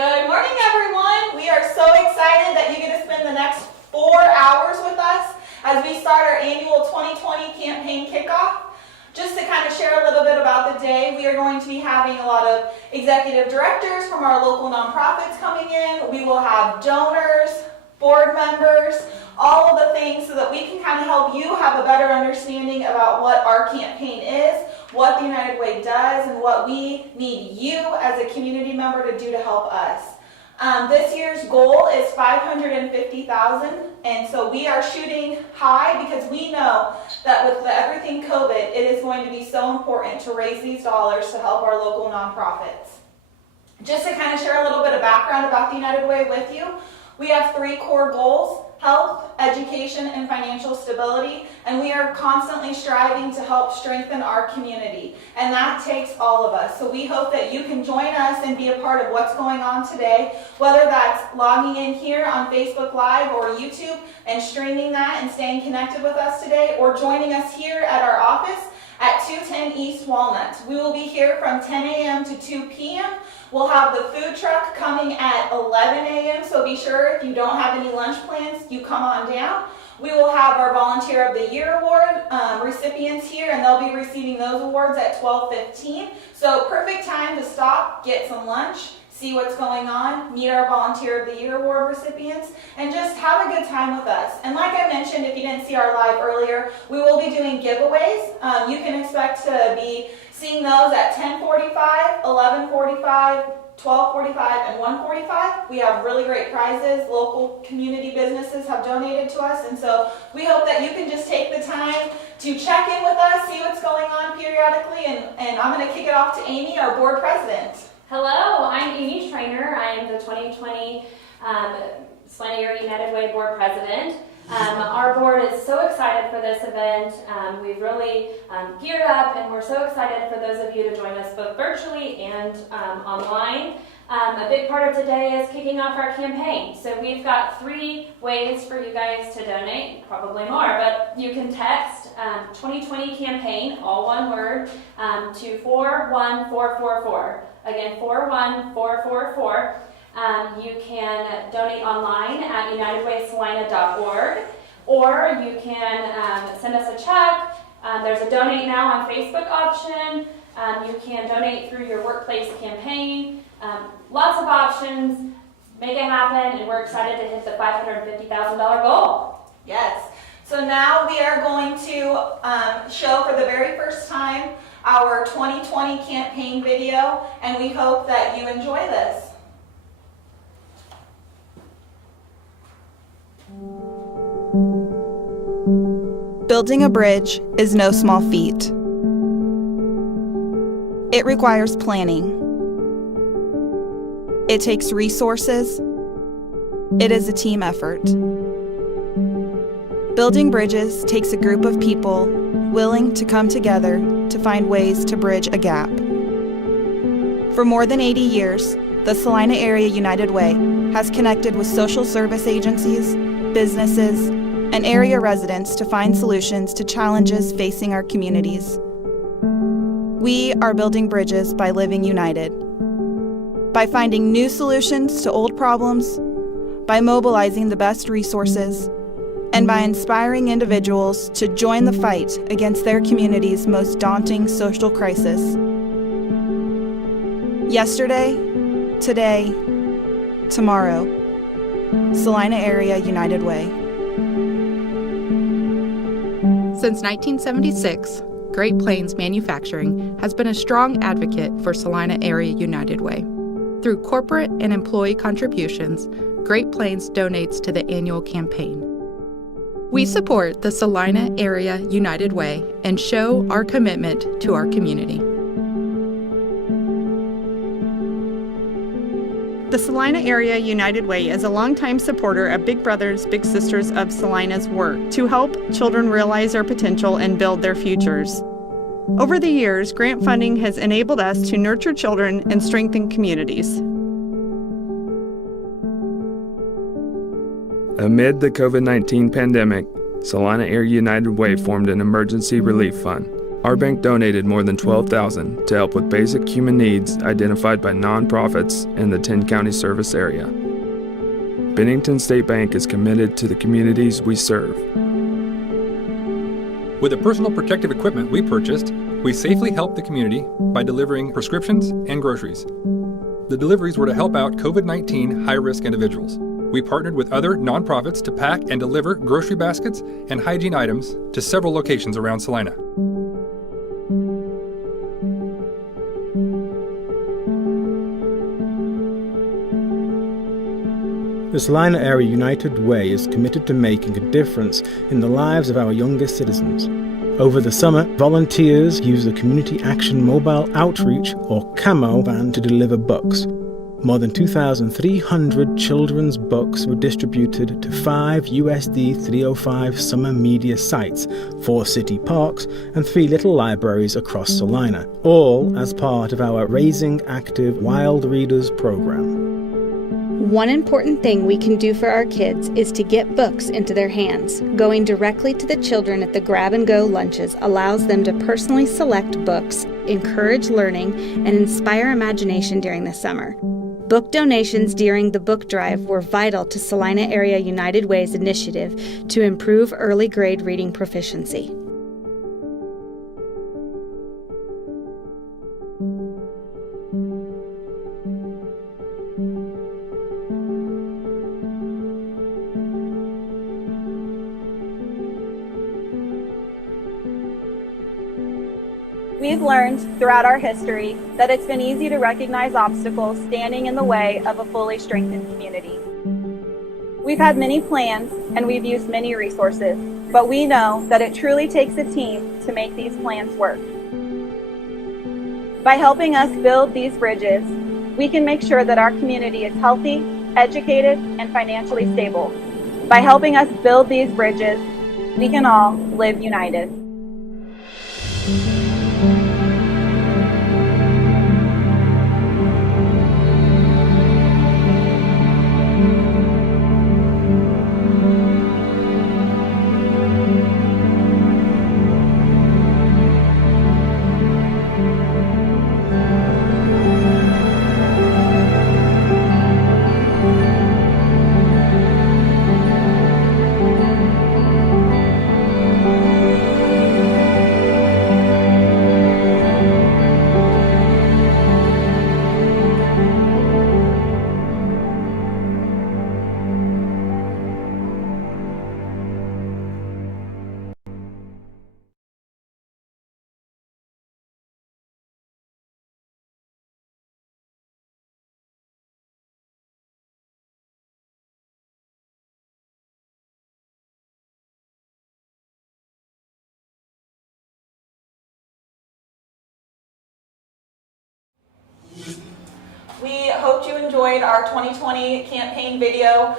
Good morning, everyone. We are so excited that you get to spend the next 4 hours with us as we start our annual 2020 campaign kickoff. Just to kind of share a little bit about the day, we are going to be having a lot of executive directors from our local nonprofits coming in. We will have donors, board members, all of the things so that we can kind of help you have a better understanding about what our campaign is, what the United Way does, and what we need you as a community member to do to help us. This year's goal is $550,000, and so we are shooting high because we know that with everything COVID, it is going to be so important to raise these dollars to help our local nonprofits. Just to kind of share a little bit of background about the United Way with you, we have 3 core goals: health, education, and financial stability, and we are constantly striving to help strengthen our community, and that takes all of us. So we hope that you can join us and be a part of what's going on today, whether that's logging in here on Facebook Live or YouTube and streaming that and staying connected with us today, or joining us here at our office at 210 East Walnut. We will be here from 10 a.m. to 2 p.m. We'll have the food truck coming at 11 a.m., so be sure if you don't have any lunch plans, you come on down. We will have our Volunteer of the Year Award recipients here, and they'll be receiving those awards at 12:15. So perfect time to stop, get some lunch, see what's going on, meet our Volunteer of the Year Award recipients, and just have a good time with us. And like I mentioned, if you didn't see our live earlier, we will be doing giveaways. You can expect to be seeing those at 10:45, 11:45, 12:45, and 1:45. We have really great prizes. Local community businesses have donated to us, and so we hope that you can just take the time to check in with us, see what's going on periodically, and I'm going to kick it off to Amy, our board president. Hello, I'm Amy Trainer. I am the 2020 Salina Area United Way board president. Our board is so excited for this event. We've really geared up, and we're so excited for those of you to join us both virtually and online. A big part of today is kicking off our campaign. So we've got 3 ways for you guys to donate, probably more, but you can text 2020 campaign, all one word, to 41444. Again, 41444. You can donate online at unitedwaysalina.org, or you can send us a check. There's a donate now on Facebook option. You can donate through your workplace campaign. Lots of options. Make it happen, and we're excited to hit the $550,000 goal. Yes. So now we are going to show for the very first time our 2020 campaign video, and we hope that you enjoy this. Building a bridge is no small feat. It requires planning. It takes resources. It is a team effort. Building bridges takes a group of people willing to come together to find ways to bridge a gap. For more than 80 years, the Salina Area United Way has connected with social service agencies, businesses, and area residents to find solutions to challenges facing our communities. We are building bridges by living united, by finding new solutions to old problems, by mobilizing the best resources, and by inspiring individuals to join the fight against their community's most daunting social crisis. Yesterday, today, tomorrow. Salina Area United Way. Since 1976, Great Plains Manufacturing has been a strong advocate for Salina Area United Way. Through corporate and employee contributions, Great Plains donates to the annual campaign. We support the Salina Area United Way and show our commitment to our community. The Salina Area United Way is a longtime supporter of Big Brothers Big Sisters of Salina's work to help children realize their potential and build their futures. Over the years, grant funding has enabled us to nurture children and strengthen communities. Amid the COVID-19 pandemic, Salina Area United Way formed an emergency relief fund. Our bank donated more than $12,000 to help with basic human needs identified by nonprofits in the 10-county service area. Bennington State Bank is committed to the communities we serve. With the personal protective equipment we purchased, we safely helped the community by delivering prescriptions and groceries. The deliveries were to help out COVID-19 high-risk individuals. We partnered with other nonprofits to pack and deliver grocery baskets and hygiene items to several locations around Salina. The Salina Area United Way is committed to making a difference in the lives of our youngest citizens. Over the summer, volunteers use the Community Action Mobile Outreach, or CAMO, van to deliver books. More than 2,300 children's books were distributed to 5 USD 305 summer media sites, 4 city parks, and 3 little libraries across Salina, all as part of our Raising Active Wild Readers program. One important thing we can do for our kids is to get books into their hands. Going directly to the children at the grab-and-go lunches allows them to personally select books, encourage learning, and inspire imagination during the summer. Book donations during the book drive were vital to Salina Area United Way's initiative to improve early grade reading proficiency. We've learned throughout our history that it's been easy to recognize obstacles standing in the way of a fully strengthened community. We've had many plans and we've used many resources, but we know that it truly takes a team to make these plans work. By helping us build these bridges, we can make sure that our community is healthy, educated, and financially stable. By helping us build these bridges, we can all live united. We hoped you enjoyed our 2020 campaign video.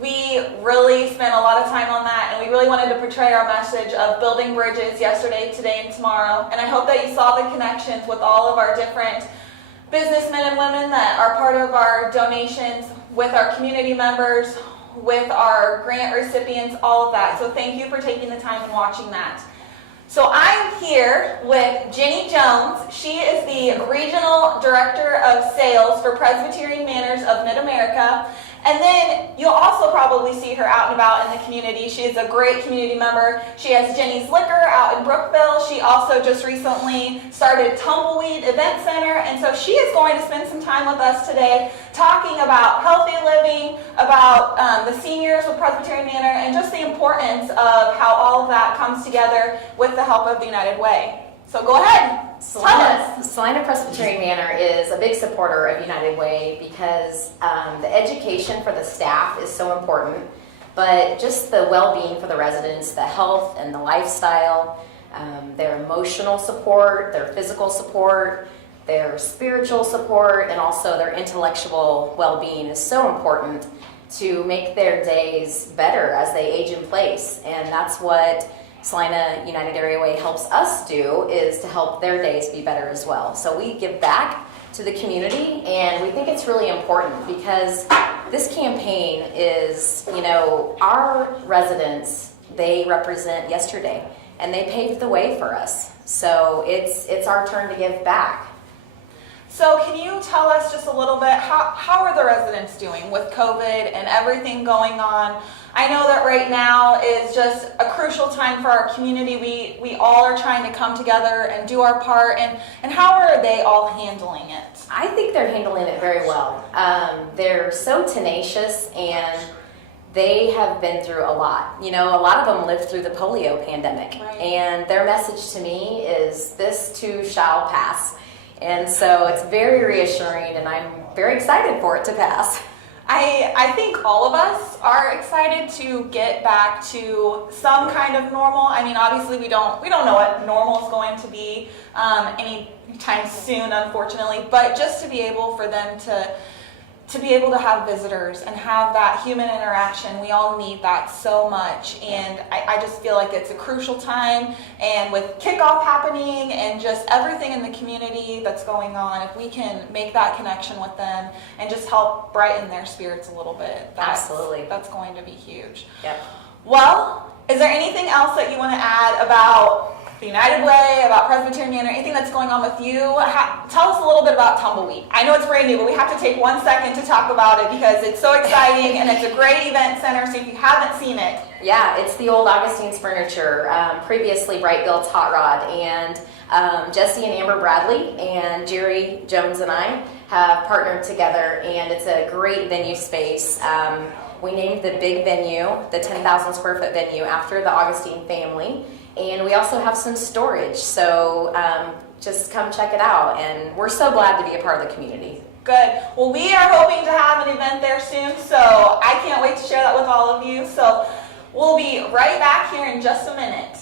We really spent a lot of time on that, and we really wanted to portray our message of building bridges yesterday, today, and tomorrow. And I hope that you saw the connections with all of our different businessmen and women that are part of our donations, with our community members, with our grant recipients, all of that. So thank you for taking the time and watching that. So I'm here with Jenny Jones. She is the Regional Director of Sales for Presbyterian Manners of Mid-America. And then you'll also probably see her out and about in the community. She is a great community member. She has Jenny's Liquor out in Brookville. She also just recently started Tumbleweed Event Center. And so she is going to spend some time with us today talking about healthy living, about the seniors with Presbyterian Manor, and just the importance of how all of that comes together with the help of the United Way. So go ahead. Salina Presbyterian Manor is a big supporter of United Way because the education for the staff is so important, but just the well-being for the residents, the health and the lifestyle, their emotional support, their physical support, their spiritual support, and also their intellectual well-being is so important to make their days better as they age in place. And that's what Salina United Area Way helps us do, is to help their days be better as well. So we give back to the community, and we think it's really important because this campaign is, our residents, they represent yesterday. and they paved the way for us. So it's our turn to give back. So can you tell us just a little bit, how are the residents doing with COVID and everything going on? I know that right now is just a crucial time for our community. We all are trying to come together and do our part, and how are they all handling it? I think they're handling it very well. They're so tenacious, and they have been through a lot. You know, a lot of them lived through the polio pandemic, right. And their message to me is, this too shall pass. And so it's very reassuring, and I'm very excited for it to pass. I think all of us are excited to get back to some kind of normal. I mean, obviously we don't know what normal is going to be anytime soon, unfortunately, but just to be able for them to be able to have visitors and have that human interaction, we all need that so much. And I just feel like it's a crucial time, and with kickoff happening and just everything in the community that's going on, if we can make that connection with them and just help brighten their spirits a little bit, Absolutely. That's going to be huge. Yep. Well, is there anything else that you want to add about the United Way, about Presbyterian Manor, anything that's going on with you? Tell us a little bit about Tumbleweed. I know it's brand new, but we have to take 1 second to talk about it because it's so exciting and it's a great event center, so if you haven't seen it. Yeah, it's the old Augustine's Furniture, previously Brightbill's Hot Rod, and Jesse and Amber Bradley and Jerry Jones and I have partnered together, and it's a great venue space. We named the big venue, the 10,000 square foot venue, after the Augustine family. And we also have some storage, so just come check it out. And we're so glad to be a part of the community. Good. Well, we are hoping to have an event there soon, so I can't wait to share that with all of you. So we'll be right back here in just a minute.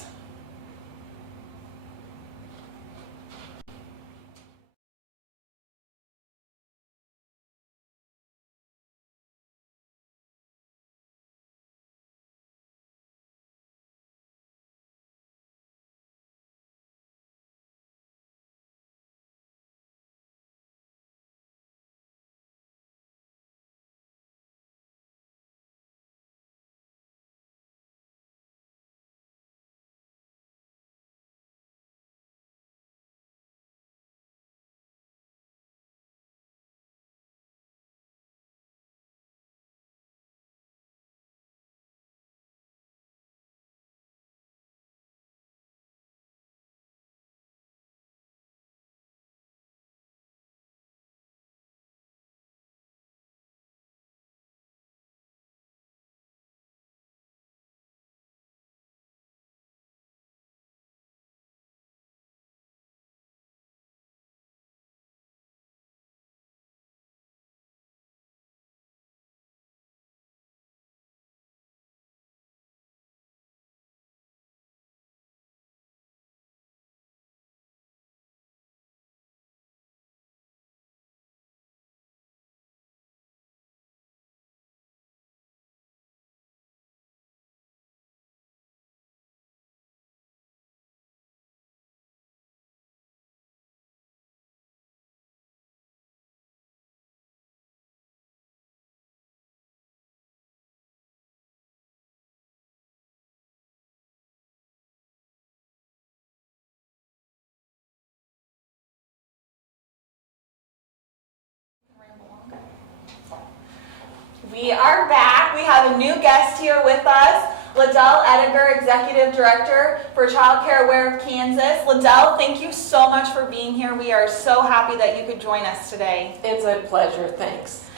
We are back. We have a new guest here with us, Liddell Ediger, Executive Director for Child Care Aware of Kansas. Liddell, thank you so much for being here. We are so happy that you could join us today. It's a pleasure, thanks.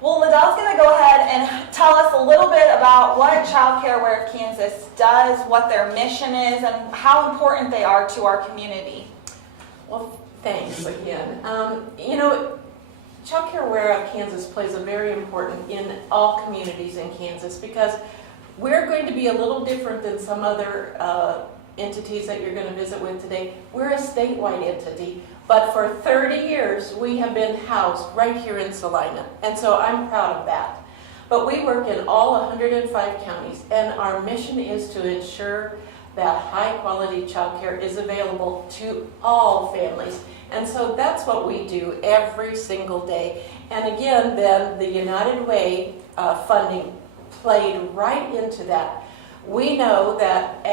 Well, Liddell's going to go ahead and tell us a little bit about what Child Care Aware of Kansas does, what their mission is, and how important they are to our community. Well, thanks again. You know, Child Care Aware of Kansas plays a very important in all communities in Kansas because we're going to be a little different than some other entities that you're going to visit with today. We're a statewide entity, but for 30 years we have been housed right here in Salina, and so I'm proud of that. But we work in all 105 counties, and our mission is to ensure that high-quality child care is available to all families. And so that's what we do every single day. And again, then the United Way funding played right into that. We know that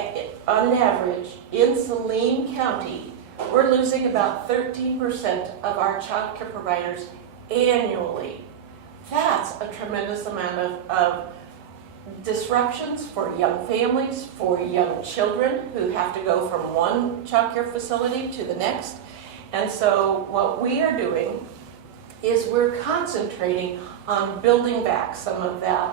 on average in Saline County, we're losing about 13% of our child care providers annually. That's a tremendous amount of disruptions for young families, for young children who have to go from one child care facility to the next. And so what we are doing is we're concentrating on building back some of that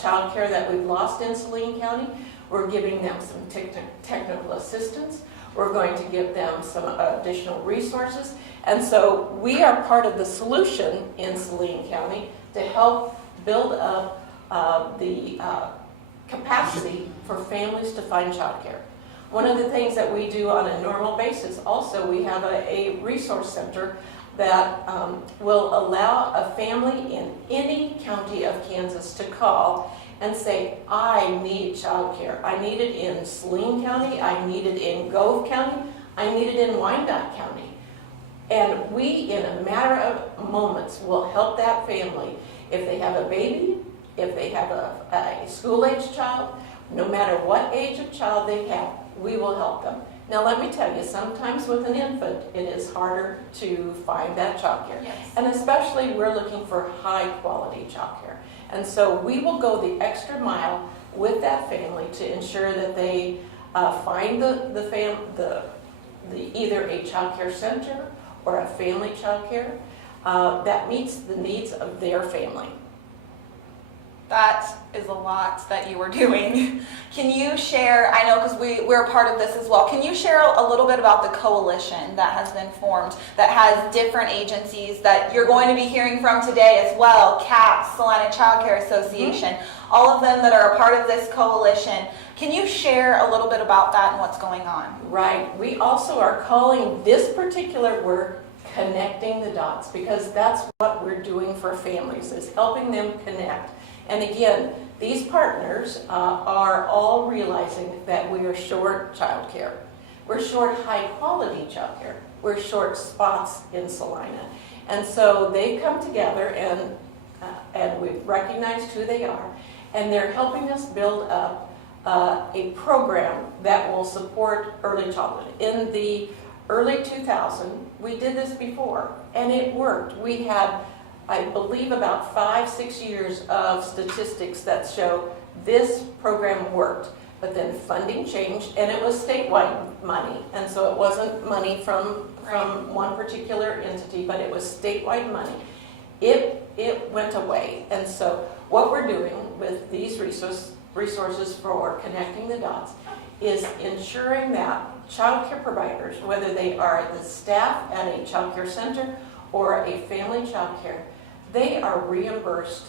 child care that we've lost in Saline County. We're giving them some technical assistance. We're going to give them some additional resources. And so we are part of the solution in Saline County to help build up the capacity for families to find childcare. One of the things that we do on a normal basis also, we have a resource center that will allow a family in any county of Kansas to call and say, I need childcare. I need it in Saline County, I need it in Gove County, I need it in Wyandotte County. And we, in a matter of moments, will help that family if they have a baby, if they have a school-age child, no matter what age of child they have, we will help them. Now let me tell you, sometimes with an infant, it is harder to find that childcare. Yes. And especially we're looking for high-quality childcare. And so we will go the extra mile with that family to ensure that they find either a childcare center or a family childcare that meets the needs of their family. That is a lot that you are doing. Can you share, I know because we're a part of this as well, can you share a little bit about the coalition that has been formed that has different agencies that you're going to be hearing from today as well, CAPS, Salina Child Care Association, all of them that are a part of this coalition. Can you share a little bit about that and what's going on? Right. We also are calling this particular work Connecting the Dots, because that's what we're doing for families, is helping them connect. And again, these partners are all realizing that we are short childcare. We're short high-quality childcare. We're short spots in Salina. And so they come together and we've recognized who they are, and they're helping us build up a program that will support early childhood. In the early 2000s, we did this before, and it worked. We had, I believe, about 5-6 years of statistics that show this program worked. But then funding changed, and it was statewide money. And so it wasn't money from one particular entity, but it was statewide money. It went away. And so what we're doing with these resources for Connecting the Dots is ensuring that child care providers, whether they are the staff at a child care center or a family child care, they are reimbursed.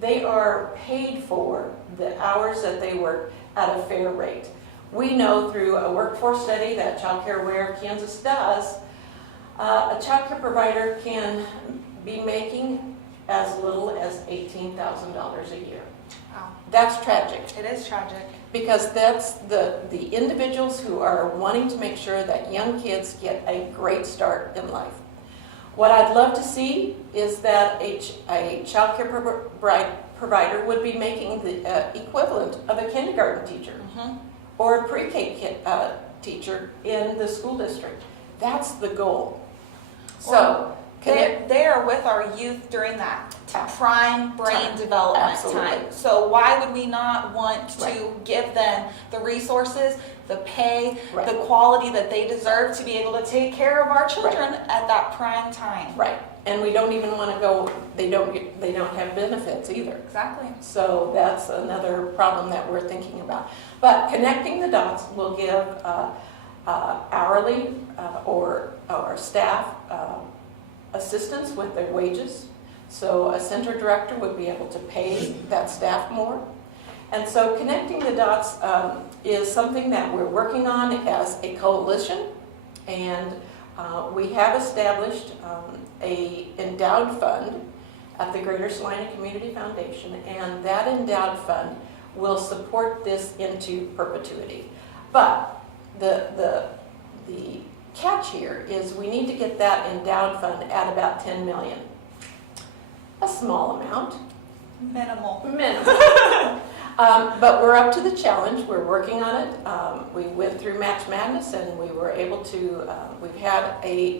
They are paid for the hours that they work at a fair rate. We know through a workforce study that Child Care Aware Kansas does, a child care provider can be making as little as $18,000 a year. Wow. That's tragic. It is tragic. Because that's the individuals who are wanting to make sure that young kids get a great start in life. What I'd love to see is that a child care provider would be making the equivalent of a kindergarten teacher or a pre-K teacher in the school district. That's the goal. So they are with our youth during that prime brain development time. So why would we not want to give them the resources, the pay, the quality that they deserve to be able to take care of our children at that prime time? Right. And we don't even want to go, they don't have benefits either. Exactly. So that's another problem that we're thinking about. But Connecting the Dots will give hourly or staff assistance with their wages. So a center director would be able to pay that staff more. And so Connecting the Dots is something that we're working on as a coalition. And we have established a endowed fund at the Greater Salina Community Foundation, and that endowed fund will support this into perpetuity. But the catch here is we need to get that endowed fund at about $10 million. A small amount. Minimal. But we're up to the challenge. We're working on it. We went through Match Madness, and we were able to, we've had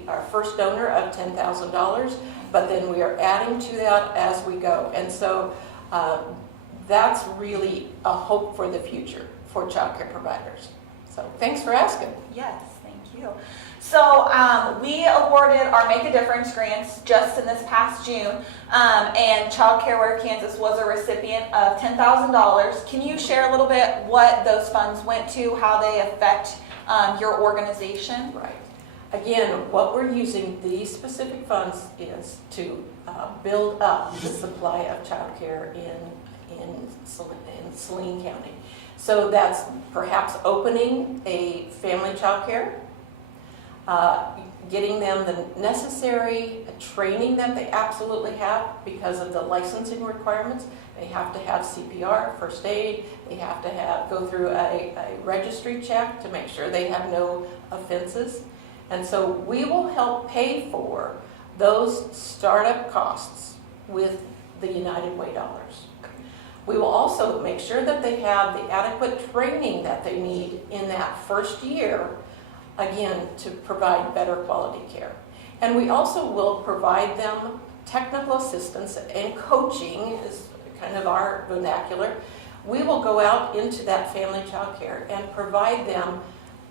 our first donor of $10,000, but then we are adding to that as we go. And so that's really a hope for the future for child care providers. So thanks for asking. Yes, thank you. So we awarded our Make a Difference grants just in this past June, and Child Care Aware Kansas was a recipient of $10,000. Can you share a little bit what those funds went to, how they affect your organization? Right. Again, what we're using these specific funds is to build up the supply of child care in Saline County. So that's perhaps opening a family child care, getting them the necessary training that they absolutely have because of the licensing requirements. They have to have CPR, first aid, they have to go through a registry check to make sure they have no offenses. And so we will help pay for those startup costs with the United Way dollars. We will also make sure that they have the adequate training that they need in that first year, again, to provide better quality care. And we also will provide them technical assistance and coaching is kind of our vernacular. We will go out into that family child care and provide them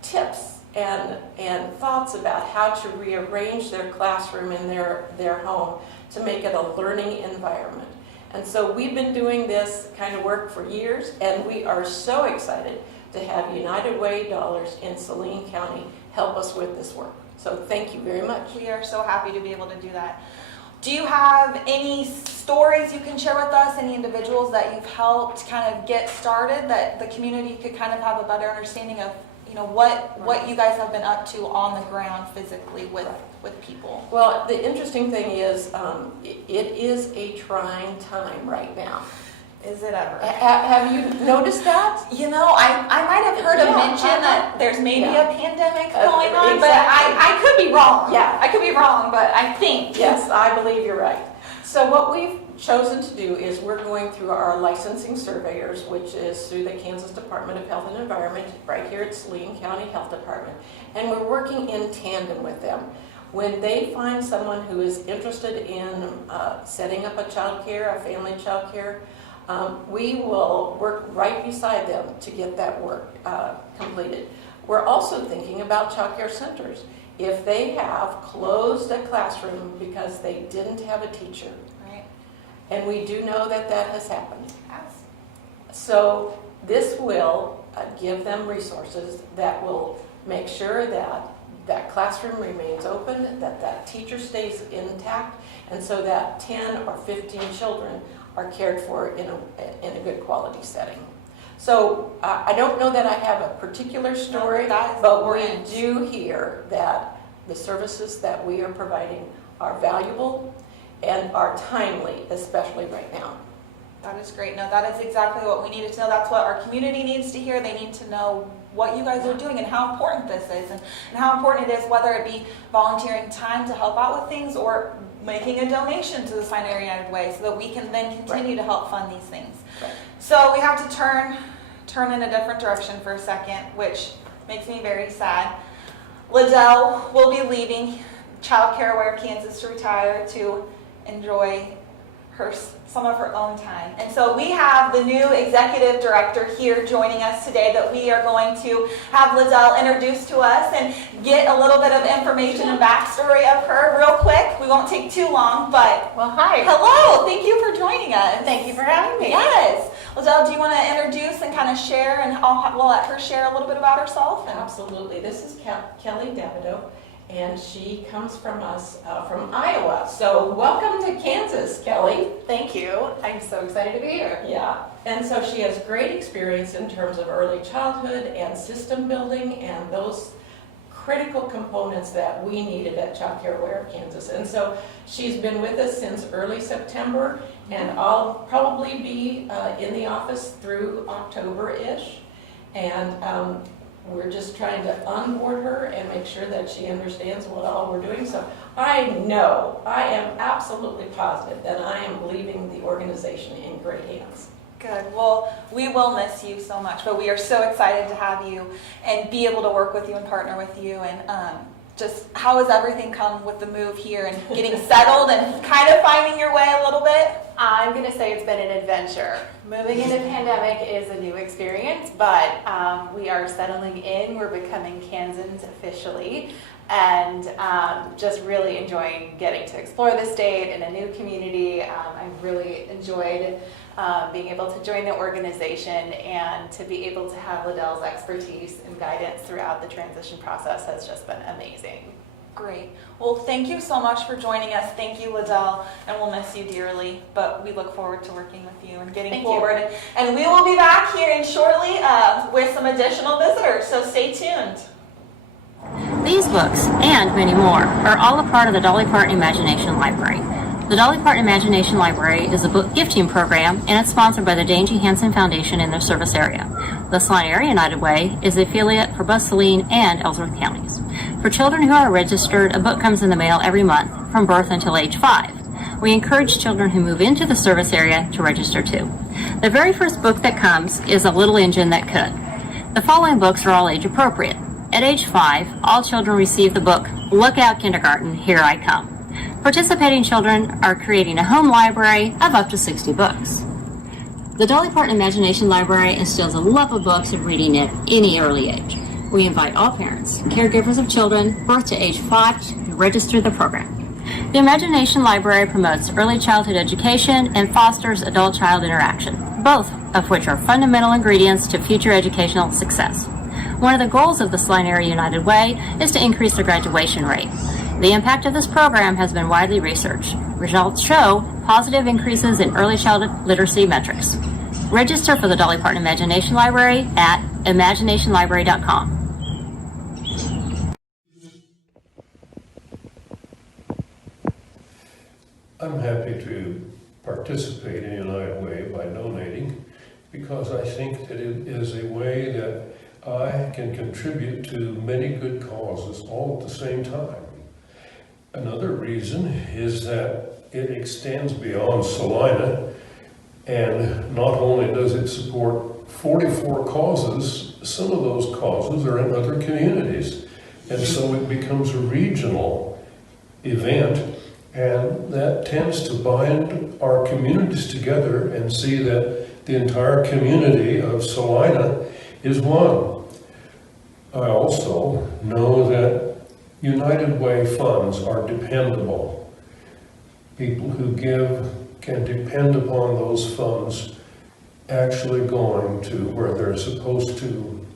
tips and thoughts about how to rearrange their classroom in their home to make it a learning environment. And so we've been doing this kind of work for years, and we are so excited to have United Way dollars in Saline County help us with this work. So thank you very much. We are so happy to be able to do that. Do you have any stories you can share with us, any individuals that you've helped kind of get started that the community could kind of have a better understanding of, you know, what you guys have been up to on the ground physically with people? Well, the interesting thing is it is a trying time right now. Is it ever? Have you noticed that? You know, I might have heard a mention that there's maybe a pandemic going on, exactly. but I could be wrong. Yeah. I could be wrong, but I think. Yes, I believe you're right. So what we've chosen to do is we're going through our licensing surveyors, which is through the Kansas Department of Health and Environment, right here at Saline County Health Department, and we're working in tandem with them. When they find someone who is interested in setting up a child care, a family child care, we will work right beside them to get that work completed. We're also thinking about child care centers. If they have closed a classroom because they didn't have a teacher, Right. and we do know that that has happened. Yes. So this will give them resources that will make sure that that classroom remains open, that that teacher stays intact, and so that 10 or 15 children are cared for in a good quality setting. So I don't know that I have a particular story, but we do hear that the services that we are providing are valuable and are timely, especially right now. That is great. No, that is exactly what we needed to know. That's what our community needs to hear. They need to know what you guys are doing and how important this is and how important it is, whether it be volunteering time to help out with things or making a donation to the Salina United Way so that we can then continue to help fund these things. Right. So we have to turn in a different direction for a second, which makes me very sad. Liddell will be leaving Child Care Aware Kansas to retire to enjoy some of her own time. And so we have the new executive director here joining us today that we are going to have Liddell introduce to us and get a little bit of information and backstory of her real quick. We won't take too long, but well, hi. Hello, thank you for joining us. Thank you for having me. Yes. Liddell, do you want to introduce and kind of share, and we'll let her share a little bit about herself? Absolutely. This is Kelly Davido, and she comes from us from Iowa. So welcome to Kansas, Kelly. Thank you. I'm so excited to be here. Yeah, and so she has great experience in terms of early childhood and system building and those critical components that we needed at Child Care Aware Kansas. And so she's been with us since early September, and I'll probably be in the office through October-ish. And we're just trying to onboard her and make sure that she understands what all we're doing. So I am absolutely positive that I am leaving the organization in great hands. Good. Well, we will miss you so much, but we are so excited to have you and be able to work with you and partner with you. And just how has everything come with the move here and getting settled and kind of finding your way a little bit? I'm going to say it's been an adventure. Moving into pandemic is a new experience, but we are settling in. We're becoming Kansans officially, and just really enjoying getting to explore the state in a new community. I've really enjoyed being able to join the organization, and to be able to have Liddell's expertise and guidance throughout the transition process has just been amazing. Great. Well, thank you so much for joining us. Thank you, Liddell, and we'll miss you dearly, but we look forward to working with you and getting forward. And we will be back here in shortly with some additional visitors, so stay tuned. These books, and many more, are all a part of the Dolly Parton Imagination Library. The Dolly Parton Imagination Library is a book gifting program, and it's sponsored by the Dane G. Hansen Foundation in their service area. The Salina Area United Way is the affiliate for both Saline and Ellsworth counties. For children who are registered, a book comes in the mail every month from birth until age 5. We encourage children who move into the service area to register too. The very first book that comes is A Little Engine That Could. The following books are all age appropriate. At age 5, all children receive the book Look Out Kindergarten, Here I Come. Participating children are creating a home library of up to 60 books. The Dolly Parton Imagination Library instills a love of books and reading at any early age. We invite all parents and caregivers of children birth to age 5 to register the program. The Imagination Library promotes early childhood education and fosters adult-child interaction, both of which are fundamental ingredients to future educational success. One of the goals of the Salina Area United Way is to increase the graduation rate. The impact of this program has been widely researched. Results show positive increases in early childhood literacy metrics. Register for the Dolly Parton Imagination Library at imaginationlibrary.com. I'm happy to participate in United Way by donating, because I think that it is a way that I can contribute to many good causes all at the same time. Another reason is that it extends beyond Salina, and not only does it support 44 causes, some of those causes are in other communities, and so it becomes a regional event, and that tends to bind our communities together and see that the entire community of Salina is one. I also know that United Way funds are dependable. People who give can depend upon those funds actually going to where they're supposed to.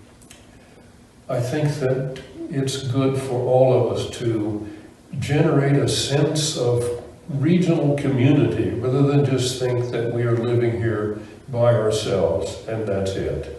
I think that it's good for all of us to generate a sense of regional community rather than just think that we are living here by ourselves and that's it.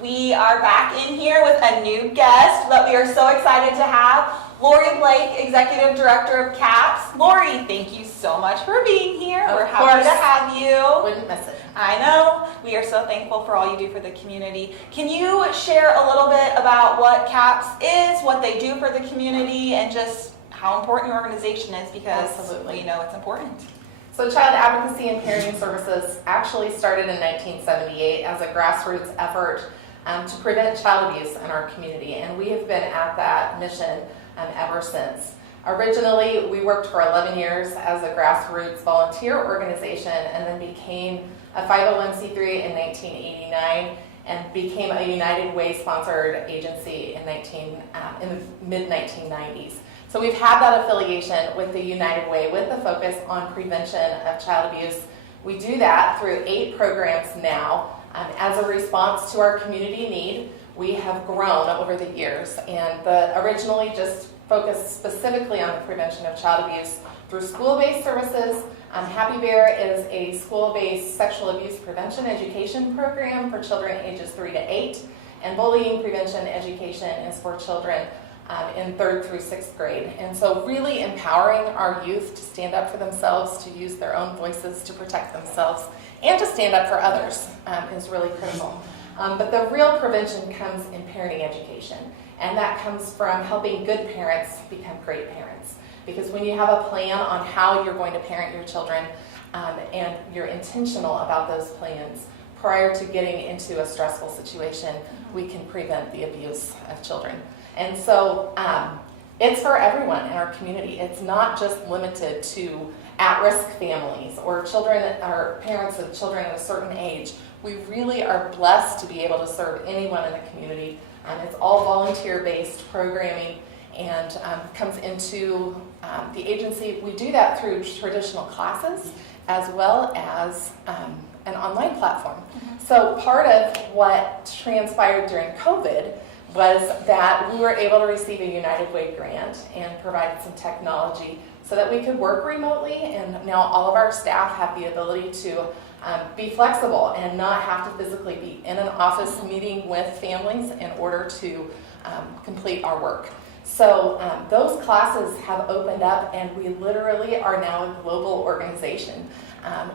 We are back in here with a new guest that we are so excited to have, Lori Blake, Executive Director of CAPS. Lori, thank you so much for being here. We're happy to have you. Wouldn't miss it. I know. We are so thankful for all you do for the community. Can you share a little bit about what CAPS is, what they do for the community, and just how important your organization is, because we know it's important. So Child Advocacy and Parenting Services actually started in 1978 as a grassroots effort to prevent child abuse in our community, and we have been at that mission ever since. Originally, we worked for 11 years as a grassroots volunteer organization and then became a 501c3 in 1989 and became a United Way sponsored agency in the mid-1990s. So we've had that affiliation with the United Way with the focus on prevention of child abuse. We do that through 8 programs now. As a response to our community need, we have grown over the years, and originally just focused specifically on the prevention of child abuse through school-based services. Happy Bear is a school-based sexual abuse prevention education program for children ages 3 to 8, and bullying prevention education is for children in 3rd through 6th grade. And so really empowering our youth to stand up for themselves, to use their own voices to protect themselves, and to stand up for others is really critical. But the real prevention comes in parenting education, and that comes from helping good parents become great parents. Because when you have a plan on how you're going to parent your children and you're intentional about those plans prior to getting into a stressful situation, we can prevent the abuse of children. And so it's for everyone in our community. It's not just limited to at-risk families or children or parents of children at a certain age. We really are blessed to be able to serve anyone in the community. It's all volunteer-based programming and comes into the agency. We do that through traditional classes as well as an online platform. So part of what transpired during COVID was that we were able to receive a United Way grant and provided some technology so that we could work remotely, and now all of our staff have the ability to be flexible and not have to physically be in an office meeting with families in order to complete our work. So those classes have opened up, and we literally are now a global organization.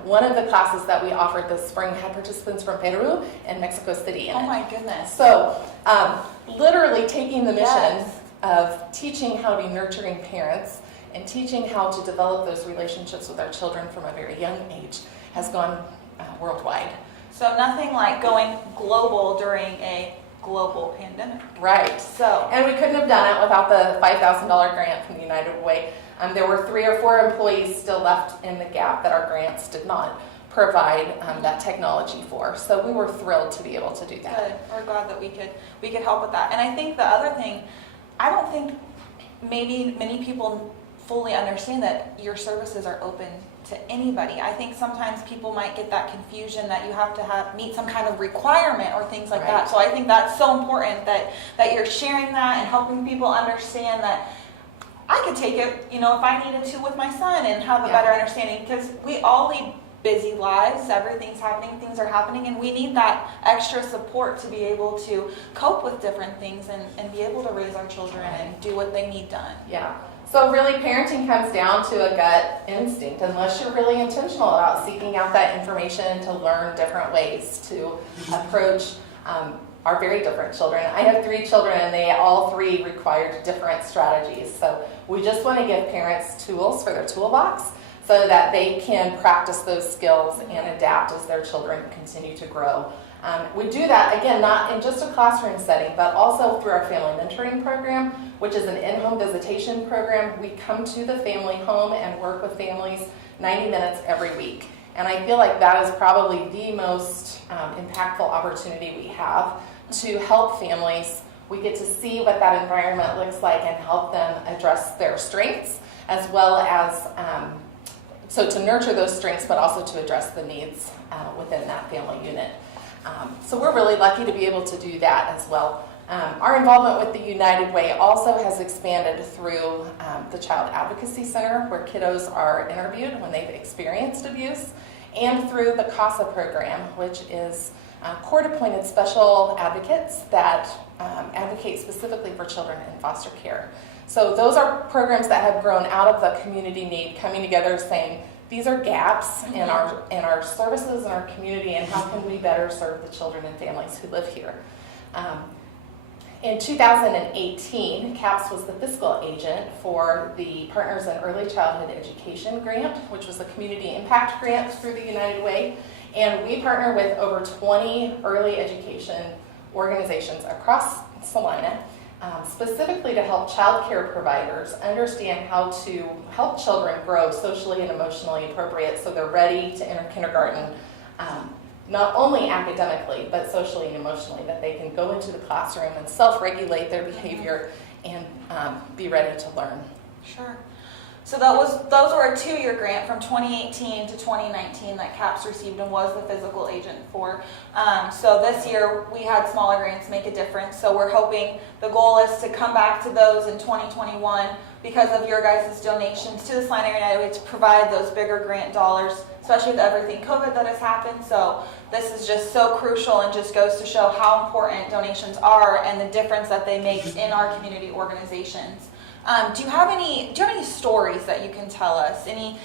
One of the classes that we offered this spring had participants from Peru and Mexico City in it. Oh my goodness. So literally taking the mission of teaching how to be nurturing parents and teaching how to develop those relationships with our children from a very young age has gone worldwide. So nothing like going global during a global pandemic. Right. So, and we couldn't have done it without the $5,000 grant from the United Way. There were 3 or 4 employees still left in the gap that our grants did not provide that technology for. So we were thrilled to be able to do that. Good. We're glad that we could help with that. And I think the other thing, I don't think maybe many people fully understand that your services are open to anybody. I think sometimes people might get that confusion that you have to meet some kind of requirement or things like that. So I think that's so important that you're sharing that and helping people understand that I could take it, if I needed to with my son and have a better understanding, because we all lead busy lives, everything's happening, things are happening, and we need that extra support to be able to cope with different things and be able to raise our children and do what they need done. Yeah. So really parenting comes down to a gut instinct, unless you're really intentional about seeking out that information to learn different ways to approach our very different children. I have 3 children, and they all 3 required different strategies. So we just want to give parents tools for their toolbox so that they can practice those skills and adapt as their children continue to grow. We do that, again, not in just a classroom setting, but also through our family mentoring program, which is an in-home visitation program. We come to the family home and work with families 90 minutes every week. And I feel like that is probably the most impactful opportunity we have to help families. We get to see what that environment looks like and help them address their strengths, as well as so to nurture those strengths, but also to address the needs within that family unit. So we're really lucky to be able to do that as well. Our involvement with the United Way also has expanded through the Child Advocacy Center, where kiddos are interviewed when they've experienced abuse, and through the CASA program, which is court-appointed special advocates that advocate specifically for children in foster care. So those are programs that have grown out of the community need, coming together saying, these are gaps in our services in our community, and how can we better serve the children and families who live here. In 2018, CAPS was the fiscal agent for the Partners in Early Childhood Education grant, which was a community impact grant through the United Way. And we partner with over 20 early education organizations across Salina, specifically to help child care providers understand how to help children grow socially and emotionally appropriate so they're ready to enter kindergarten, not only academically, but socially and emotionally, that they can go into the classroom and self-regulate their behavior and be ready to learn. Sure. So those were a 2-year grant from 2018 to 2019 that CAPS received and was the physical agent for. So this year we had smaller grants make a difference. So we're hoping the goal is to come back to those in 2021 because of your guys' donations to the Salina Area United Way to provide those bigger grant dollars, especially with everything COVID that has happened. So this is just so crucial and just goes to show how important donations are and the difference that they make in our community organizations. Do you have any stories that you can tell us? Any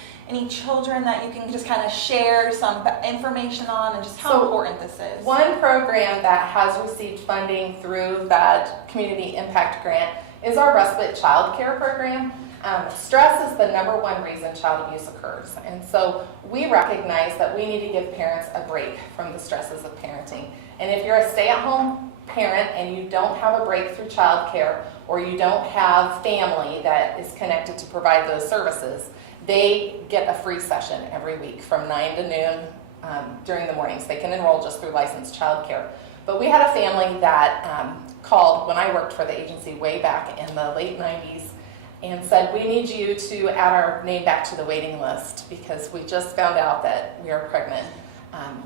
children that you can just kind of share some information on and just how important this is? One program that has received funding through that community impact grant is our respite child care program. Stress is the #1 reason child abuse occurs, and so we recognize that we need to give parents a break from the stresses of parenting. And if you're a stay-at-home parent and you don't have a break through child care, or you don't have family that is connected to provide those services, they get a free session every week from 9 to noon during the mornings. They can enroll just through licensed childcare. But we had a family that called when I worked for the agency way back in the late 90s and said, we need you to add our name back to the waiting list because we just found out that we are pregnant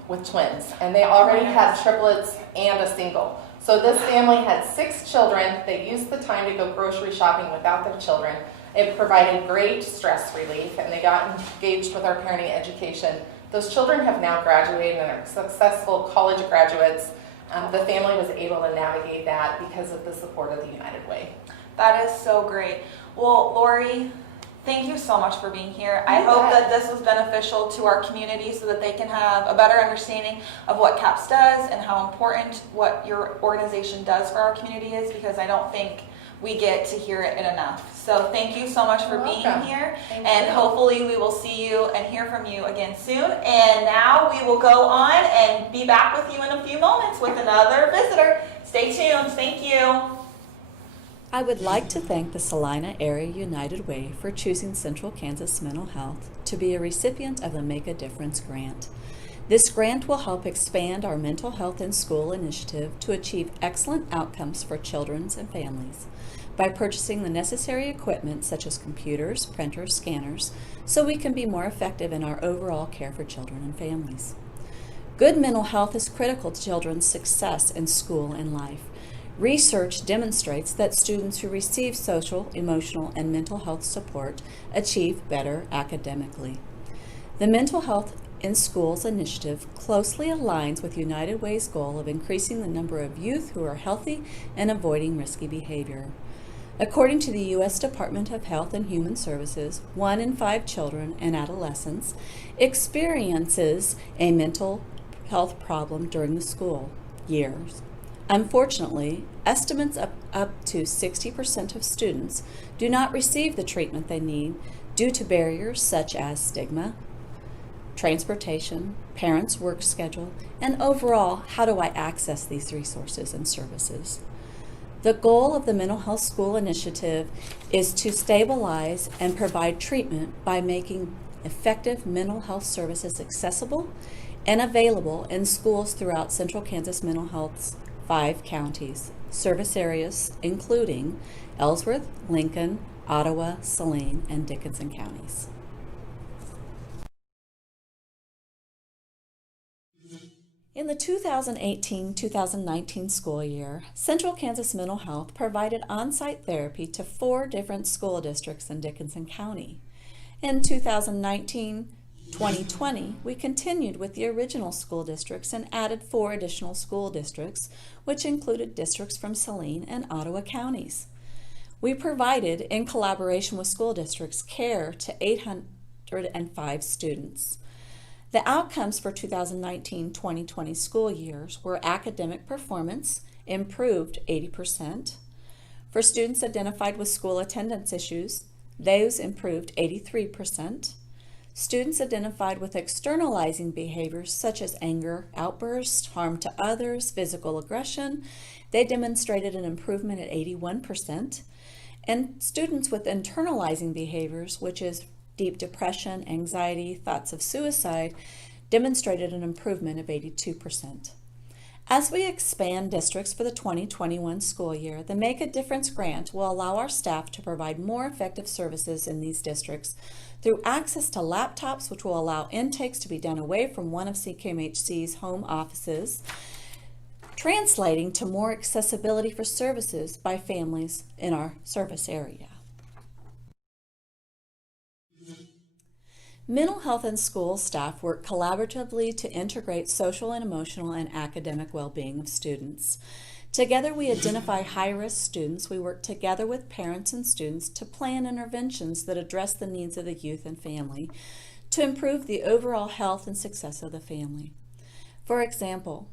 with twins. And they already had triplets and a single. So this family had 6 children. They used the time to go grocery shopping without their children. It provided great stress relief, and they got engaged with our parenting education. Those children have now graduated and are successful college graduates. The family was able to navigate that because of the support of the United Way. That is so great. Well, Lori, thank you so much for being here. I hope that this was beneficial to our community so that they can have a better understanding of what CAPS does and how important what your organization does for our community is, because I don't think we get to hear it enough. So thank you so much for being here. And hopefully we will see you and hear from you again soon. And now we will go on and be back with you in a few moments with another visitor. Stay tuned. Thank you. I would like to thank the Salina Area United Way for choosing Central Kansas Mental Health to be a recipient of the Make a Difference grant. This grant will help expand our mental health in school initiative to achieve excellent outcomes for children and families by purchasing the necessary equipment such as computers, printers, scanners, so we can be more effective in our overall care for children and families. Good mental health is critical to children's success in school and life. Research demonstrates that students who receive social, emotional, and mental health support achieve better academically. The Mental Health in Schools initiative closely aligns with United Way's goal of increasing the number of youth who are healthy and avoiding risky behavior. According to the U.S. Department of Health and Human Services, 1 in 5 children and adolescents experiences a mental health problem during the school years. Unfortunately, estimates of up to 60% of students do not receive the treatment they need due to barriers such as stigma, transportation, parents' work schedule, and overall, how do I access these resources and services? The goal of the Mental Health School Initiative is to stabilize and provide treatment by making effective mental health services accessible and available in schools throughout Central Kansas Mental Health's 5 counties, service areas including Ellsworth, Lincoln, Ottawa, Saline, and Dickinson counties. In the 2018-2019 school year, Central Kansas Mental Health provided on-site therapy to 4 different school districts in Dickinson County. In 2019-2020, we continued with the original school districts and added 4 additional school districts, which included districts from Saline and Ottawa counties. We provided, in collaboration with school districts, care to 805 students. The outcomes for 2019-2020 school years were academic performance, improved 80%. For students identified with school attendance issues, those improved 83%. Students identified with externalizing behaviors such as anger, outbursts, harm to others, physical aggression, they demonstrated an improvement at 81%. And students with internalizing behaviors, which is deep depression, anxiety, thoughts of suicide, demonstrated an improvement of 82%. As we expand districts for the 2021 school year, the Make a Difference grant will allow our staff to provide more effective services in these districts through access to laptops, which will allow intakes to be done away from one of CKMHC's home offices, translating to more accessibility for services by families in our service area. Mental health and school staff work collaboratively to integrate social and emotional and academic well-being of students. Together we identify high-risk students. We work together with parents and students to plan interventions that address the needs of the youth and family to improve the overall health and success of the family. For example,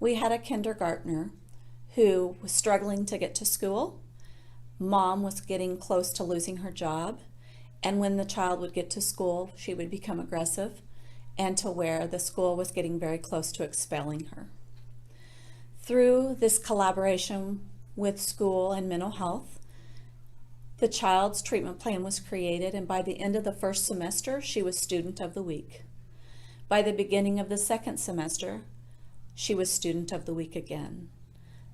we had a kindergartner who was struggling to get to school. Mom was getting close to losing her job. And when the child would get to school, she would become aggressive, and to where the school was getting very close to expelling her. Through this collaboration with school and mental health, the child's treatment plan was created, and by the end of the first semester, she was Student of the Week. By the beginning of the second semester, she was Student of the Week again.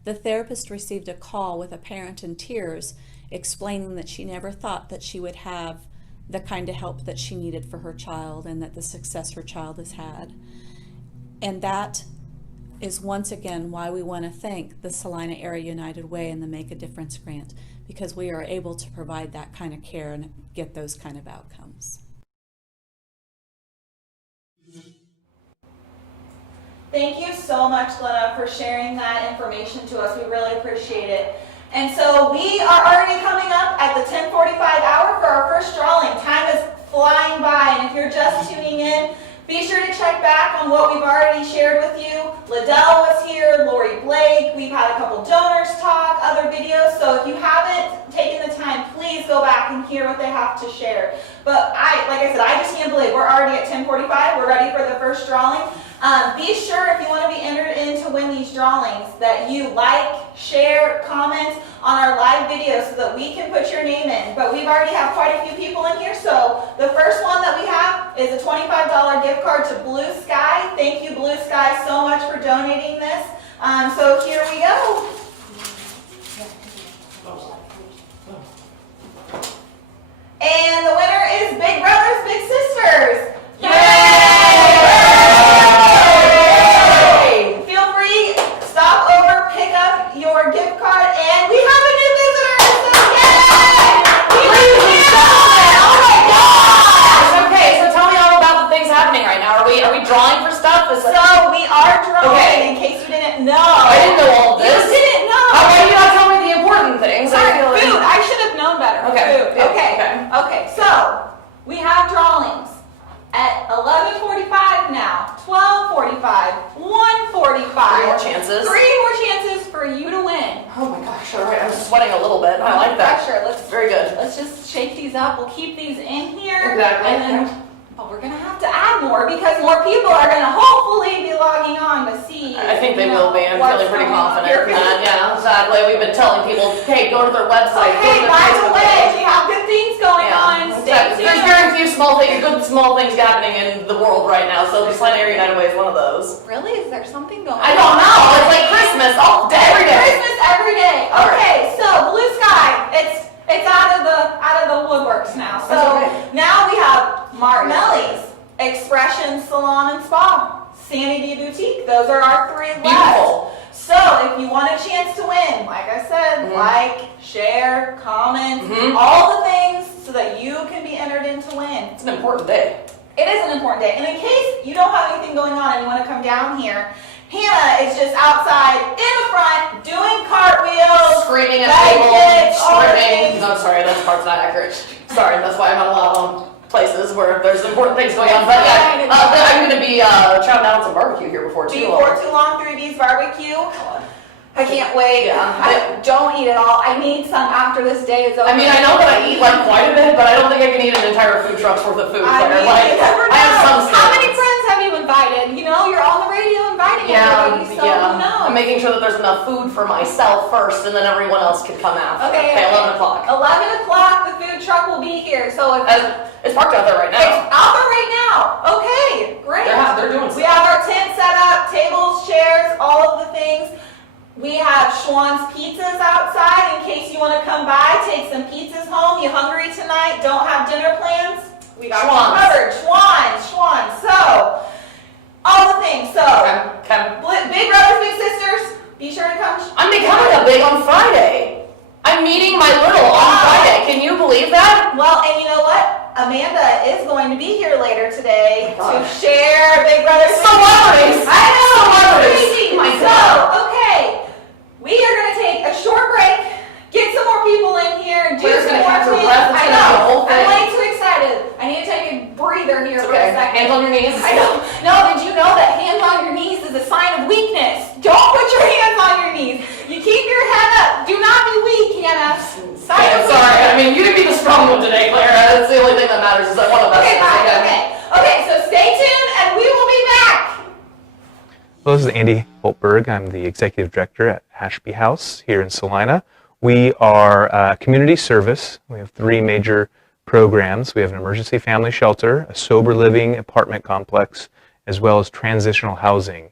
The therapist received a call with a parent in tears explaining that she never thought that she would have the kind of help that she needed for her child and that the success her child has had. And that is once again why we want to thank the Salina Area United Way and the Make a Difference grant, because we are able to provide that kind of care and get those kind of outcomes. Thank you so much, Glenna, for sharing that information to us. We really appreciate it. And so we are already coming up at the 10:45 hour for our first drawing. Time is flying by, and if you're just tuning in, be sure to check back on what we've already shared with you. Liddell was here, Lori Blake, we've had a couple donors talk, other videos, so if you haven't taken the time, please go back and hear what they have to share. But like I said, I just can't believe we're already at 10:45, we're ready for the first drawing. Be sure if you want to be entered in to win these drawings that you like, share, comment on our live video so that we can put your name in. But we've already have quite a few people in here, so the first one that we have is a $25 gift card to Blue Sky. Thank you, Blue Sky, so much for donating this. So here we go. And the winner is Big Brothers Big Sisters. Yay! Feel free, stop over, pick up your gift card, and we have a new visitor. So yay! Ladies and gentlemen, oh my gosh! Okay, so tell me all about the things happening right now. Are we drawing for stuff? So we are drawing, okay. in case you didn't know. I didn't know all this. You didn't know. Okay, you gotta tell me the important things. Sorry, food. I should have known better. Okay. Food. Okay. So we have drawings at 11:45 now, 12:45, 1:45. 3 more chances. 3 more chances for you to win. Oh my gosh! All right, I'm sweating a little bit. I like that. Pressure. Very good. Let's just shake these up. We'll keep these in here. Exactly. And then, but we're gonna have to add more because more people are gonna hopefully be logging on to see. I think they will be. I'm feeling pretty confident. Yeah, exactly. We've been telling people, hey, go to their website. Okay, by the way, we have good things going on. Stay tuned. There's very few good small things happening in the world right now, so the Salina Area United Way is one of those. Really? Is there something going on? I don't know. It's like Christmas all day, every day. Christmas every day. Okay, so Blue Sky, it's out of the woodworks now. So now we have Martinelli's, Expression Salon and Spa, Sanity Boutique. Those are our 3 left. Beautiful. So if you want a chance to win, like I said, like, share, comment, all the things so that you can be entered in to win. It's an important day. It is an important day. And in case you don't have anything going on and you want to come down here, Hannah is just outside in the front doing cartwheels, screaming at people, screaming. No, sorry, that part's not accurate. Sorry, that's why I'm not allowed on places where there's important things going on. But yeah, I'm going to be chowing down on some barbecue here before too long. Before too long, 3B's barbecue. I can't wait. Yeah. I don't eat it all. I need some after this day is over. I mean, I know that I eat like quite a bit, but I don't think I can eat an entire food truck's worth of food. I Claire. mean, Like, you never I have know. some How many standards. friends have you invited? You know, you're on the radio inviting everybody, so who knows? I'm making sure that there's enough food for myself first, and then everyone else can come after. Okay, 11 o'clock. 11 o'clock, the food truck will be here. So if It's parked out there right it's now. out there right now. Okay, great. They're doing We stuff. have our tent set up, tables, chairs, all of the things. We have Schwann's Pizzas outside in case you want to come by, take some pizzas home. You hungry tonight? Don't have dinner plans? We got you Schwann's. covered. Schwann's. So, all the things. So, big brothers, big sisters, be sure to come. I'm becoming a big on Friday. I'm meeting my little on Friday. Can you believe that? Well, and you know what? Amanda is going to be here later today to God. share Big Brothers. Celebrities! I know, Celebrities! crazy. My So, God. okay, we are going to take a short break, get some more people in here, do Claire's some gonna more catch her tweets. breath. It's I gonna be a know. whole thing. I'm way too excited. I need to take a breather here for a Okay, second. hands on your knees. I know. No, did you know that hands on your knees is a sign of weakness? Don't put your hands on your knees. You keep your head up. Do not be weak, Hannah. Sign Okay, of sorry. weakness. I mean, you can be the strong one today, Claire. That's the only thing that matters is that one of us Okay, is. fine. Okay, so stay tuned and we will be back. Hello, this is Andy Holtberg. I'm the Executive Director at Ashby House here in Salina. We are a community service. We have 3 major programs. We have an emergency family shelter, a sober living apartment complex, as well as transitional housing.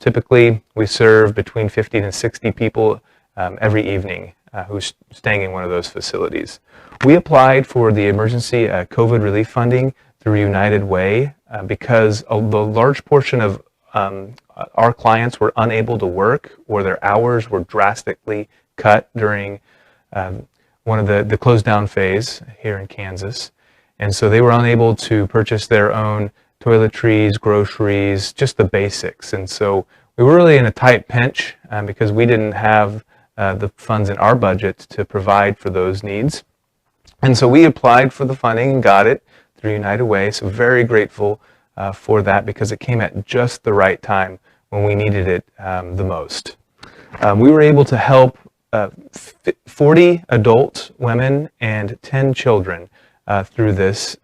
Typically, we serve between 50 and 60 people every evening who's staying in one of those facilities. We applied for the emergency COVID relief funding through United Way because the large portion of our clients were unable to work or their hours were drastically cut during one of the closed down phase here in Kansas. And so they were unable to purchase their own toiletries, groceries, just the basics. And so we were really in a tight pinch because we didn't have the funds in our budget to provide for those needs. And so we applied for the funding and got it through United Way. So very grateful for that because it came at just the right time when we needed it the most. We were able to help 40 adult women and 10 children through this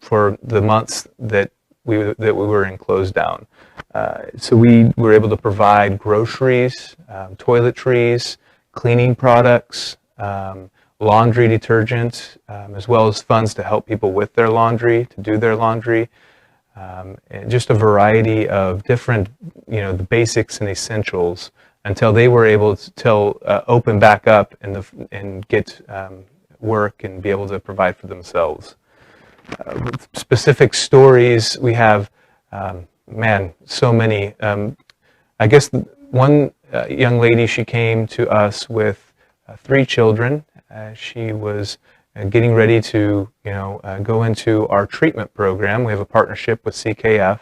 for the months that we were in closed down. So we were able to provide groceries, toiletries, cleaning products, laundry detergent, as well as funds to help people with their laundry, to do their laundry. And just a variety of different, the basics and essentials until they were able to open back up and get work and be able to provide for themselves. With specific stories, we have, so many. I guess one young lady, she came to us with 3 children. She was getting ready to, go into our treatment program. We have a partnership with CKF,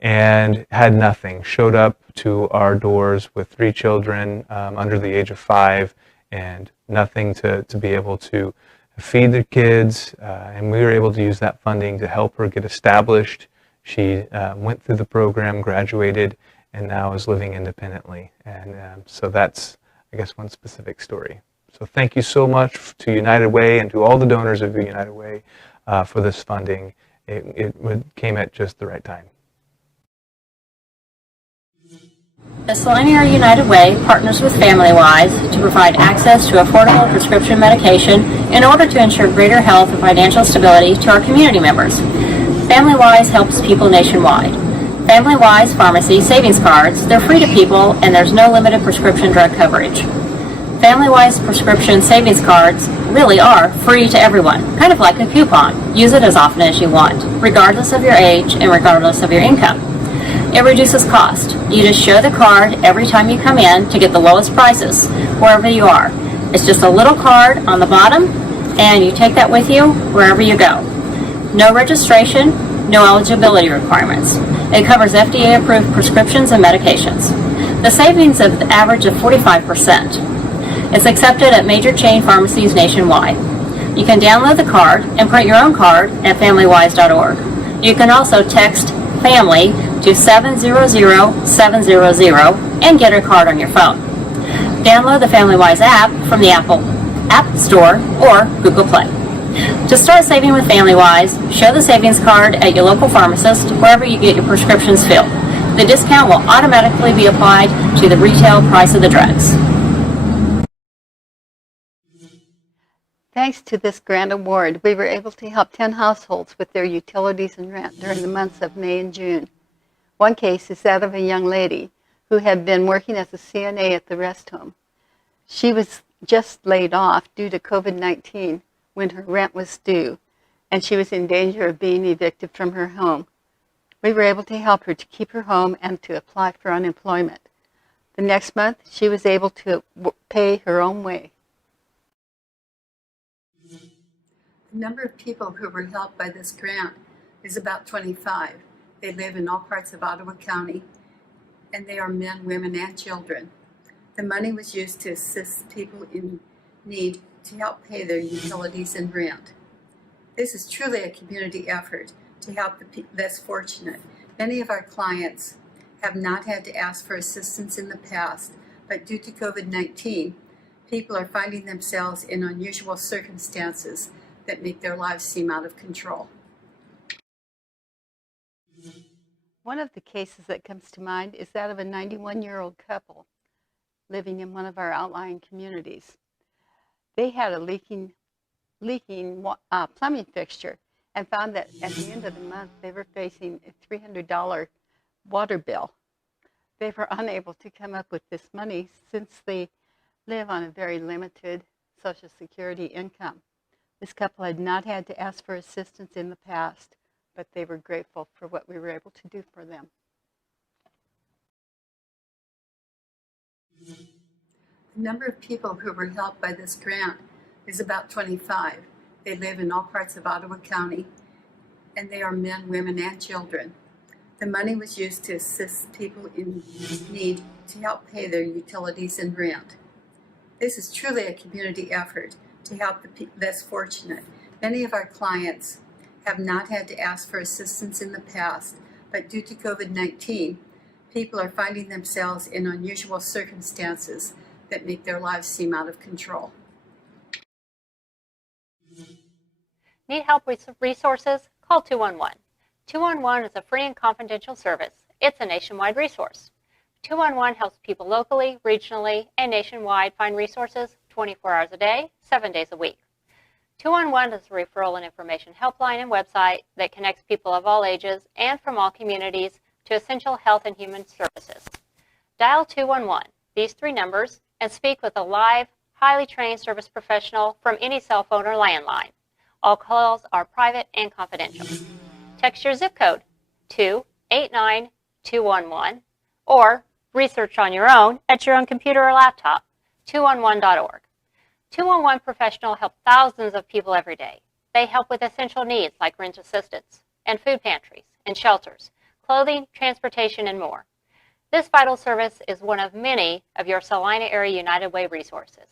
and had nothing. Showed up to our doors with 3 children under the age of 5, and nothing to be able to feed the kids. And we were able to use that funding to help her get established. She went through the program, graduated, and now is living independently. And so that's, I guess, one specific story. So thank you so much to United Way and to all the donors of United Way for this funding. It came at just the right time. The Salina Area United Way partners with FamilyWise to provide access to affordable prescription medication in order to ensure greater health and financial stability to our community members. FamilyWise helps people nationwide. FamilyWise Pharmacy Savings Cards, they're free to people and there's no limited prescription drug coverage. FamilyWise prescription savings cards really are free to everyone, kind of like a coupon. Use it as often as you want, regardless of your age and regardless of your income. It reduces cost. You just show the card every time you come in to get the lowest prices, wherever you are. It's just a little card on the bottom, and you take that with you wherever you go. No registration, no eligibility requirements. It covers FDA-approved prescriptions and medications. The savings of the average of 45%. It's accepted at major chain pharmacies nationwide. You can download the card and print your own card at familywise.org. You can also text FAMILY to 700-700 and get a card on your phone. Download the FamilyWise app from the Apple App Store or Google Play. To start saving with FamilyWise, show the savings card at your local pharmacist wherever you get your prescriptions filled. The discount will automatically be applied to the retail price of the drugs. Thanks to this grant award, we were able to help 10 households with their utilities and rent during the months of May and June. One case is that of a young lady who had been working as a CNA at the rest home. She was just laid off due to COVID-19 when her rent was due, and she was in danger of being evicted from her home. We were able to help her to keep her home and to apply for unemployment. The next month, she was able to pay her own way. The number of people who were helped by this grant is about 25. They live in all parts of Ottawa County, and they are men, women, and children. The money was used to assist people in need to help pay their utilities and rent. This is truly a community effort to help the less fortunate. Many of our clients have not had to ask for assistance in the past, but due to COVID-19, people are finding themselves in unusual circumstances that make their lives seem out of control. One of the cases that comes to mind is that of a 91-year-old couple living in one of our outlying communities. They had a leaking plumbing fixture and found that at the end of the month they were facing a $300 water bill. They were unable to come up with this money since they live on a very limited Social Security income. This couple had not had to ask for assistance in the past, but they were grateful for what we were able to do for them. The number of people who were helped by this grant is about 25. They live in all parts of Ottawa County, and they are men, women, and children. The money was used to assist people in need to help pay their utilities and rent. This is truly a community effort to help the less fortunate. Many of our clients have not had to ask for assistance in the past, but due to COVID-19, people are finding themselves in unusual circumstances that make their lives seem out of control. Need help with resources? Call 211. 211 is a free and confidential service. It's a nationwide resource. 211 helps people locally, regionally, and nationwide find resources 24 hours a day, 7 days a week. 211 is a referral and information helpline and website that connects people of all ages and from all communities to essential health and human services. Dial 211, these 3 numbers, and speak with a live, highly trained service professional from any cell phone or landline. All calls are private and confidential. Text your zip code to 89211 or research on your own at your own computer or laptop, 211.org. 211 professional help thousands of people every day. They help with essential needs like rent assistance and food pantries and shelters, clothing, transportation, and more. This vital service is one of many of your Salina Area United Way resources.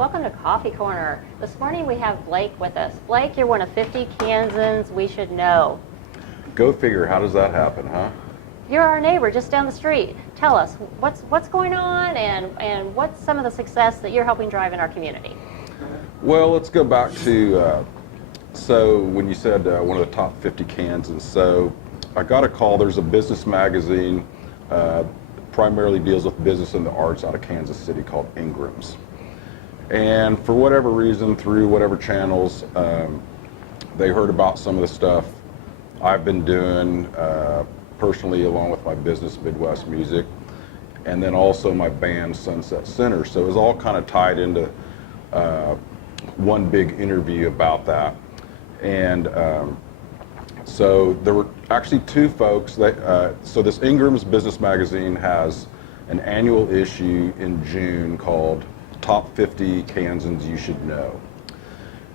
Welcome to Coffee Corner. This morning we have Blake with us. Blake, you're one of 50 Kansans we should know. Go figure, how does that happen, huh? You're our neighbor just down the street. Tell us, what's going on and what's some of the success that you're helping drive in our community? Well, let's go back to, so when you said one of the top 50 Kansans, so I got a call. There's a business magazine, primarily deals with business and the arts out of Kansas City called Ingram's. And for whatever reason, through whatever channels, they heard about some of the stuff I've been doing personally, along with my business, Midwest Music, and then also my band, Sunset Center. So it was all kind of tied into one big interview about that. And so there were actually two folks that, so this Ingram's Business Magazine has an annual issue in June called Top 50 Kansans You Should Know.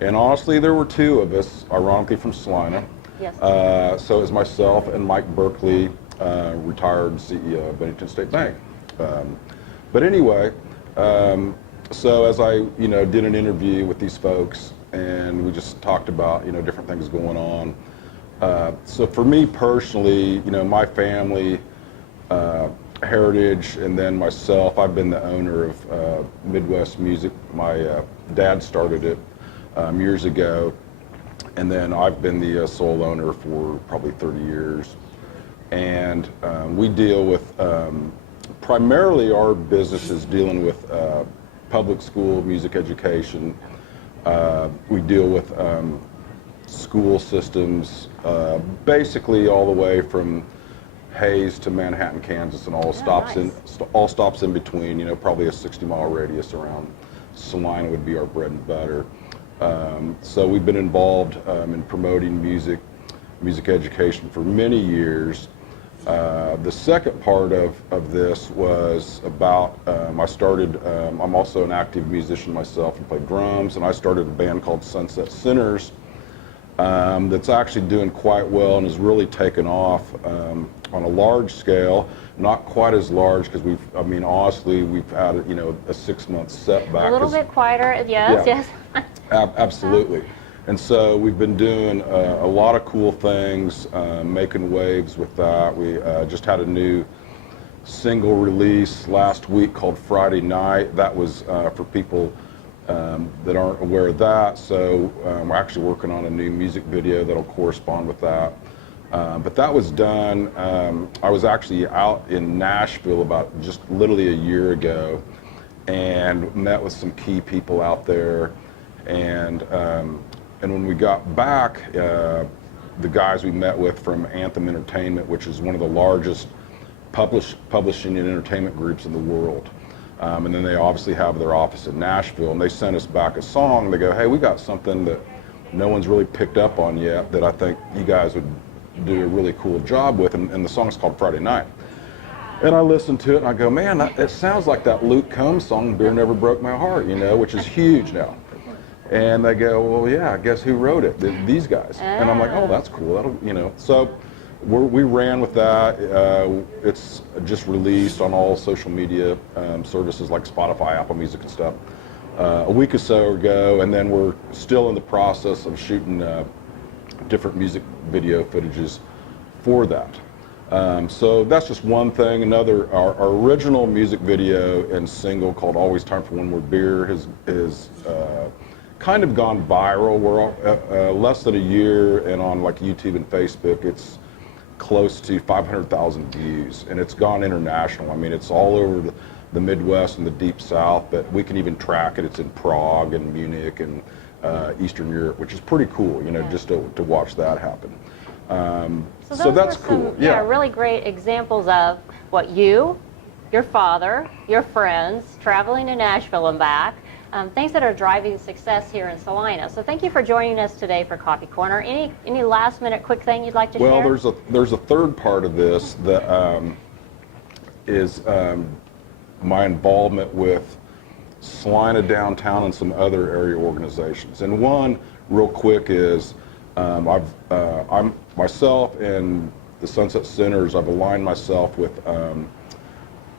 And honestly, there were two of us, ironically from Salina. Yes. So it was myself and Mike Berkeley, retired CEO of Bennington State Bank. But anyway, so as I, did an interview with these folks, and we just talked about, different things going on. So for me personally, my family, heritage, and then myself, I've been the owner of Midwest Music. My dad started it years ago, and then I've been the sole owner for probably 30 years. And we deal with, primarily our business is dealing with public school music education. We deal with school systems, basically all the way from Hayes to Manhattan, Kansas, and all stops in between. Probably a 60-mile radius around Salina would be our bread and butter. So we've been involved in promoting music education for many years. The second part of this was about, I'm also an active musician myself and play drums, and I started a band called Sunset Centers that's actually doing quite well and has really taken off on a large scale. Not quite as large because honestly, we've had a 6-month setback. A little bit quieter, yes. Absolutely. And so we've been doing a lot of cool things, making waves with that. We just had a new single release last week called Friday Night. That was for people that aren't aware of that. So we're actually working on a new music video that'll correspond with that. But that was done. I was actually out in Nashville about just literally a year ago and met with some key people out there. And when we got back, the guys we met with from Anthem Entertainment, which is one of the largest publishing and entertainment groups in the world. And then they obviously have their office in Nashville, and they sent us back a song. They go, hey, we got something that no one's really picked up on yet that I think you guys would do a really cool job with, and the song's called Friday Night. And I listened to it and I go, man, it sounds like that Luke Combs song, Beer Never Broke My Heart, which is huge now. And they go, well, yeah, guess who wrote it? These guys. And I'm like, oh, that's cool. So we ran with that. It's just released on all social media services like Spotify, Apple Music and stuff a week or so ago. And then we're still in the process of shooting different music video footages for that. So that's just one thing. Our original music video and single called Always Time for One More Beer is kind of gone viral. We're less than a year, and on like YouTube and Facebook, it's close to 500,000 views, and it's gone international. It's all over the Midwest and the Deep South, but we can even track it. It's in Prague and Munich and Eastern Europe, which is pretty cool, just to watch that happen. So that's cool. Yeah, really great examples of what you, your father, your friends, traveling to Nashville and back, things that are driving success here in Salina. So thank you for joining us today for Coffee Corner. Any last minute quick thing you'd like to share? Well, there's a third part of this that is my involvement with Salina Downtown and some other area organizations. And one, real quick, is I'm myself and the Sunset Centers. I've aligned myself with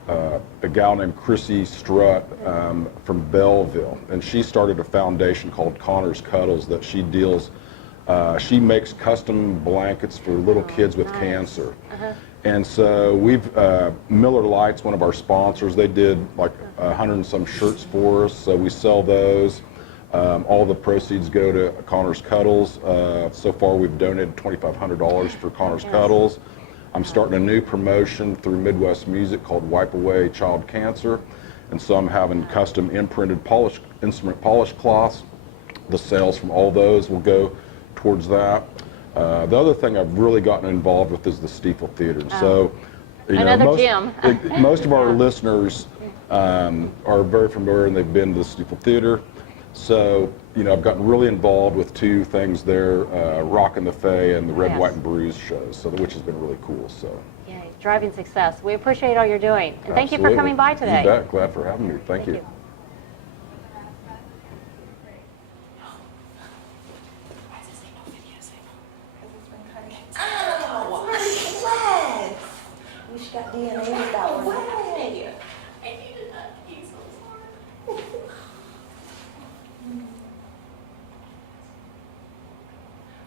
a gal named Chrissy Strutt from Belleville, and she started a foundation called Connor's Cuddles that she deals. She makes custom blankets for little kids with cancer. And so Miller Lite's one of our sponsors. They did like 100 and some shirts for us, so we sell those. All the proceeds go to Connor's Cuddles. So far we've donated $2,500 for Connor's Cuddles. I'm starting a new promotion through Midwest Music called Wipe Away Child Cancer. And so I'm having custom imprinted instrument polish cloths. The sales from all those will go towards that. The other thing I've really gotten involved with is the Stiefel Theater. So, most of our listeners are very familiar and they've been to the Stiefel Theater. So, I've gotten really involved with two things there, Rockin' the Fae and the Red, White, and Bruised shows, which has been really cool. So, yeah, driving success. We appreciate all you're doing. And thank you for coming by today. You bet. Glad for having me. Thank you. She got DNA with that one. Way. I needed that key so hard.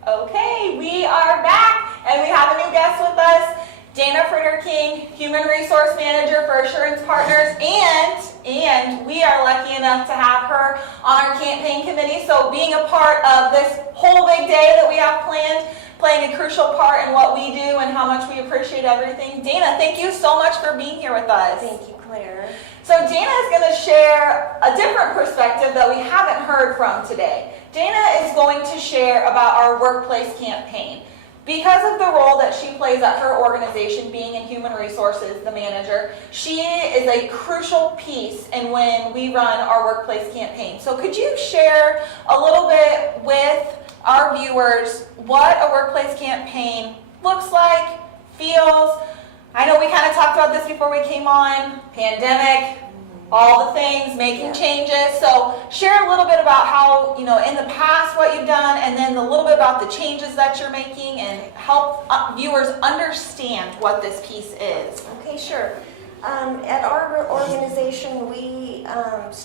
Okay, we are back, and we have a new guest with us, Dana Fritter King, Human Resource Manager for Assurance Partners, and we are lucky enough to have her on our campaign committee. So being a part of this whole big day that we have planned, playing a crucial part in what we do and how much we appreciate everything. Dana, thank you so much for being here with us. Thank you, Claire. So Dana is going to share a different perspective that we haven't heard from today. Dana is going to share about our workplace campaign. Because of the role that she plays at her organization, being in human resources, the manager, she is a crucial piece in when we run our workplace campaign. So could you share a little bit with our viewers what a workplace campaign looks like, feels? I know we kind of talked about this before we came on, pandemic, all the things, making changes. So share a little bit about how, in the past what you've done, and then a little bit about the changes that you're making, and help viewers understand what this piece is. Okay, sure. At our organization, we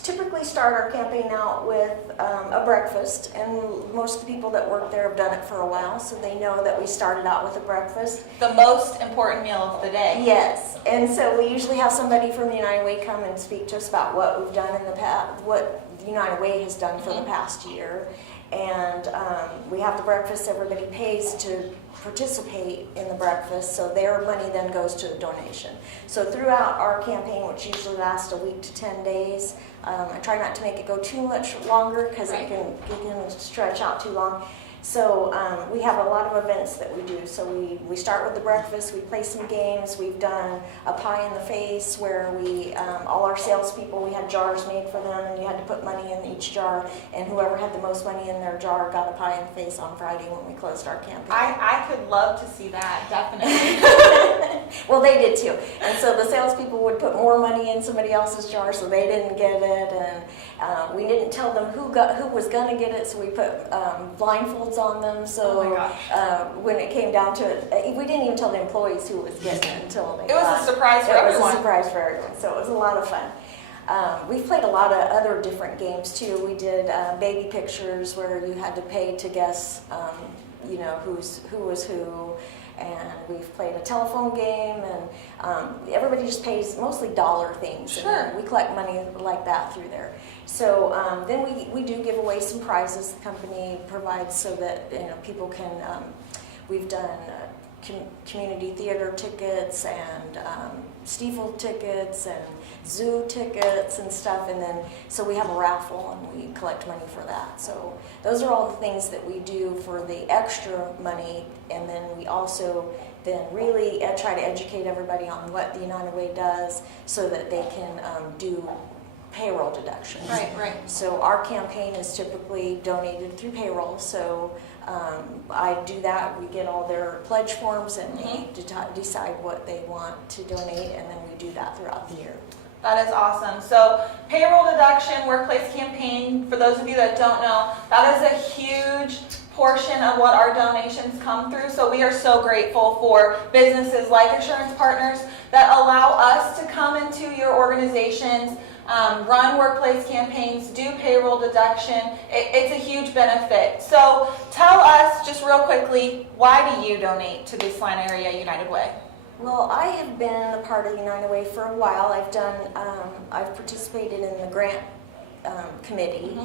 typically start our campaign out with a breakfast, and most of the people that work there have done it for a while, so they know that we started out with a breakfast. The most important meal of the day. Yes, and so we usually have somebody from the United Way come and speak to us about what we've done in the past, what the United Way has done for the past year. And we have the breakfast, everybody pays to participate in the breakfast, so their money then goes to the donation. So throughout our campaign, which usually lasts a week to 10 days, I try not to make it go too much longer because it can stretch out too long. So we have a lot of events that we do. So we start with the breakfast, we play some games, we've done a pie in the face where we, all our salespeople, we had jars made for them and you had to put money in each jar, and whoever had the most money in their jar got a pie in the face on Friday when we closed our campaign. I could love to see that, definitely. Well, they did too. And so the salespeople would put more money in somebody else's jar so they didn't get it, and we didn't tell them who was going to get it, so we put blindfolds on them, so when it came down to it, we didn't even tell the employees who was getting it until they It was a surprise for everyone. It was a surprise for everyone, so it was a lot of fun. We've played a lot of other different games too. We did baby pictures where you had to pay to guess, who was who. And we've played a telephone game, and everybody just pays mostly dollar things. Sure. And we collect money like that through there. So then we do give away some prizes the company provides so that people can. We've done community theater tickets and Stiefel tickets and zoo tickets and stuff, and then so we have a raffle and we collect money for that. So those are all the things that we do for the extra money, and then we also then really try to educate everybody on what the United Way does so that they can do payroll deductions. Right. So our campaign is typically donated through payroll, so I do that. We get all their pledge forms and they decide what they want to donate, and then we do that throughout the year. That is awesome. So payroll deduction, workplace campaign, for those of you that don't know, that is a huge portion of what our donations come through. So we are so grateful for businesses like Assurance Partners that allow us to come into your organizations, run workplace campaigns, do payroll deduction. It's a huge benefit. So tell us just real quickly, why do you donate to the Salina Area United Way? Well, I have been a part of United Way for a while. I've participated in the grant committee.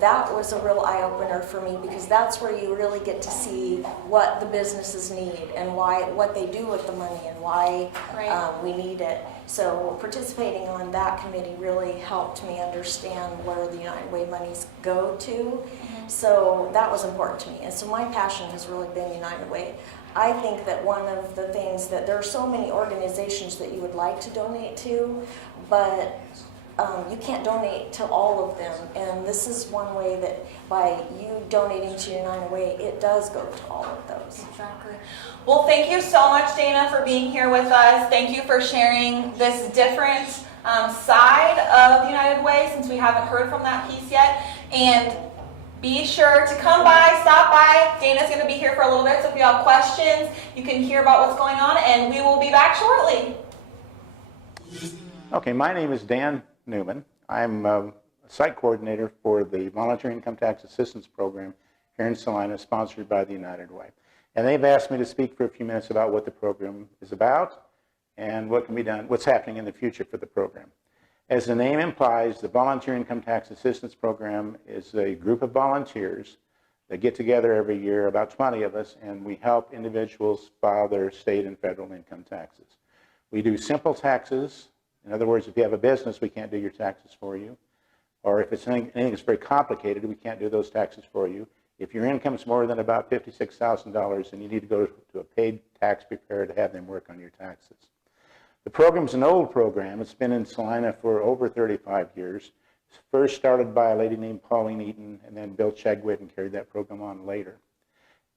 That was a real eye-opener for me because that's where you really get to see what the businesses need and what they do with the money and why we need it. So participating on that committee really helped me understand where the United Way monies go to. So that was important to me. And so my passion has really been United Way. I think that one of the things that there are so many organizations that you would like to donate to, but you can't donate to all of them, and this is one way that by you donating to United Way, it does go to all of those. Exactly. Well, thank you so much, Dana, for being here with us. Thank you for sharing this different side of United Way, since we haven't heard from that piece yet. And be sure to come by, stop by. Dana's going to be here for a little bit, so if you have questions, you can hear about what's going on, and we will be back shortly. Okay, my name is Dan Newman. I'm a site coordinator for the Volunteer Income Tax Assistance Program here in Salina, sponsored by the United Way. And they've asked me to speak for a few minutes about what the program is about and what can be done, what's happening in the future for the program. As the name implies, the Volunteer Income Tax Assistance Program is a group of volunteers that get together every year, about 20 of us, and we help individuals file their state and federal income taxes. We do simple taxes. In other words, if you have a business, we can't do your taxes for you. Or if it's anything that's very complicated, we can't do those taxes for you. If your income is more than about $56,000, then you need to go to a paid tax preparer to have them work on your taxes. The program's an old program. It's been in Salina for over 35 years. It's first started by a lady named Pauline Eaton, and then Bill Chegwin carried that program on later.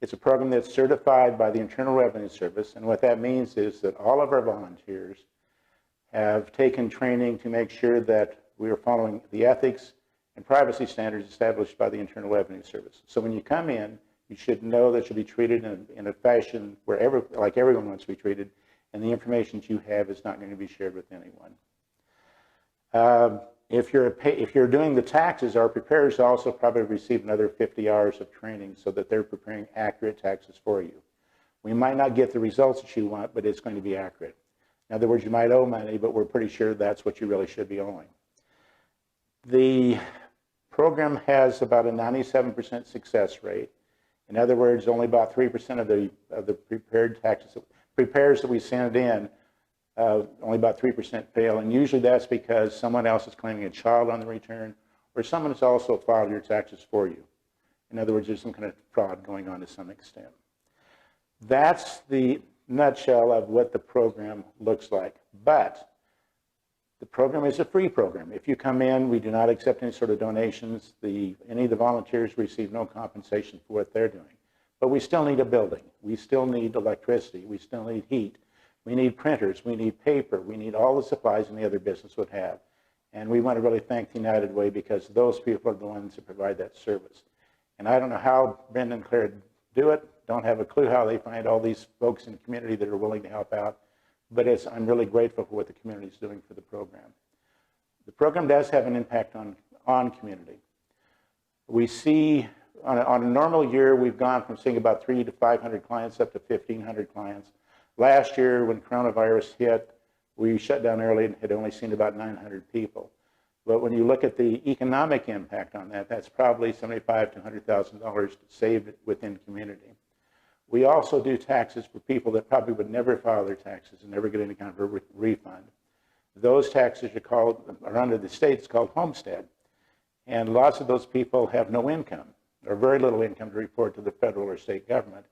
It's a program that's certified by the Internal Revenue Service, and what that means is that all of our volunteers have taken training to make sure that we are following the ethics and privacy standards established by the Internal Revenue Service. So when you come in, you should know that you'll be treated in a fashion where like everyone wants to be treated, and the information that you have is not going to be shared with anyone. If you're doing the taxes, our preparers also probably receive another 50 hours of training so that they're preparing accurate taxes for you. We might not get the results that you want, but it's going to be accurate. In other words, you might owe money, but we're pretty sure that's what you really should be owing. The program has about a 97% success rate. In other words, only about 3% of the prepared taxes, preparers that we send in, only about 3% fail, and usually that's because someone else is claiming a child on the return, or someone has also filed your taxes for you. In other words, there's some kind of fraud going on to some extent. That's the nutshell of what the program looks like. But the program is a free program. If you come in, we do not accept any sort of donations. Any of the volunteers receive no compensation for what they're doing. But we still need a building. We still need electricity. We still need heat. We need printers. We need paper. We need all the supplies any other business would have. And we want to really thank the United Way because those people are the ones that provide that service. And I don't know how Brenda and Claire do it. Don't have a clue how they find all these folks in the community that are willing to help out. But I'm really grateful for what the community is doing for the program. The program does have an impact on community. We see on a normal year, we've gone from seeing about 300 to 500 clients up to 1,500 clients. Last year, when coronavirus hit, we shut down early and had only seen about 900 people. But when you look at the economic impact on that, that's probably $75,000 to $100,000 saved within community. We also do taxes for people that probably would never file their taxes and never get any kind of a refund. Those taxes are under the state, it's called homestead. And lots of those people have no income or very little income to report to the federal or state government.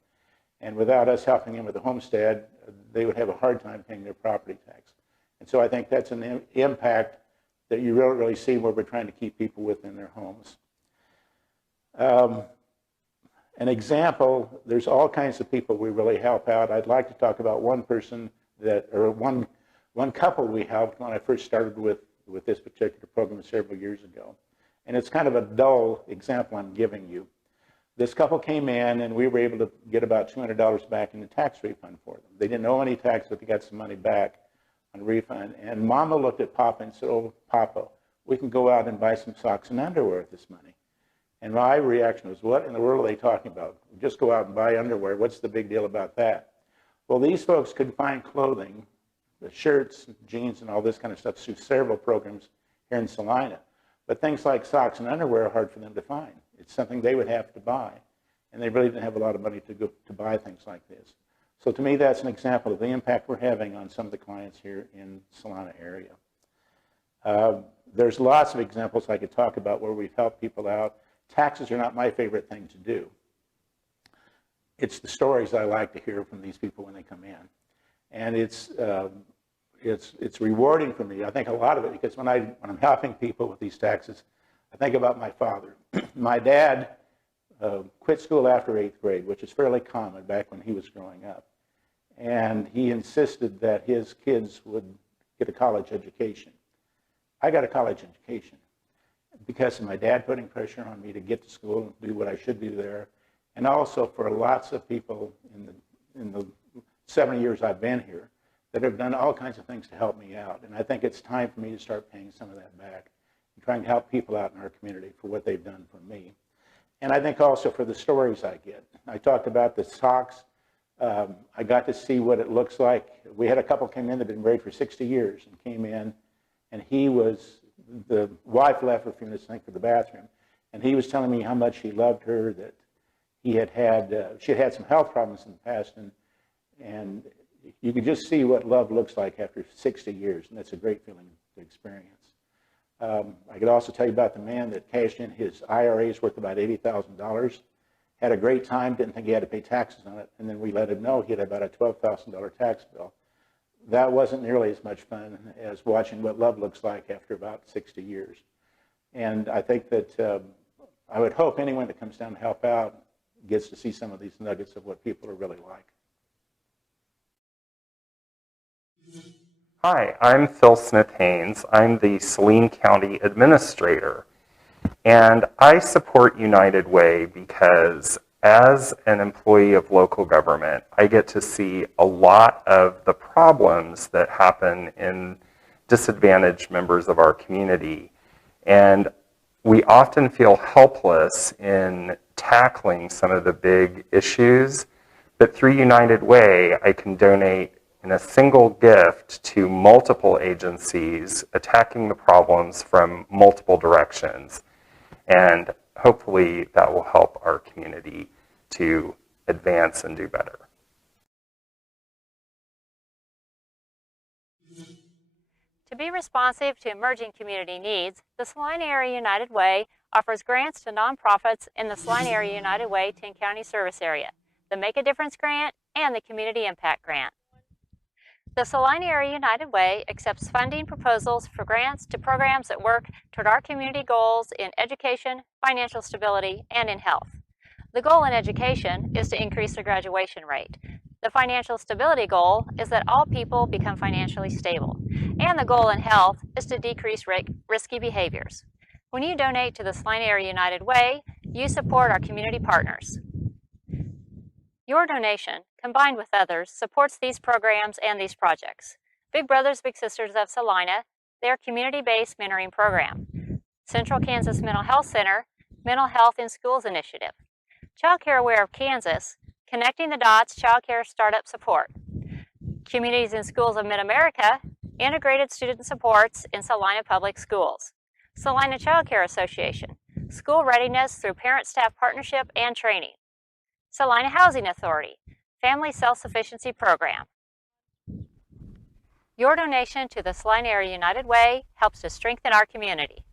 And without us helping them with the homestead, they would have a hard time paying their property tax. And so I think that's an impact that you really see where we're trying to keep people within their homes. An example, there's all kinds of people we really help out. I'd like to talk about one person one couple we helped when I first started with this particular program several years ago. And it's kind of a dull example I'm giving you. This couple came in and we were able to get about $200 back in the tax refund for them. They didn't owe any tax, but they got some money back. on refund. And Mama looked at Papa and said, "Oh, Papa, we can go out and buy some socks and underwear with this money." And my reaction was, what in the world are they talking about? Just go out and buy underwear. What's the big deal about that? Well, these folks could find clothing, the shirts, jeans, and all this kind of stuff through several programs here in Salina. But things like socks and underwear are hard for them to find. It's something they would have to buy. And they really didn't have a lot of money to buy things like this. So to me, that's an example of the impact we're having on some of the clients here in Salina area. There's lots of examples I could talk about where we've helped people out. Taxes are not my favorite thing to do. It's the stories I like to hear from these people when they come in. And it's rewarding for me. I think a lot of it, because when I'm helping people with these taxes, I think about my father. My dad quit school after 8th grade, which is fairly common back when he was growing up. And he insisted that his kids would get a college education. I got a college education because of my dad putting pressure on me to get to school and do what I should do there. And also for lots of people in the 70 years I've been here that have done all kinds of things to help me out. And I think it's time for me to start paying some of that back and trying to help people out in our community for what they've done for me. And I think also for the stories I get. I talked about the socks. I got to see what it looks like. We had a couple came in that had been married for 60 years and came in, and the wife left for a few minutes, I think, for the bathroom, and he was telling me how much he loved her, that she had had some health problems in the past, and you could just see what love looks like after 60 years, and that's a great feeling to experience. I could also tell you about the man that cashed in his IRAs worth about $80,000, had a great time, didn't think he had to pay taxes on it, and then we let him know he had about a $12,000 tax bill. That wasn't nearly as much fun as watching what love looks like after about 60 years. And I think that I would hope anyone that comes down to help out gets to see some of these nuggets of what people are really like. Hi, I'm Phil Smith-Haynes. I'm the Saline County Administrator. And I support United Way because as an employee of local government, I get to see a lot of the problems that happen in disadvantaged members of our community. And we often feel helpless in tackling some of the big issues, but through United Way, I can donate in a single gift to multiple agencies attacking the problems from multiple directions. And hopefully that will help our community to advance and do better. To be responsive to emerging community needs, the Salina Area United Way offers grants to nonprofits in the Salina Area United Way 10-county service area, the Make a Difference Grant, and the Community Impact Grant. The Salina Area United Way accepts funding proposals for grants to programs that work toward our community goals in education, financial stability, and in health. The goal in education is to increase the graduation rate. The financial stability goal is that all people become financially stable. And the goal in health is to decrease risky behaviors. When you donate to the Salina Area United Way, you support our community partners. Your donation, combined with others, supports these programs and these projects. Big Brothers Big Sisters of Salina, their community-based mentoring program. Central Kansas Mental Health Center, Mental Health in Schools Initiative. Child Care Aware of Kansas, Connecting the Dots Child Care Startup Support. Communities in Schools of Mid-America, Integrated Student Supports in Salina Public Schools. Salina Child Care Association, School Readiness through Parent-Staff Partnership and Training. Salina Housing Authority, Family Self-Sufficiency Program. Your donation to the Salina Area United Way helps to strengthen our community.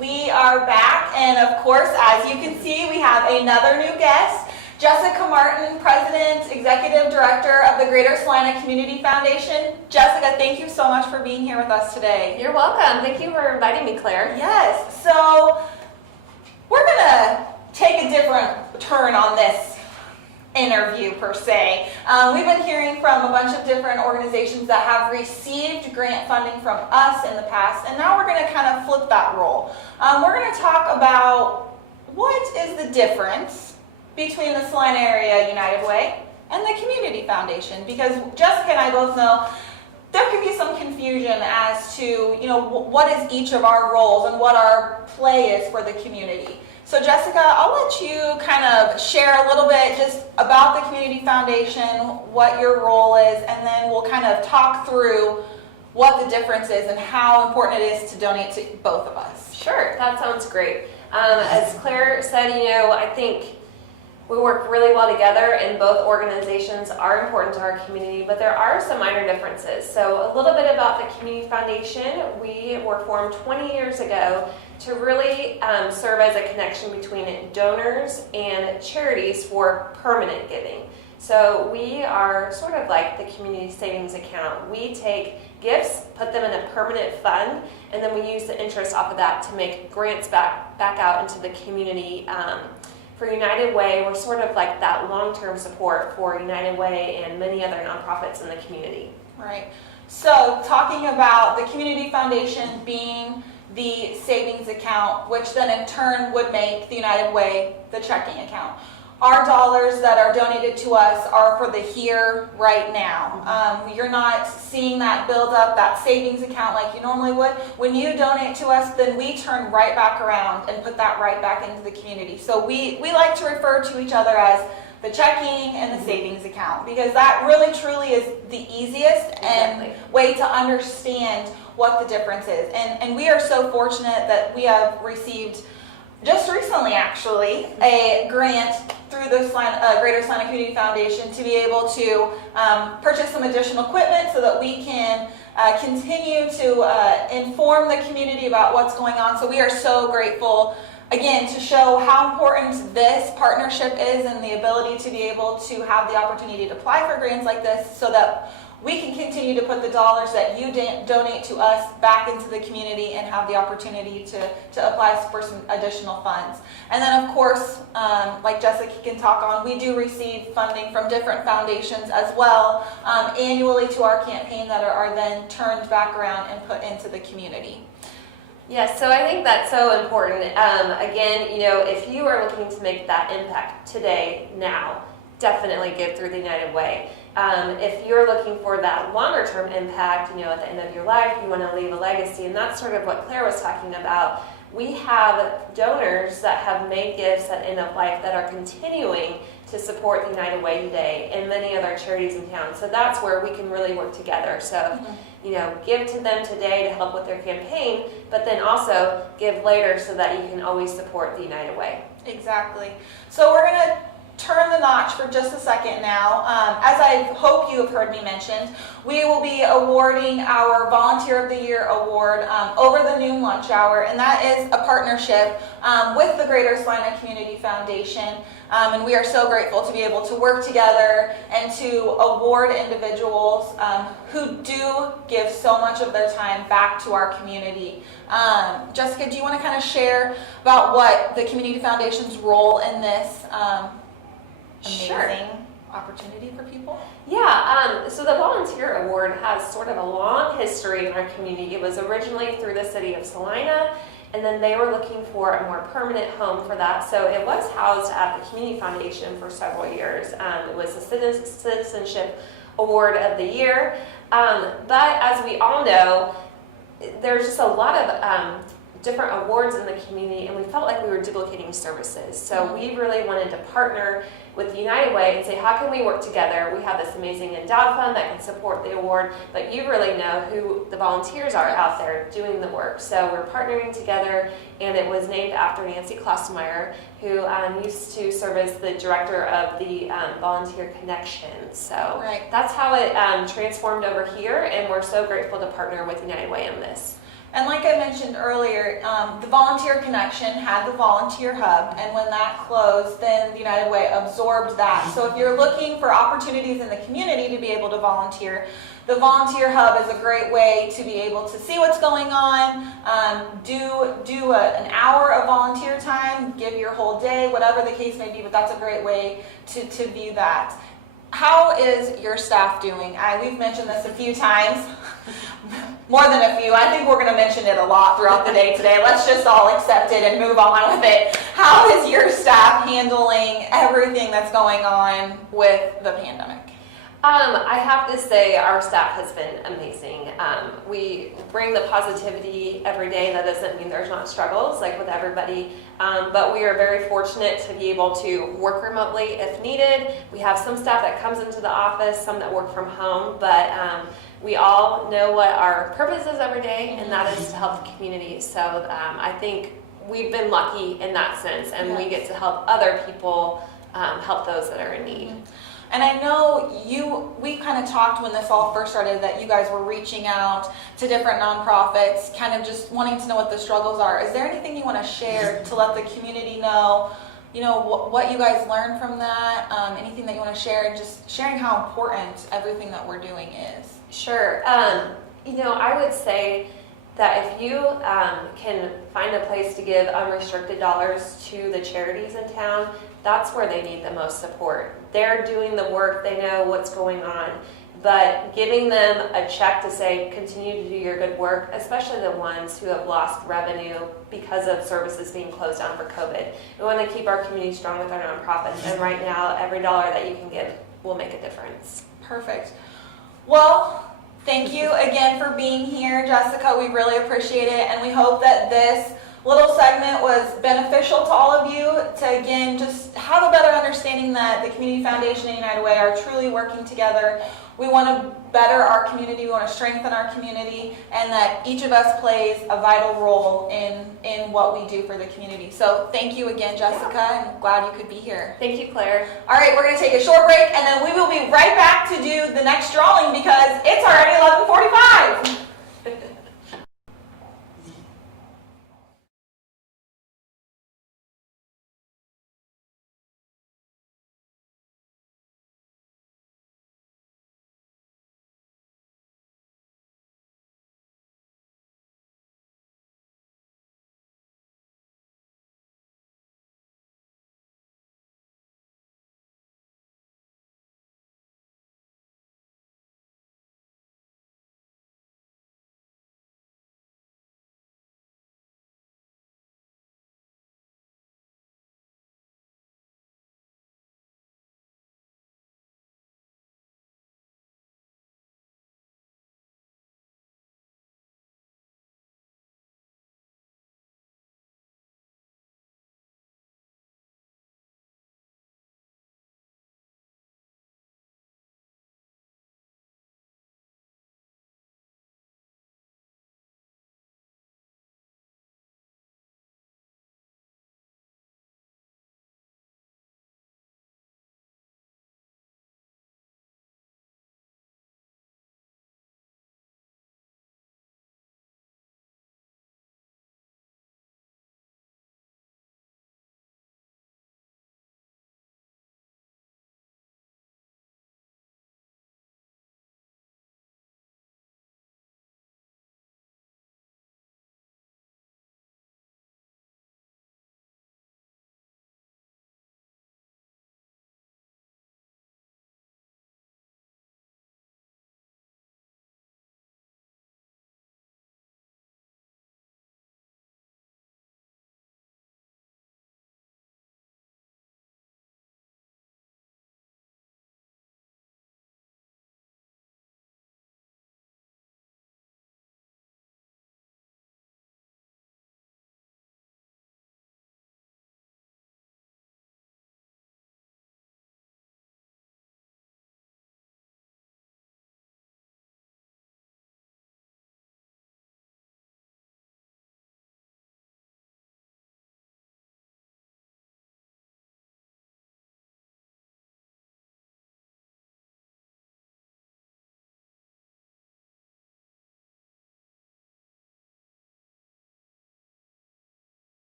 We are back, and of course, as you can see, we have another new guest, Jessica Martin, President, Executive Director of the Greater Salina Community Foundation. Jessica, thank you so much for being here with us today. You're welcome. Thank you for inviting me, Claire. Yes, so we're going to take a different turn on this interview per se. We've been hearing from a bunch of different organizations that have received grant funding from us in the past, and now we're going to kind of flip that role. We're going to talk about what is the difference between the Salina Area United Way and the Community Foundation, because Jessica and I both know there can be some confusion as to, you know, what is each of our roles and what our play is for the community. So Jessica, I'll let you kind of share a little bit just about the Community Foundation, what your role is, and then we'll kind of talk through what the difference is and how important it is to donate to both of us. Sure, that sounds great. As Claire said, you know, I think we work really well together, and both organizations are important to our community, but there are some minor differences. So a little bit about the Community Foundation. We were formed 20 years ago to really serve as a connection between donors and charities for permanent giving. So we are sort of like the community savings account. We take gifts, put them in a permanent fund, and then we use the interest off of that to make grants back out into the community. For United Way, we're sort of like that long-term support for United Way and many other nonprofits in the community. Right. So talking about the Community Foundation being the savings account, which then in turn would make the United Way the checking account. Our dollars that are donated to us are for the here, right now. You're not seeing that build up, that savings account like you normally would. When you donate to us, then we turn right back around and put that right back into the community. So we like to refer to each other as the checking and the savings account, because that really truly is the easiest and way to understand what the difference is. And we are so fortunate that we have received just recently, actually, a grant through the Greater Salina Community Foundation to be able to purchase some additional equipment so that we can continue to inform the community about what's going on. So we are so grateful, again, to show how important this partnership is and the ability to be able to have the opportunity to apply for grants like this so that we can continue to put the dollars that you donate to us back into the community and have the opportunity to apply for some additional funds. And then, of course, like Jessica can talk on, we do receive funding from different foundations as well annually to our campaign that are then turned back around and put into the community. Yes, so I think that's so important. Again, you know, if you are looking to make that impact today, now, definitely give through the United Way. If you're looking for that longer term impact, you know, at the end of your life, you want to leave a legacy, and that's sort of what Claire was talking about. We have donors that have made gifts at end of life that are continuing to support the United Way today and many other charities in town. So that's where we can really work together. So, you know, give to them today to help with their campaign, but then also give later so that you can always support the United Way. Exactly. So we're going to turn the notch for just a second now. As I hope you have heard me mention, we will be awarding our Volunteer of the Year award over the noon lunch hour, and that is a partnership with the Greater Salina Community Foundation. And we are so grateful to be able to work together and to award individuals who do give so much of their time back to our community. Jessica, do you want to kind of share about what the Community Foundation's role in this amazing opportunity for people? Yeah, so the Volunteer Award has sort of a long history in our community. It was originally through the city of Salina, and then they were looking for a more permanent home for that. So it was housed at the Community Foundation for several years. It was a Citizenship Award of the Year. But as we all know, there's just a lot of different awards in the community, and we felt like we were duplicating services. So we really wanted to partner with United Way and say, how can we work together? We have this amazing endowed fund that can support the award, but you really know who the volunteers are out there doing the work. So we're partnering together, and it was named after Nancy Klostermeyer, who used to serve as the director of the Volunteer Connection. So that's how it transformed over here, and we're so grateful to partner with United Way on this. And like I mentioned earlier, the Volunteer Connection had the Volunteer Hub, and when that closed, then the United Way absorbed that. So if you're looking for opportunities in the community to be able to volunteer, the Volunteer Hub is a great way to be able to see what's going on, do an hour of volunteer time, give your whole day, whatever the case may be, but that's a great way to view that. How is your staff doing? We've mentioned this a few times. more than a few. I think we're going to mention it a lot throughout the day today. Let's just all accept it and move on with it. How is your staff handling everything that's going on with the pandemic? I have to say our staff has been amazing. We bring the positivity every day. That doesn't mean there's not struggles like with everybody, but we are very fortunate to be able to work remotely if needed. We have some staff that comes into the office, some that work from home, but we all know what our purpose is every day, and that is to help the community. So I think we've been lucky in that sense, and we get to help other people help those that are in need. And I know we kind of talked when this all first started that you guys were reaching out to different nonprofits, kind of just wanting to know what the struggles are. Is there anything you want to share to let the community know, what you guys learned from that? Anything that you want to share, and just sharing how important everything that we're doing is? Sure. I would say that if you can find a place to give unrestricted dollars to the charities in town, that's where they need the most support. They're doing the work, they know what's going on, but giving them a check to say, continue to do your good work, especially the ones who have lost revenue because of services being closed down for COVID. We want to keep our community strong with our nonprofits, and right now, every dollar that you can give will make a difference. Perfect. Well, thank you again for being here, Jessica. We really appreciate it, and we hope that this little segment was beneficial to all of you to, again, just have a better understanding that the Community Foundation and United Way are truly working together. We want to better our community, we want to strengthen our community, and that each of us plays a vital role in what we do for the community. So thank you again, Jessica, and glad you could be here. Thank you, Claire. All right, we're going to take a short break, and then we will be right back to do the next drawing because it's already 11:45.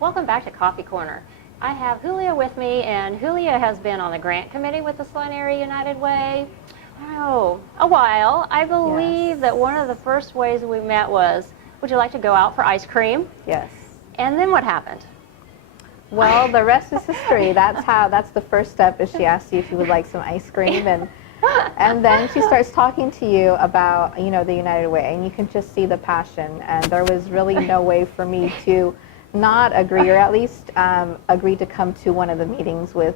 Welcome back to Coffee Corner. I have Julia with me, and Julia has been on the grant committee with the Salina Area United Way, a while. I believe that one of the first ways we met was, would you like to go out for ice cream? Yes. And then what happened? Well, the rest is history. That's the first step, is she asks you if you would like some ice cream, and then she starts talking to you about, the United Way, and you can just see the passion. And there was really no way for me to not agree, or at least agree to come to one of the meetings with,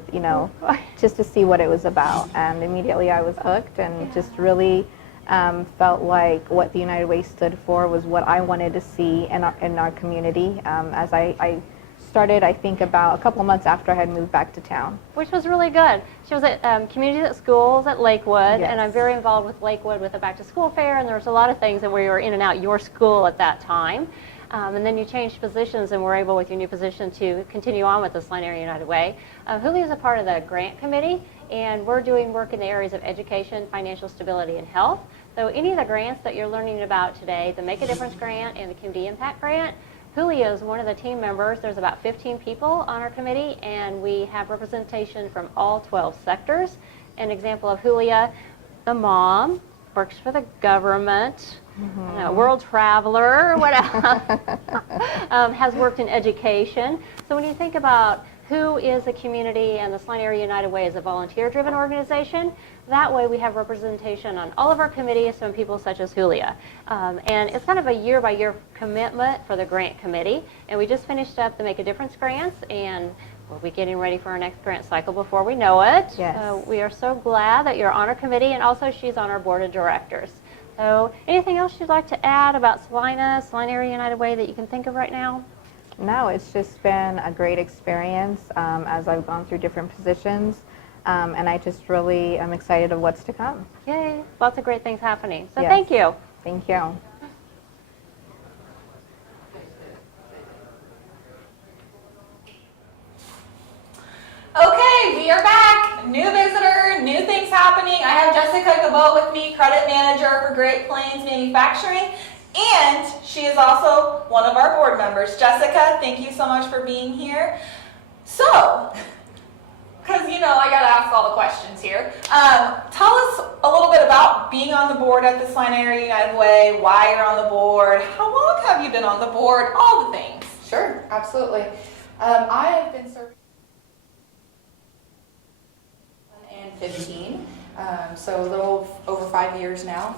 just to see what it was about. And immediately I was hooked, and just really felt like what the United Way stood for was what I wanted to see in our community. As I started, I think, about a couple months after I had moved back to town. Which was really good. She was at communities at schools at Lakewood, Yes. and I'm very involved with Lakewood with the back to school fair, and there was a lot of things that we were in and out your school at that time. And then you changed positions and were able, with your new position, to continue on with the Salina Area United Way. Julia is a part of the grant committee, and we're doing work in the areas of education, financial stability, and health. So any of the grants that you're learning about today, the Make a Difference grant and the Community Impact grant, Julia is one of the team members. There's about 15 people on our committee, and we have representation from all 12 sectors. An example of Julia, the mom, works for the government, world traveler, what else? Has worked in education. So when you think about who is a community, and the Salina Area United Way is a volunteer-driven organization, that way we have representation on all of our committees from people such as Julia. And it's kind of a year-by-year commitment for the grant committee. And we just finished up the Make a Difference grants, and we'll be getting ready for our next grant cycle before we know it. Yes. We are so glad that you're on our committee, and also she's on our board of directors. So anything else you'd like to add about Salina Area United Way that you can think of right now? No, it's just been a great experience as I've gone through different positions, and I just really am excited of what's to come. Yay, lots of great things happening. So Yes. Thank you. Thank you. Okay, we are back. New visitor, new things happening. I have Jessica Cabot with me, credit manager for Great Plains Manufacturing, and she is also one of our board members. Jessica, thank you so much for being here. So, because I got to ask all the questions here. Tell us a little bit about being on the board at the Salina Area United Way, why you're on the board, how long have you been on the board, all the things. Sure, absolutely. I have been serving 2015, so a little over 5 years now.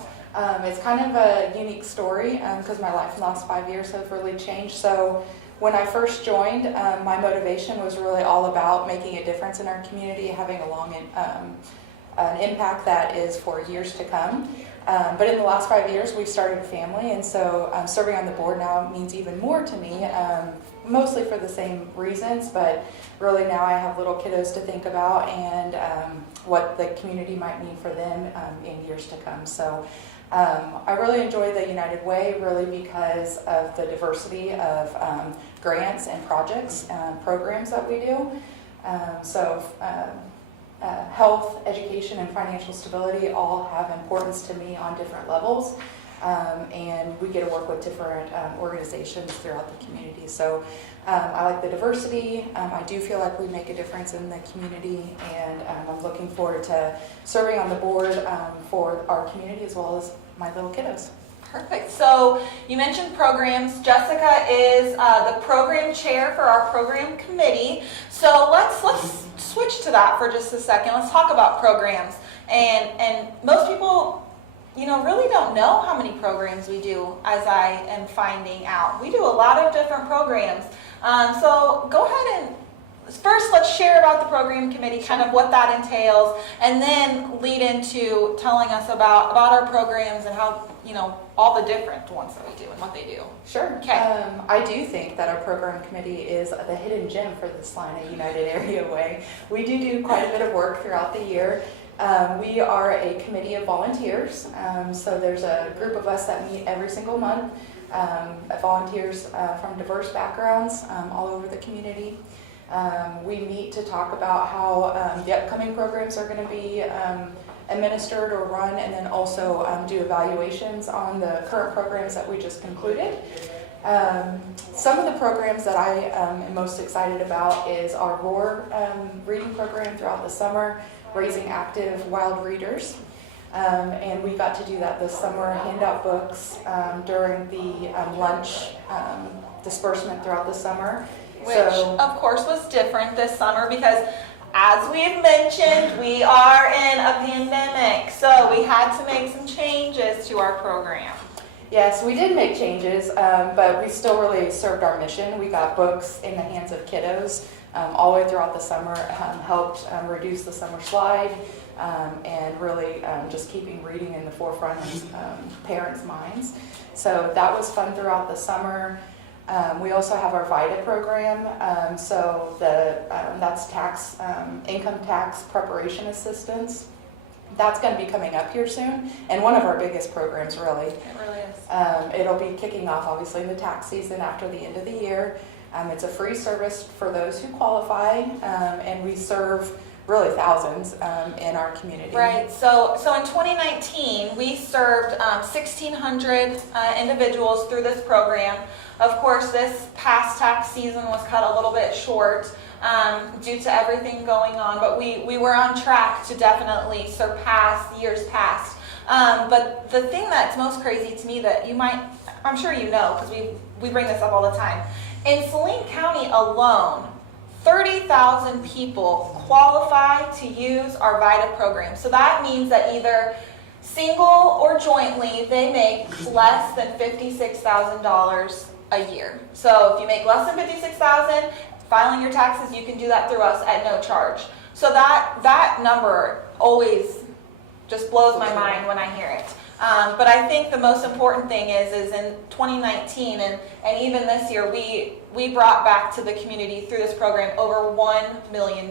It's kind of a unique story because my life in the last 5 years has really changed. So when I first joined, my motivation was really all about making a difference in our community, having a long an impact that is for years to come. But in the last 5 years, we've started a family, and so serving on the board now means even more to me, mostly for the same reasons, but really now I have little kiddos to think about and what the community might mean for them in years to come. So I really enjoy the United Way, really because of the diversity of grants and projects, programs that we do. Health, education, and financial stability all have importance to me on different levels, and we get to work with different organizations throughout the community. So I like the diversity. I do feel like we make a difference in the community, and I'm looking forward to serving on the board for our community as well as my little kiddos. Perfect. So you mentioned programs. Jessica is the program chair for our program committee. So let's switch to that for just a second. Let's talk about programs. And most people, really don't know how many programs we do, as I am finding out. We do a lot of different programs. So go ahead and first let's share about the program committee, kind of what that entails, and then lead into telling us about our programs and how, all the different ones that we do and what they do. Sure. Okay. I do think that our program committee is the hidden gem for the Salina United Area Way. We do quite a bit of work throughout the year. We are a committee of volunteers, so there's a group of us that meet every single month, volunteers from diverse backgrounds all over the community. We meet to talk about how the upcoming programs are going to be administered or run, and then also do evaluations on the current programs that we just concluded. Some of the programs that I am most excited about is our Roar reading program throughout the summer, raising active wild readers. And we got to do that this summer, hand out books during the lunch disbursement throughout the summer. Which, of course, was different this summer because, as we have mentioned, we are in a pandemic, so we had to make some changes to our program. Yes, we did make changes, but we still really served our mission. We got books in the hands of kiddos all the way throughout the summer, helped reduce the summer slide, and really just keeping reading in the forefront of parents' minds. So that was fun throughout the summer. We also have our VITA program, that's income tax preparation assistance. That's going to be coming up here soon, and one of our biggest programs, really. It really is. It'll be kicking off, obviously, in the tax season after the end of the year. It's a free service for those who qualify, and we serve really thousands in our community. Right. So in 2019, we served 1,600 individuals through this program. Of course, this past tax season was cut a little bit short due to everything going on, but we were on track to definitely surpass years past. But the thing that's most crazy to me that you might, I'm sure you know, because we bring this up all the time, in Saline County alone, 30,000 people qualify to use our VITA program. So that means that either single or jointly, they make less than $56,000 a year. So if you make less than $56,000, filing your taxes, you can do that through us at no charge. So that number always just blows my mind when I hear it. But I think the most important thing is in 2019 and even this year, we brought back to the community through this program over $1 million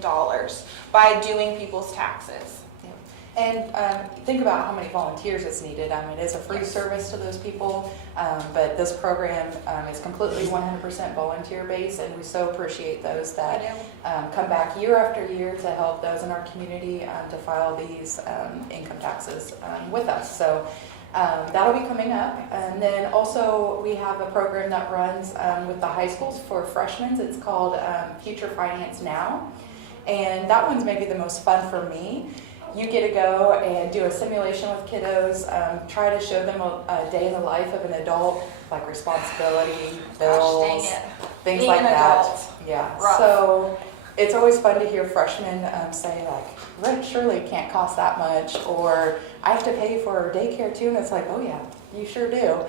by doing people's taxes. And think about how many volunteers it's needed. I mean, it's a free service to those people, but this program is completely 100% volunteer-based, and we so appreciate those that come back year after year to help those in our community to file these income taxes with us. So that'll be coming up. And then also we have a program that runs with the high schools for freshmen. It's called Future Finance Now, and that one's maybe the most fun for me. You get to go and do a simulation with kiddos, try to show them a day in the life of an adult, like responsibility, bills, things like that. Yeah. Rough. So it's always fun to hear freshmen say like, rent surely can't cost that much, or I have to pay for daycare too, and it's like, oh yeah, you sure do.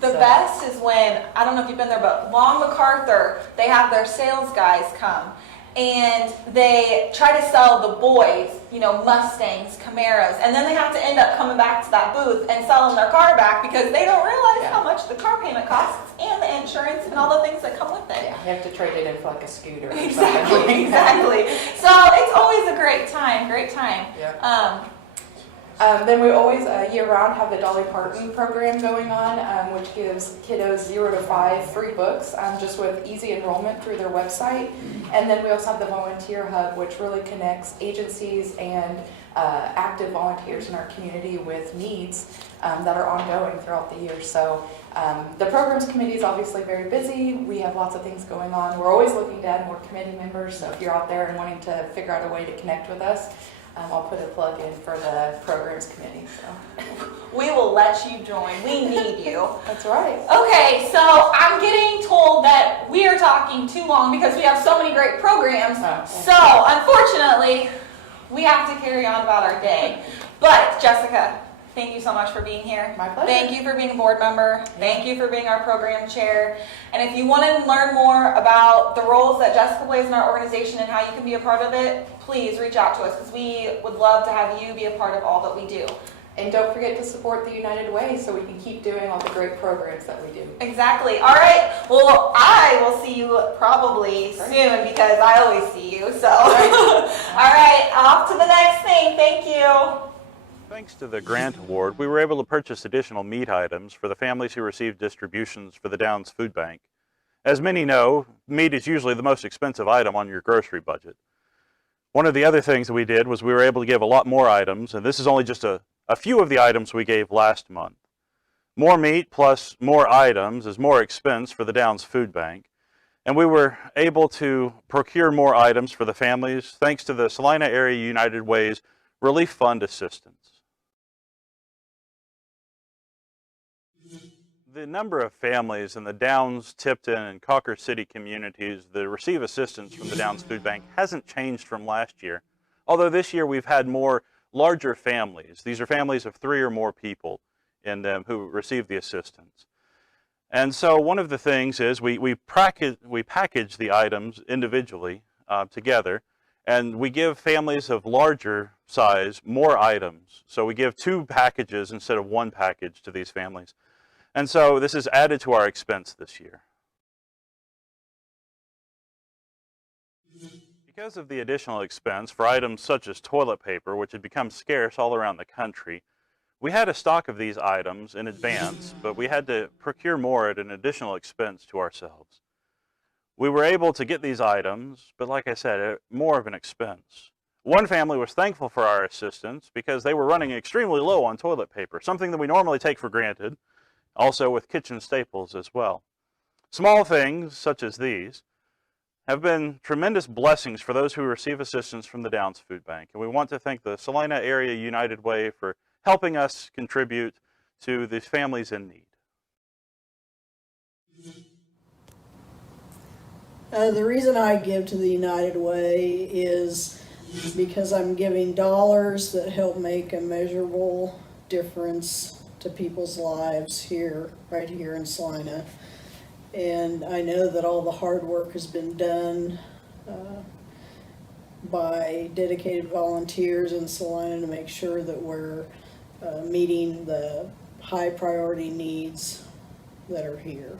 The best is when, I don't know if you've been there, but Long MacArthur, they have their sales guys come. And they try to sell the boys, Mustangs, Camaros, and then they have to end up coming back to that booth and selling their car back because they don't realize how much the car payment costs and the insurance and all the things that come with it. Yeah, you have to trade it in for like a scooter. Or exactly. So it's always a great time. Yeah. Then we always, year-round, have the Dolly Parton program going on, which gives kiddos 0 to 5 free books, just with easy enrollment through their website. And then we also have the Volunteer Hub, which really connects agencies and active volunteers in our community with needs that are ongoing throughout the year. So the programs committee is obviously very busy. We have lots of things going on. We're always looking to add more committee members, so if you're out there and wanting to figure out a way to connect with us, I'll put a plug in for the programs committee. So. We will let you join. We need you. That's right. Okay, so I'm getting told that we are talking too long because we have so many great programs. So unfortunately, we have to carry on about our day. But Jessica, thank you so much for being here. My pleasure. Thank you for being a board member. Thank you for being our program chair. And if you want to learn more about the roles that Jessica plays in our organization and how you can be a part of it, please reach out to us because we would love to have you be a part of all that we do. And don't forget to support the United Way so we can keep doing all the great programs that we do. Exactly. All right. Well, I will see you probably soon because I always see you. So, all right. Off to the next thing. Thank you. Thanks to the grant award, we were able to purchase additional meat items for the families who received distributions for the Downs Food Bank. As many know, meat is usually the most expensive item on your grocery budget. One of the other things that we did was we were able to give a lot more items, and this is only just a few of the items we gave last month. More meat plus more items is more expense for the Downs Food Bank. And we were able to procure more items for the families thanks to the Salina Area United Way's Relief Fund assistance. The number of families in the Downs, Tipton, and Cawker City communities that receive assistance from the Downs Food Bank hasn't changed from last year, although this year we've had more larger families. These are families of 3 or more people in them who receive the assistance. And so one of the things is we package the items individually together, and we give families of larger size more items. So we give 2 packages instead of 1 package to these families. And so this is added to our expense this year. Because of the additional expense for items such as toilet paper, which had become scarce all around the country, we had a stock of these items in advance, but we had to procure more at an additional expense to ourselves. We were able to get these items, but like I said, at more of an expense. One family was thankful for our assistance because they were running extremely low on toilet paper, something that we normally take for granted, also with kitchen staples as well. Small things, such as these, have been tremendous blessings for those who receive assistance from the Downs Food Bank. And we want to thank the Salina Area United Way for helping us contribute to these families in need. The reason I give to the United Way is because I'm giving dollars that help make a measurable difference to people's lives here, right here in Salina. And I know that all the hard work has been done by dedicated volunteers in Salina to make sure that we're meeting the high priority needs that are here.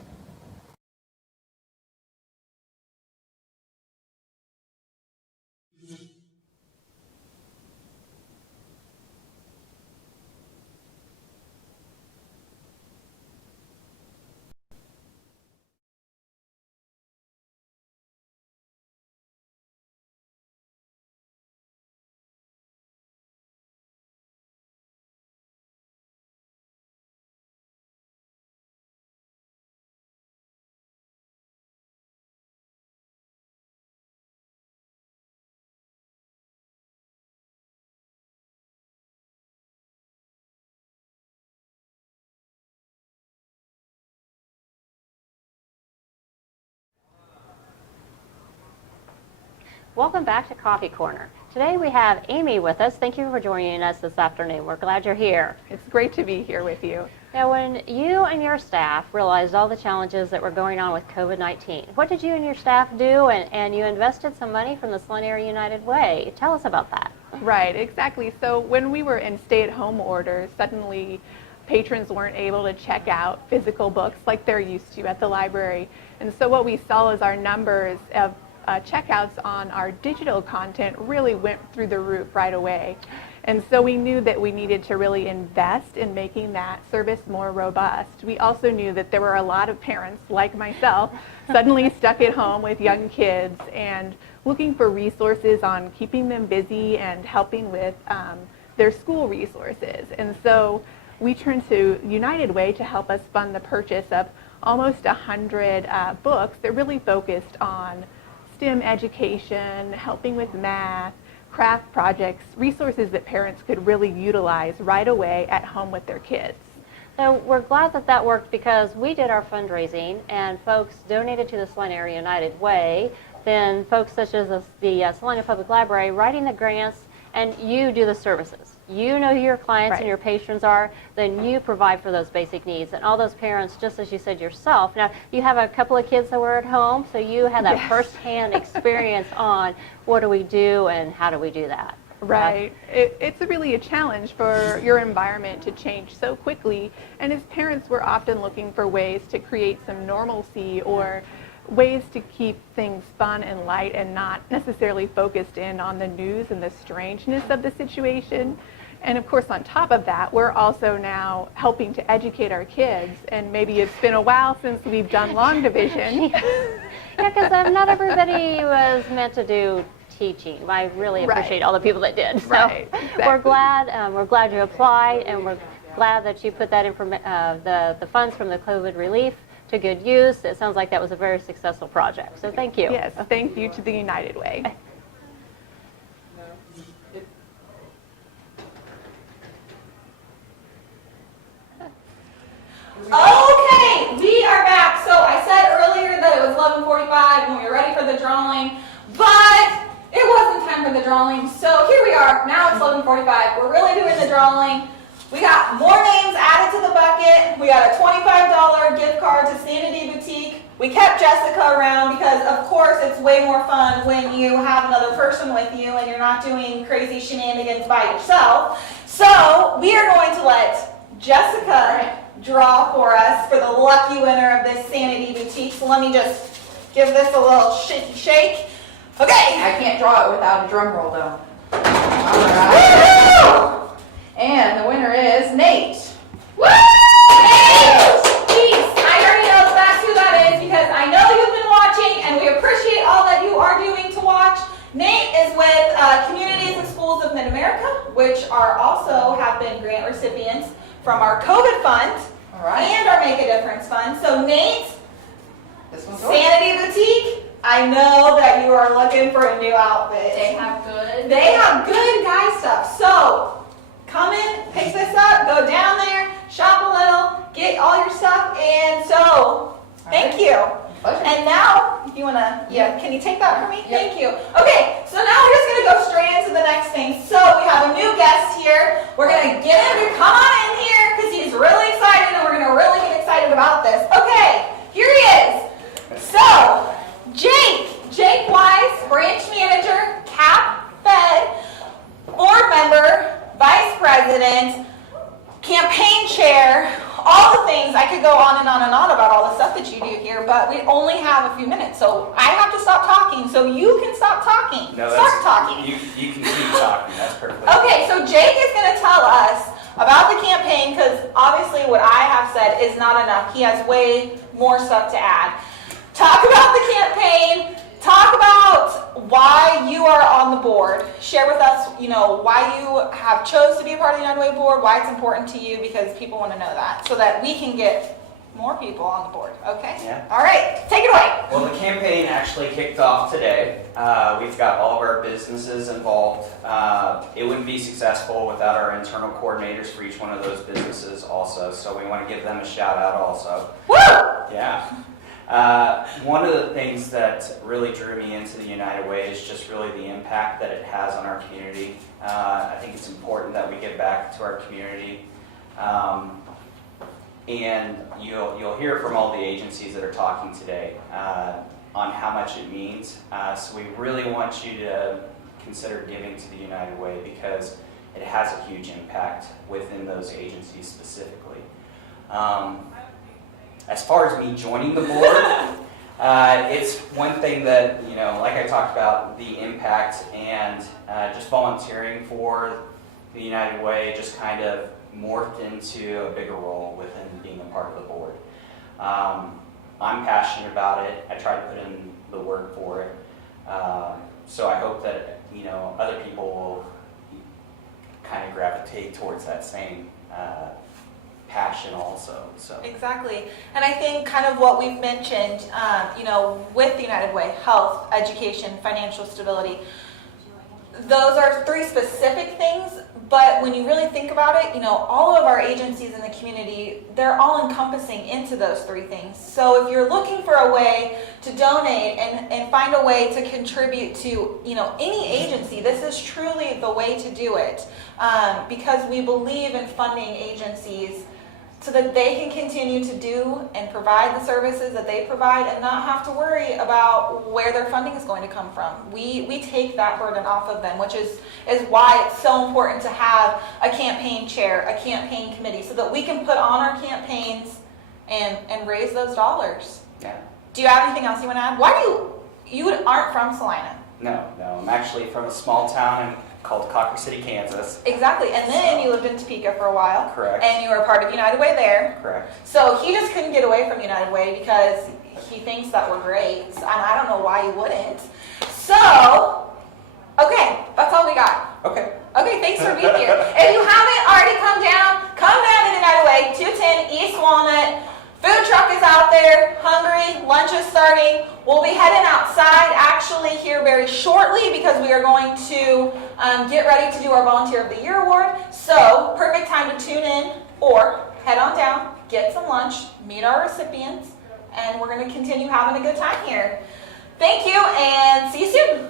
Welcome back to Coffee Corner. Today we have Amy with us. Thank you for joining us this afternoon. We're glad you're here. It's great to be here with you. Now, when you and your staff realized all the challenges that were going on with COVID-19, what did you and your staff do? And you invested some money from the Salina Area United Way. Tell us about that. Right, exactly. So when we were in stay-at-home orders, suddenly patrons weren't able to check out physical books like they're used to at the library. And so what we saw is our numbers of checkouts on our digital content really went through the roof right away. And so we knew that we needed to really invest in making that service more robust. We also knew that there were a lot of parents, like myself, suddenly stuck at home with young kids and looking for resources on keeping them busy and helping with their school resources. And so we turned to United Way to help us fund the purchase of almost 100 books that really focused on STEM education, helping with math, craft projects, resources that parents could really utilize right away at home with their kids. So we're glad that that worked because we did our fundraising and folks donated to the Salina Area United Way, then folks such as the Salina Public Library writing the grants, and you do the services. You know who your clients and your patrons are, then you provide for those basic needs. And all those parents, just as you said yourself, now you have a couple of kids that were at home, so you had that firsthand experience on what do we do and how do we do that. Right. It's really a challenge for your environment to change so quickly. And as parents, we're often looking for ways to create some normalcy or ways to keep things fun and light and not necessarily focused in on the news and the strangeness of the situation. And of course, on top of that, we're also now helping to educate our kids. And maybe it's been a while since we've done long division. Yeah, because not everybody was meant to do teaching. I really appreciate all the people that did. So exactly. we're glad you applied, and we're glad that you put that the funds from the COVID relief to good use. It sounds like that was a very successful project. So thank you. Yes, thank you to the United Way. Okay, we are back. So I said earlier that it was 11:45 when we were ready for the drawing, but it wasn't time for the drawing. So here we are. Now it's 11:45. We're really doing the drawing. We got more names added to the bucket. We got a $25 gift card to Sanity Boutique. We kept Jessica around because, of course, it's way more fun when you have another person with you and you're not doing crazy shenanigans by yourself. So we are going to let Jessica draw for us for the lucky winner of this Sanity Boutique. So let me just give this a little shake. Okay. I can't draw it without a drum roll though. All right. And the winner is Nate. Woo! Nate! Please, I already know that's who that is because I know you've been watching and we appreciate all that you are doing to watch. Nate is with Communities and Schools of Mid-America, which are also have been grant recipients from our COVID fund and our Make a Difference fund. So Nate, Sanity Boutique, I know that you are looking for a new outfit. They have good guy stuff. So come in, pick this up, go down there, shop a little, get all your stuff, and so thank you. And now, if you wanna, can you take that for me? Thank you. Okay, so now we're just gonna go straight into the next thing. So we have a new guest here. We're gonna get him to come on in here because he's really excited and we're gonna really get excited about this. Okay, here he is. So, Jake Wise, branch manager, CAP Fed, board member, vice president, campaign chair, all the things. I could go on and on and on about all the stuff that you do here, but we only have a few minutes, so I have to stop talking, so you can stop talking. No, start talking. You can keep talking, that's perfect. Okay, so Jake is going to tell us about the campaign, because obviously what I have said is not enough. He has way more stuff to add. Talk about the campaign. Talk about why you are on the board. Share with us, why you have chose to be a part of the United Way board, why it's important to you, because people want to know that, so that we can get more people on the board. Okay? Yeah. All right, take it away. Well, the campaign actually kicked off today. We've got all of our businesses involved. It wouldn't be successful without our internal coordinators for each one of those businesses also, so we want to give them a shout out also. Woo! Yeah. One of the things that really drew me into the United Way is just really the impact that it has on our community. I think it's important that we give back to our community. And you'll hear from all the agencies that are talking today on how much it means. So we really want you to consider giving to the United Way because it has a huge impact within those agencies specifically. As far as me joining the board, it's one thing that, like I talked about, the impact and just volunteering for the United Way just kind of morphed into a bigger role within being a part of the board. I'm passionate about it. I try to put in the work for it. So I hope that, other people will kind of gravitate towards that same passion also. So Exactly. And I think kind of what we've mentioned, with the United Way, health, education, financial stability, those are three specific things, but when you really think about it, all of our agencies in the community, they're all encompassing into those three things. So if you're looking for a way to donate and find a way to contribute to, any agency, this is truly the way to do it, because we believe in funding agencies so that they can continue to do and provide the services that they provide and not have to worry about where their funding is going to come from. We take that burden off of them, which is why it's so important to have a campaign chair, a campaign committee, so that we can put on our campaigns and raise those dollars. Yeah. Do you have anything else you want to add? Why do you aren't from Salina? No, I'm actually from a small town called Cocker City, Kansas. Exactly, and then you lived in Topeka for a while. Correct. And you were a part of United Way there. Correct. So he just couldn't get away from United Way because he thinks that we're great, and I don't know why he wouldn't. So Okay, that's all we got. Okay. Okay, thanks for being here. If you haven't already come down to the United Way, 210 East Walnut. Food truck is out there, hungry, lunch is starting. We'll be heading outside actually here very shortly because we are going to get ready to do our Volunteer of the Year Award. So, perfect time to tune in or head on down, get some lunch, meet our recipients, and we're going to continue having a good time here. Thank you and see you soon.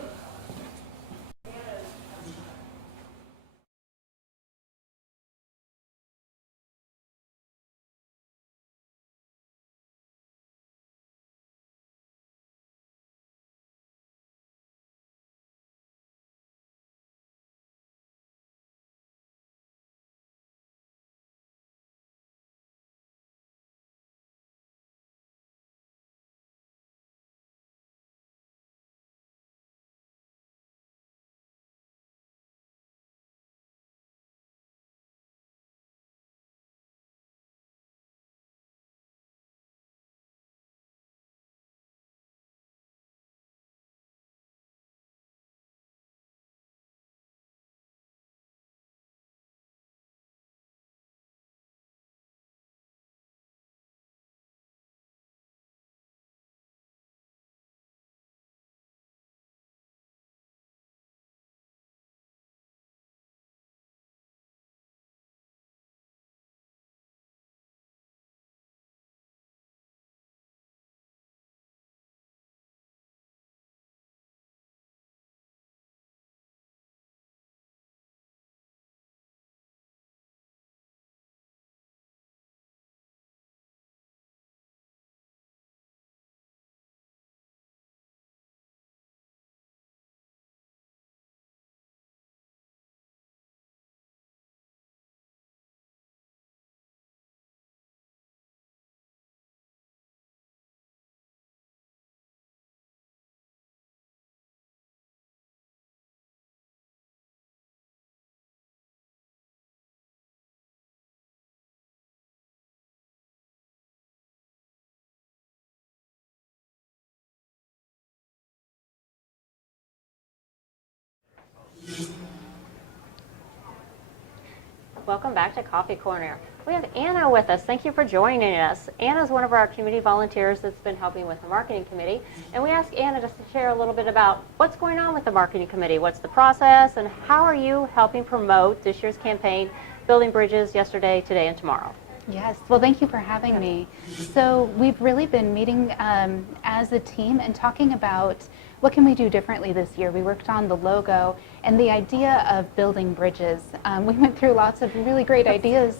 Welcome back to Coffee Corner. We have Anna with us. Thank you for joining us. Anna is one of our community volunteers that's been helping with the marketing committee. And we asked Anna just to share a little bit about what's going on with the marketing committee, what's the process, and how are you helping promote this year's campaign, Building Bridges Yesterday, Today, and Tomorrow? Yes, well, thank you for having me. So we've really been meeting as a team and talking about what can we do differently this year. We worked on the logo and the idea of building bridges. We went through lots of really great ideas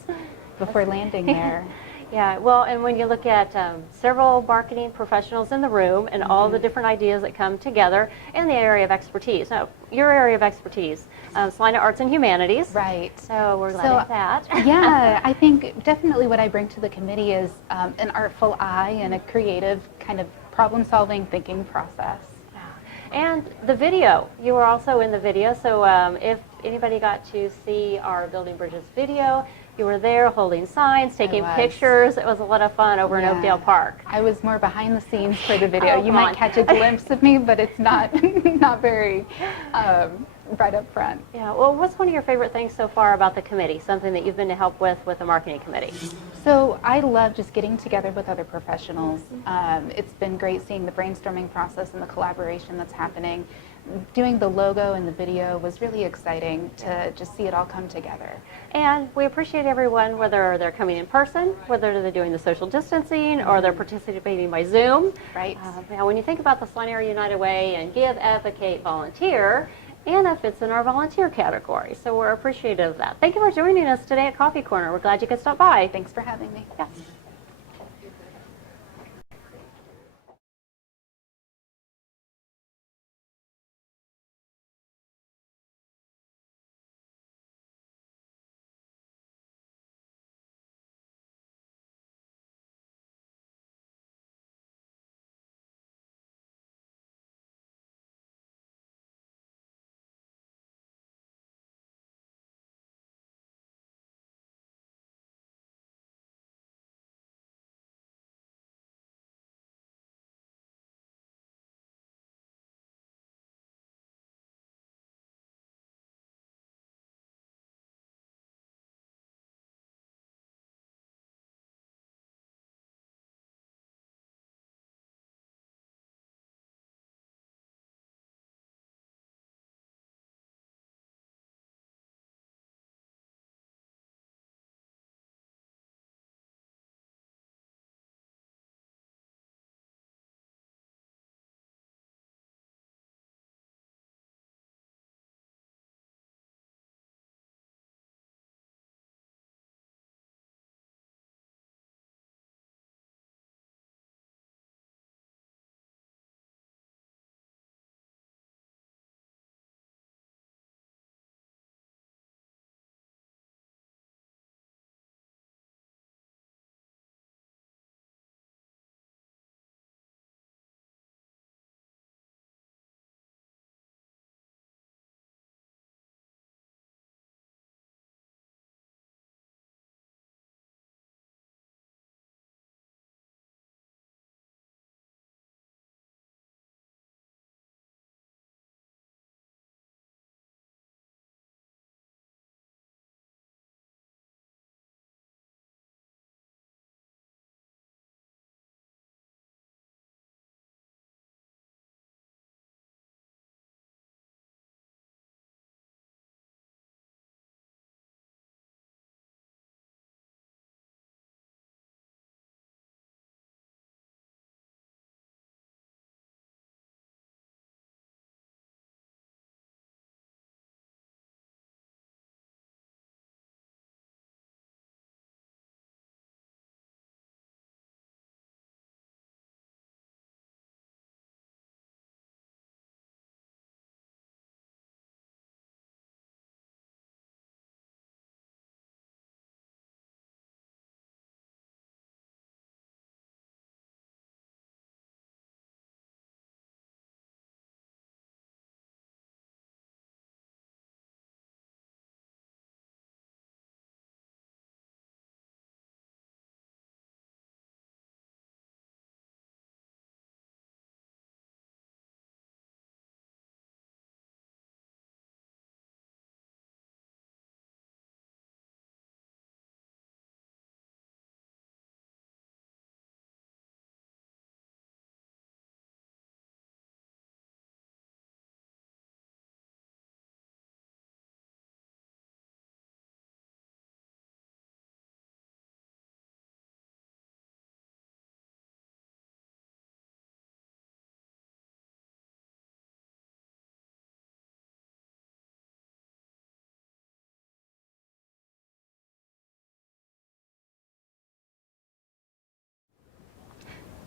before landing there. Yeah, well, and when you look at several marketing professionals in the room and all the different ideas that come together in the area of expertise. Now, your area of expertise, Salina Arts and Humanities. Right. So we're glad of that. Yeah, I think definitely what I bring to the committee is an artful eye and a creative kind of problem-solving thinking process. And the video, you were also in the video, so if anybody got to see our Building Bridges video, you were there holding signs, taking pictures. It was a lot of fun over in Oakdale Park. I was more behind the scenes for the video. You might catch a glimpse of me, but it's not not very right up front. Yeah, well, what's one of your favorite things so far about the committee, something that you've been to help with the marketing committee? So I love just getting together with other professionals. It's been great seeing the brainstorming process and the collaboration that's happening. Doing the logo and the video was really exciting to just see it all come together. And we appreciate everyone, whether they're coming in person, whether they're doing the social distancing, or they're participating by Zoom. Right. Now, when you think about the Salina Area United Way and Give, Advocate, Volunteer, Anna fits in our volunteer category, so we're appreciative of that. Thank you for joining us today at Coffee Corner. We're glad you could stop by. Thanks for having me. Yes.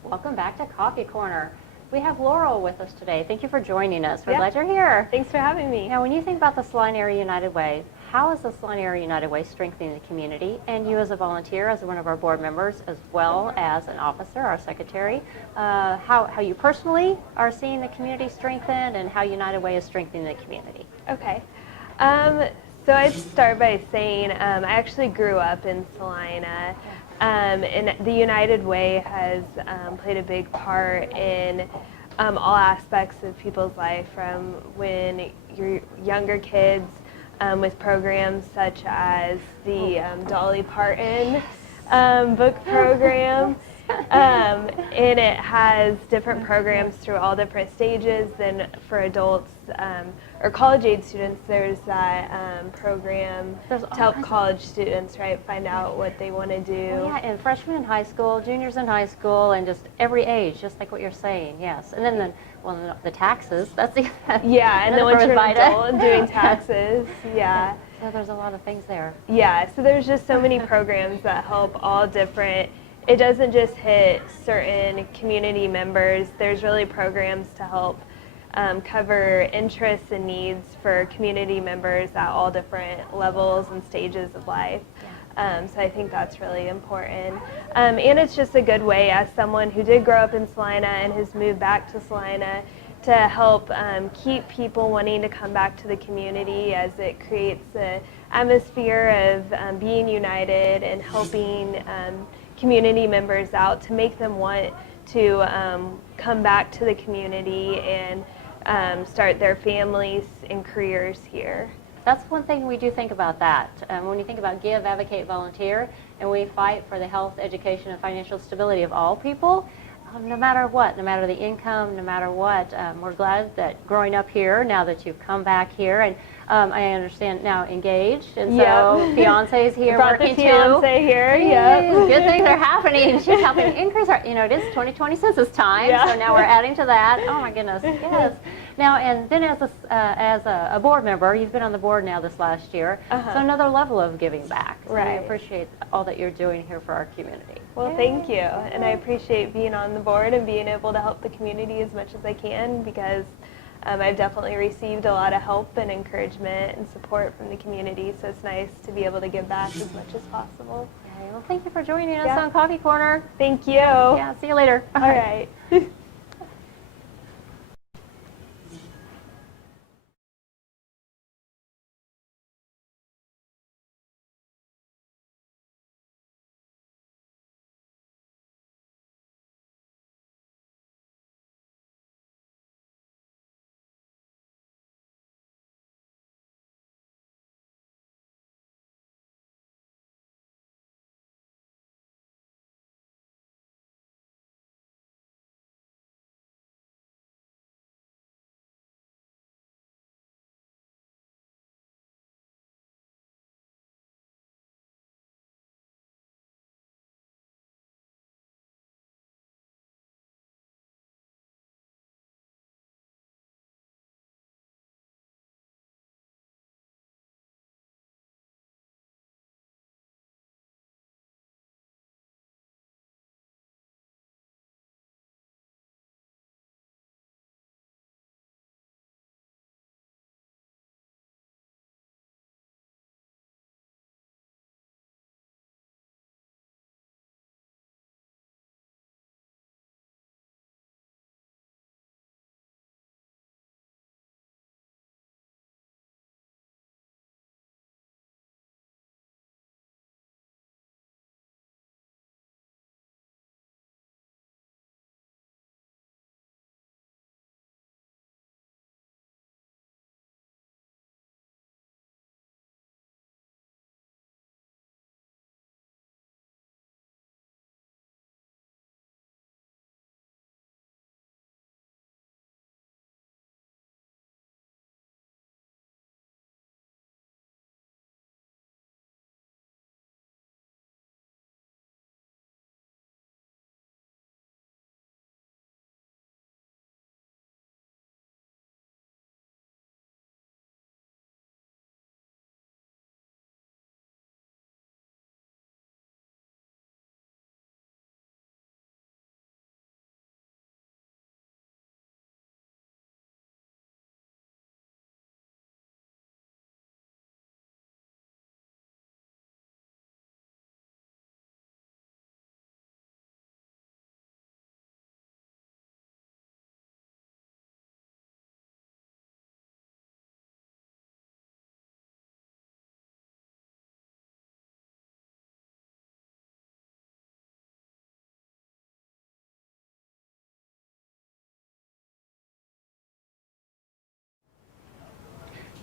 Welcome back to Coffee Corner. We have Laurel with us today. Thank you for joining us. We're glad you're here. Thanks for having me. Now, when you think about the Salina Area United Way, how is the Salina Area United Way strengthening the community? And you as a volunteer, as one of our board members, as well as an officer, our secretary, how you personally are seeing the community strengthen and how United Way is strengthening the community? Okay. So I'd start by saying I actually grew up in Salina, and the United Way has played a big part in all aspects of people's life, from when you're younger kids with programs such as the Dolly Parton book program. And it has different programs through all different stages. Then for adults or college age students, there's that program to help college students, right, find out what they want to do. Yeah, and freshmen in high school, juniors in high school, and just every age, just like what you're saying, yes. And then the taxes, that's the yeah, and then once you're an adult and doing taxes, yeah. So there's a lot of things there. Yeah, so there's just so many programs that help all different. It doesn't just hit certain community members. There's really programs to help cover interests and needs for community members at all different levels and stages of life. So I think that's really important. And it's just a good way, as someone who did grow up in Salina and has moved back to Salina, to help keep people wanting to come back to the community, as it creates an atmosphere of being united and helping community members out, to make them want to come back to the community and start their families and careers here. That's one thing we do think about that. When you think about give, advocate, volunteer, and we fight for the health, education, and financial stability of all people, no matter what, no matter the income, no matter what, we're glad that growing up here, now that you've come back here, and I understand now engaged, and so fiance's here working too. Fiance here, Good things are happening. She's helping increase our, it is 2020 census time, so now we're adding to that. Oh my goodness, yes. Now, and then as a board member, you've been on the board now this last year, so another level of giving back. So I appreciate all that you're doing here for our community. Well, thank you, and I appreciate being on the board and being able to help the community as much as I can, because I've definitely received a lot of help and encouragement and support from the community, so it's nice to be able to give back as much as possible. Well, thank you for joining us on Coffee Corner. Thank you. Yeah, see you later. All right.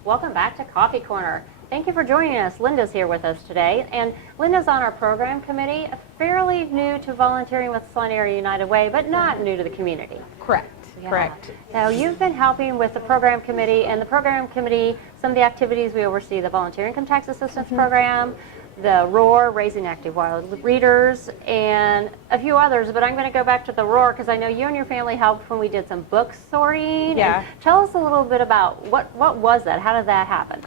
Welcome back to Coffee Corner. Thank you for joining us. Linda's here with us today, and Linda's on our program committee, fairly new to volunteering with Salina Area United Way, but not new to the community. Correct. Yeah. Correct. So you've been helping with the program committee, and the program committee, some of the activities we oversee, the Volunteer Income Tax Assistance Program, the ROAR, Raising Active Wild Readers, and a few others, but I'm going to go back to the ROAR because I know you and your family helped when we did some book sorting. Yeah. And tell us a little bit about what was that? How did that happen?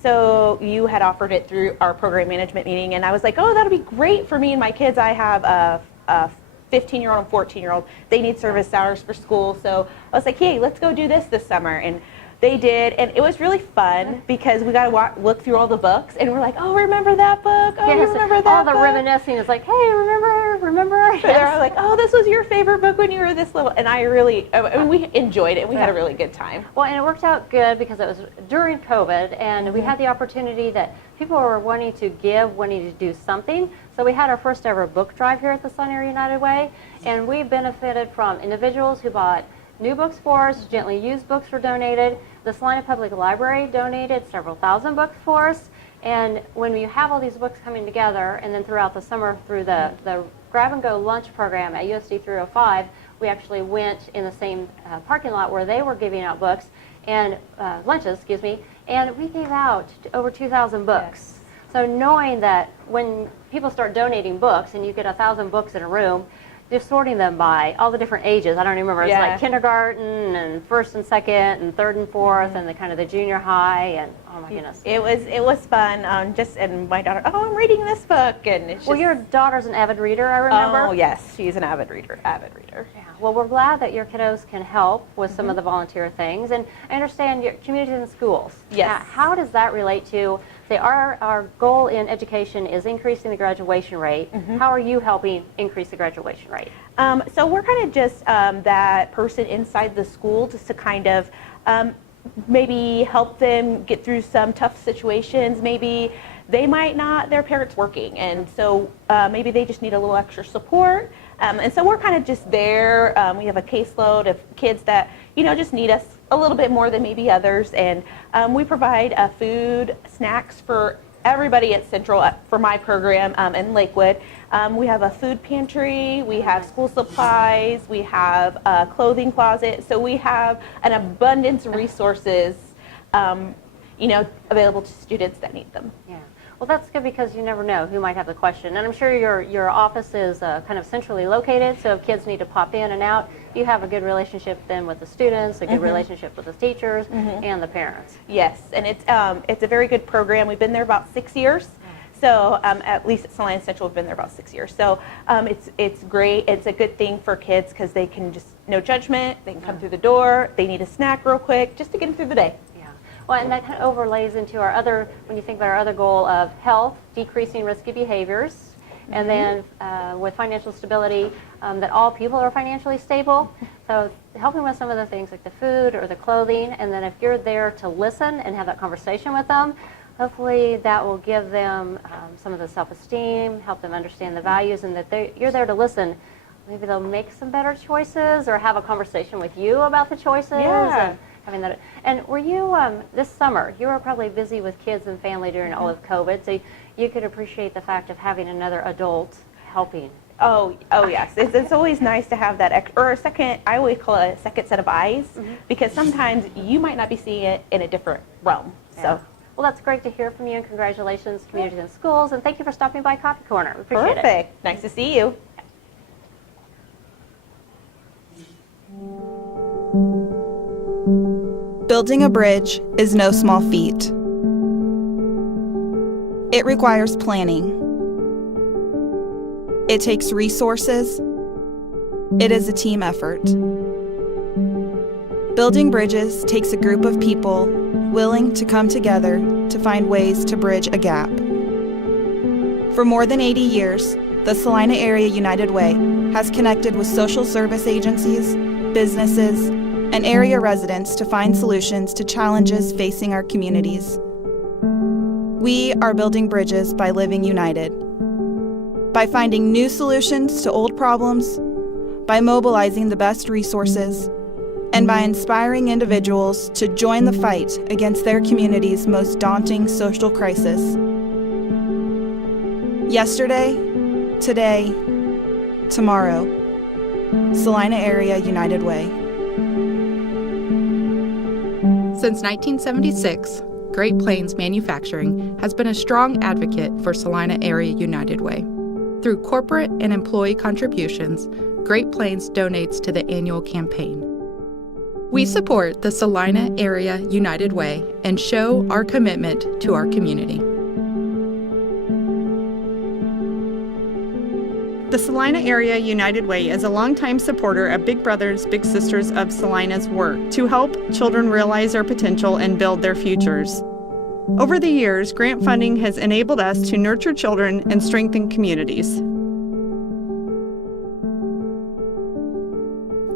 So you had offered it through our program management meeting, and I was like, oh, that'll be great for me and my kids. I have a 15-year-old and 14-year-old. They need service hours for school, so I was like, hey, let's go do this summer. And they did, and it was really fun because we got to look through all the books, and we're like, oh, remember that book? Oh, Yes, remember that all the book? reminiscing is like, hey, remember? So they're all like, oh, this was your favorite book when you were this little. And I mean, we enjoyed it. We had a really good time. Well, and it worked out good because it was during COVID, and we had the opportunity that people were wanting to do something. So we had our first ever book drive here at the Salina Area United Way, and we benefited from individuals who bought new books for us, gently used books were donated. The Salina Public Library donated several thousand books for us. And when you have all these books coming together, and then throughout the summer through the Grab and Go lunch program at USD 305, we actually went in the same parking lot where they were giving out books and lunches, and we gave out over 2,000 books. Yes. So knowing that when people start donating books and you get 1,000 books in a room, just sorting them by all the different ages. I don't remember. It's like kindergarten and first and second and third and fourth and the kind of the junior high, and oh my goodness. It was fun. And my daughter, oh, I'm reading this book, and it's just, well, your daughter's an avid reader, I remember. Oh yes, she's an avid reader. Yeah. Well, we're glad that your kiddos can help with some of the volunteer things, and I understand your community and schools. Yes. How does that relate to? Our goal in education is increasing the graduation rate. How are you helping increase the graduation rate? So we're kind of just that person inside the school just to kind of maybe help them get through some tough situations. Maybe they might not, their parents working, and so maybe they just need a little extra support. And so we're kind of just there. We have a caseload of kids that, just need us a little bit more than maybe others. And we provide food, snacks for everybody at Central for my program in Lakewood. We have a food pantry, we have school supplies, we have a clothing closet. So we have an abundance of resources, available to students that need them. Yeah. Well, that's good because you never know who might have the question. And I'm sure your office is kind of centrally located, so if kids need to pop in and out, you have a good relationship then with the students, a good relationship with the teachers and the parents. Yes, and it's a very good program. We've been there about 6 years. So at least at Salina Central, we've been there about 6 years. So it's great. It's a good thing for kids because they can just, no judgment, they can come through the door, they need a snack real quick just to get them through the day. Well, and that kind of overlays into our other, when you think about our other goal of health, decreasing risky behaviors, and then with financial stability, that all people are financially stable. So helping with some of the things like the food or the clothing, and then if you're there to listen and have that conversation with them, hopefully that will give them some of the self-esteem, help them understand the values, and that you're there to listen. Maybe they'll make some better choices or have a conversation with you about the choices. Yeah. And having that. And were you, this summer, you were probably busy with kids and family during all of COVID, so you could appreciate the fact of having another adult helping. Oh yes. It's always nice to have that, or a second, I always call it a second set of eyes, because sometimes you might not be seeing it in a different realm. Yeah. So. Well, that's great to hear from you, and congratulations, communities and schools, and thank you for stopping by Coffee Corner. We appreciate it. Perfect. Nice to see you. Building a bridge is no small feat. It requires planning. It takes resources. It is a team effort. Building bridges takes a group of people willing to come together to find ways to bridge a gap. For more than 80 years, the Salina Area United Way has connected with social service agencies, businesses, and area residents to find solutions to challenges facing our communities. We are building bridges by living united, by finding new solutions to old problems, by mobilizing the best resources, and by inspiring individuals to join the fight against their community's most daunting social crisis. Yesterday, today, tomorrow. Salina Area United Way. Since 1976, Great Plains Manufacturing has been a strong advocate for Salina Area United Way. Through corporate and employee contributions, Great Plains donates to the annual campaign. We support the Salina Area United Way and show our commitment to our community. The Salina Area United Way is a longtime supporter of Big Brothers Big Sisters of Salina's work to help children realize their potential and build their futures. Over the years, grant funding has enabled us to nurture children and strengthen communities.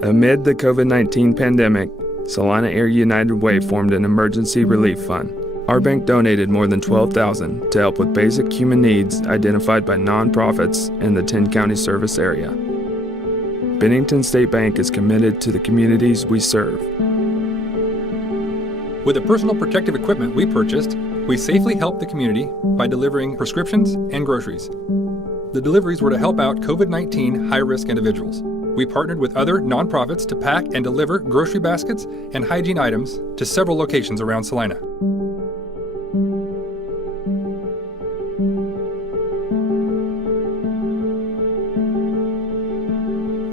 Amid the COVID-19 pandemic, Salina Area United Way formed an emergency relief fund. Our bank donated more than $12,000 to help with basic human needs identified by nonprofits in the 10-county service area. Bennington State Bank is committed to the communities we serve. With the personal protective equipment we purchased, we safely helped the community by delivering prescriptions and groceries. The deliveries were to help out COVID-19 high-risk individuals. We partnered with other nonprofits to pack and deliver grocery baskets and hygiene items to several locations around Salina.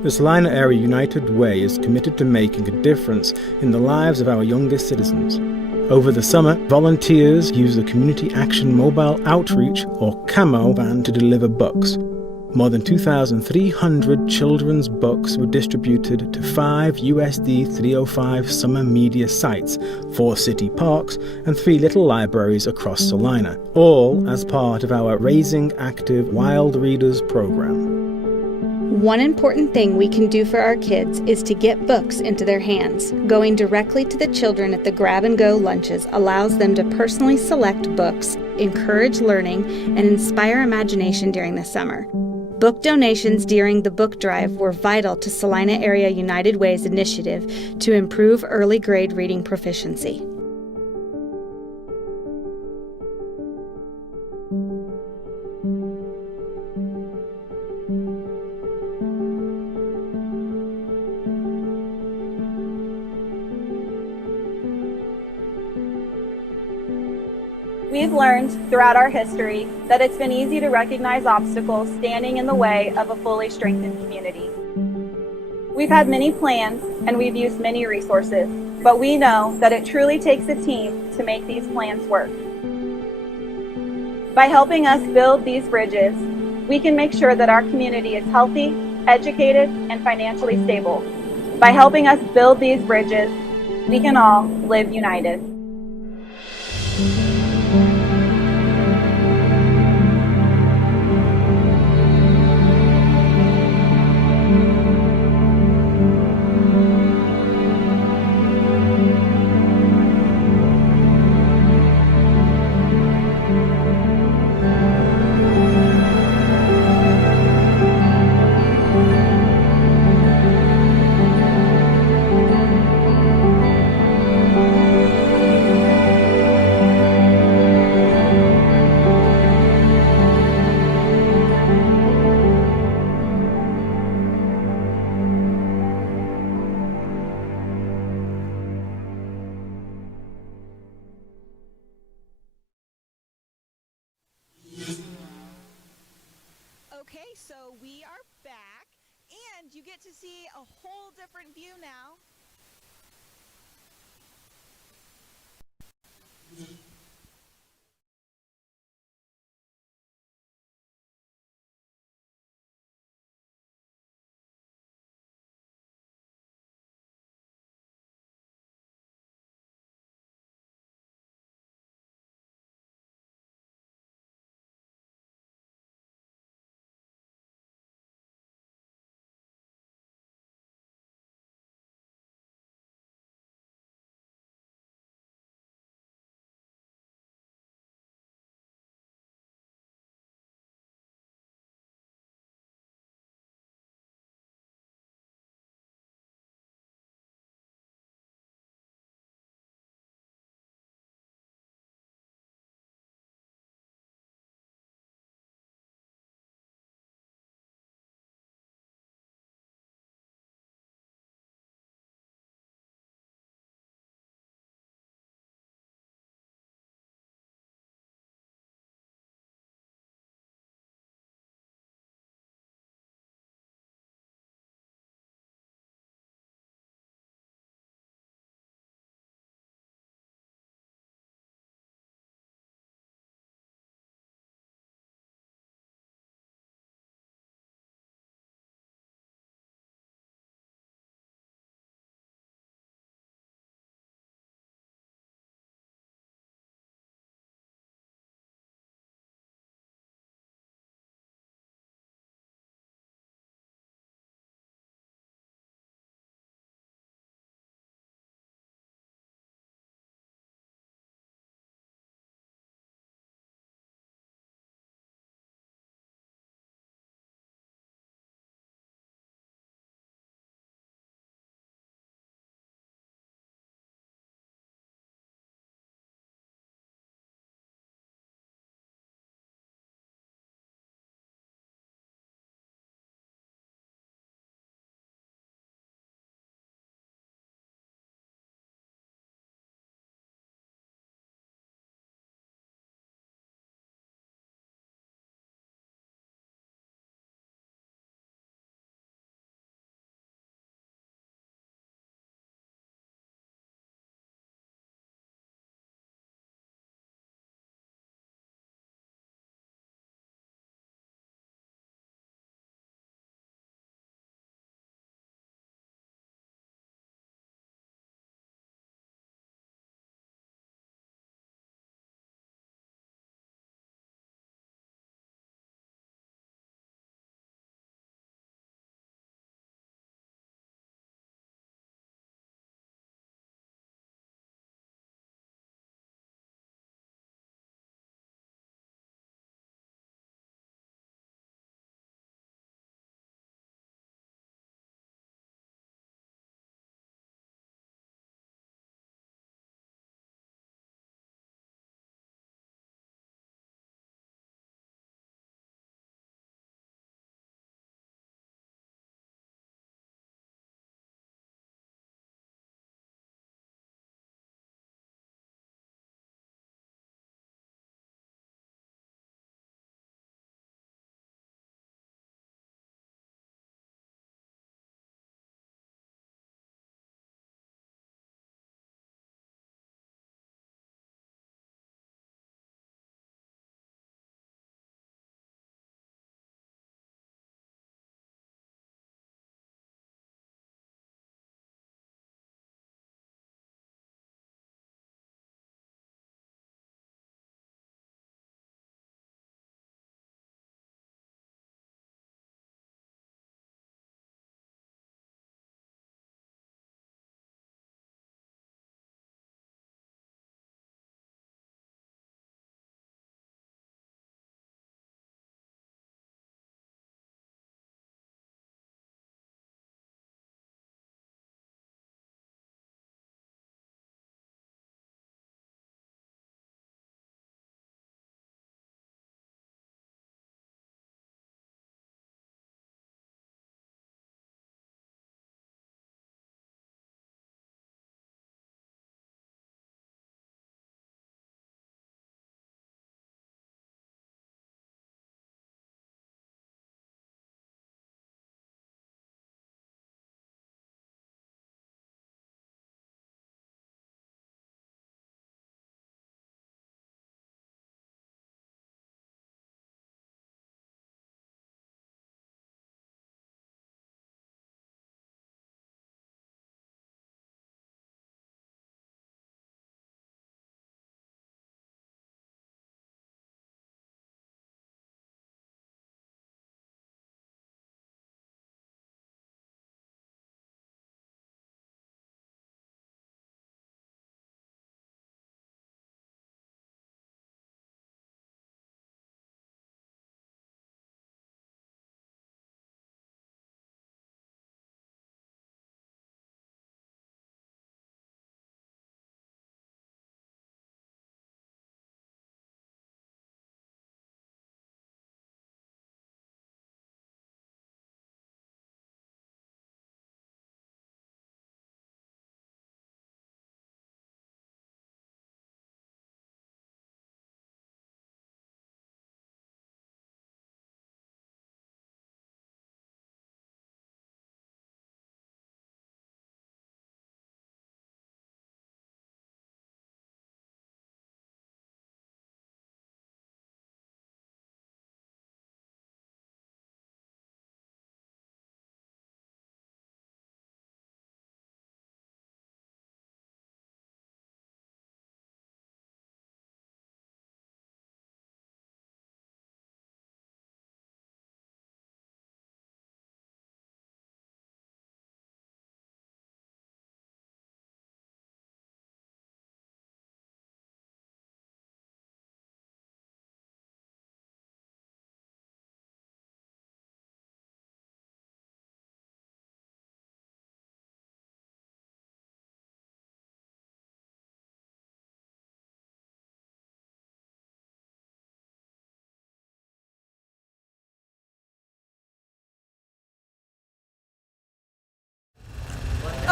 The Salina Area United Way is committed to making a difference in the lives of our youngest citizens. Over the summer, volunteers use the Community Action Mobile Outreach, or CAMO, van to deliver books. More than 2,300 children's books were distributed to 5 USD 305 summer media sites, 4 city parks, and 3 little libraries across Salina, all as part of our Raising Active Wild Readers program. One important thing we can do for our kids is to get books into their hands. Going directly to the children at the grab-and-go lunches allows them to personally select books, encourage learning, and inspire imagination during the summer. Book donations during the book drive were vital to Salina Area United Way's initiative to improve early grade reading proficiency. We've learned throughout our history that it's been easy to recognize obstacles standing in the way of a fully strengthened community. We've had many plans and we've used many resources, but we know that it truly takes a team to make these plans work. By helping us build these bridges, we can make sure that our community is healthy, educated, and financially stable. By helping us build these bridges, we can all live united. Okay, so we are back, and you get to see a whole different view now.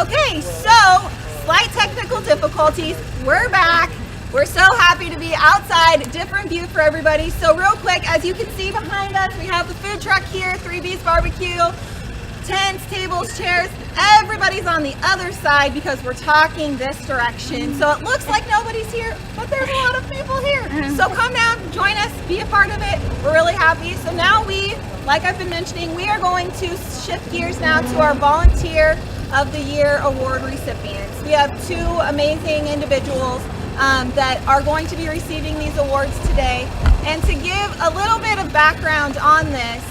Okay, so slight technical difficulties. We're back. We're so happy to be outside, different view for everybody. So real quick, as you can see behind us, we have the food truck here, 3B's Barbecue, tents, tables, chairs. Everybody's on the other side because we're talking this direction. So it looks like nobody's here, but there's a lot of people here. So come down, join us, be a part of it. We're really happy. So now like I've been mentioning, we are going to shift gears now to our Volunteer of the Year award recipients. We have two amazing individuals that are going to be receiving these awards today. And to give a little bit of background on this,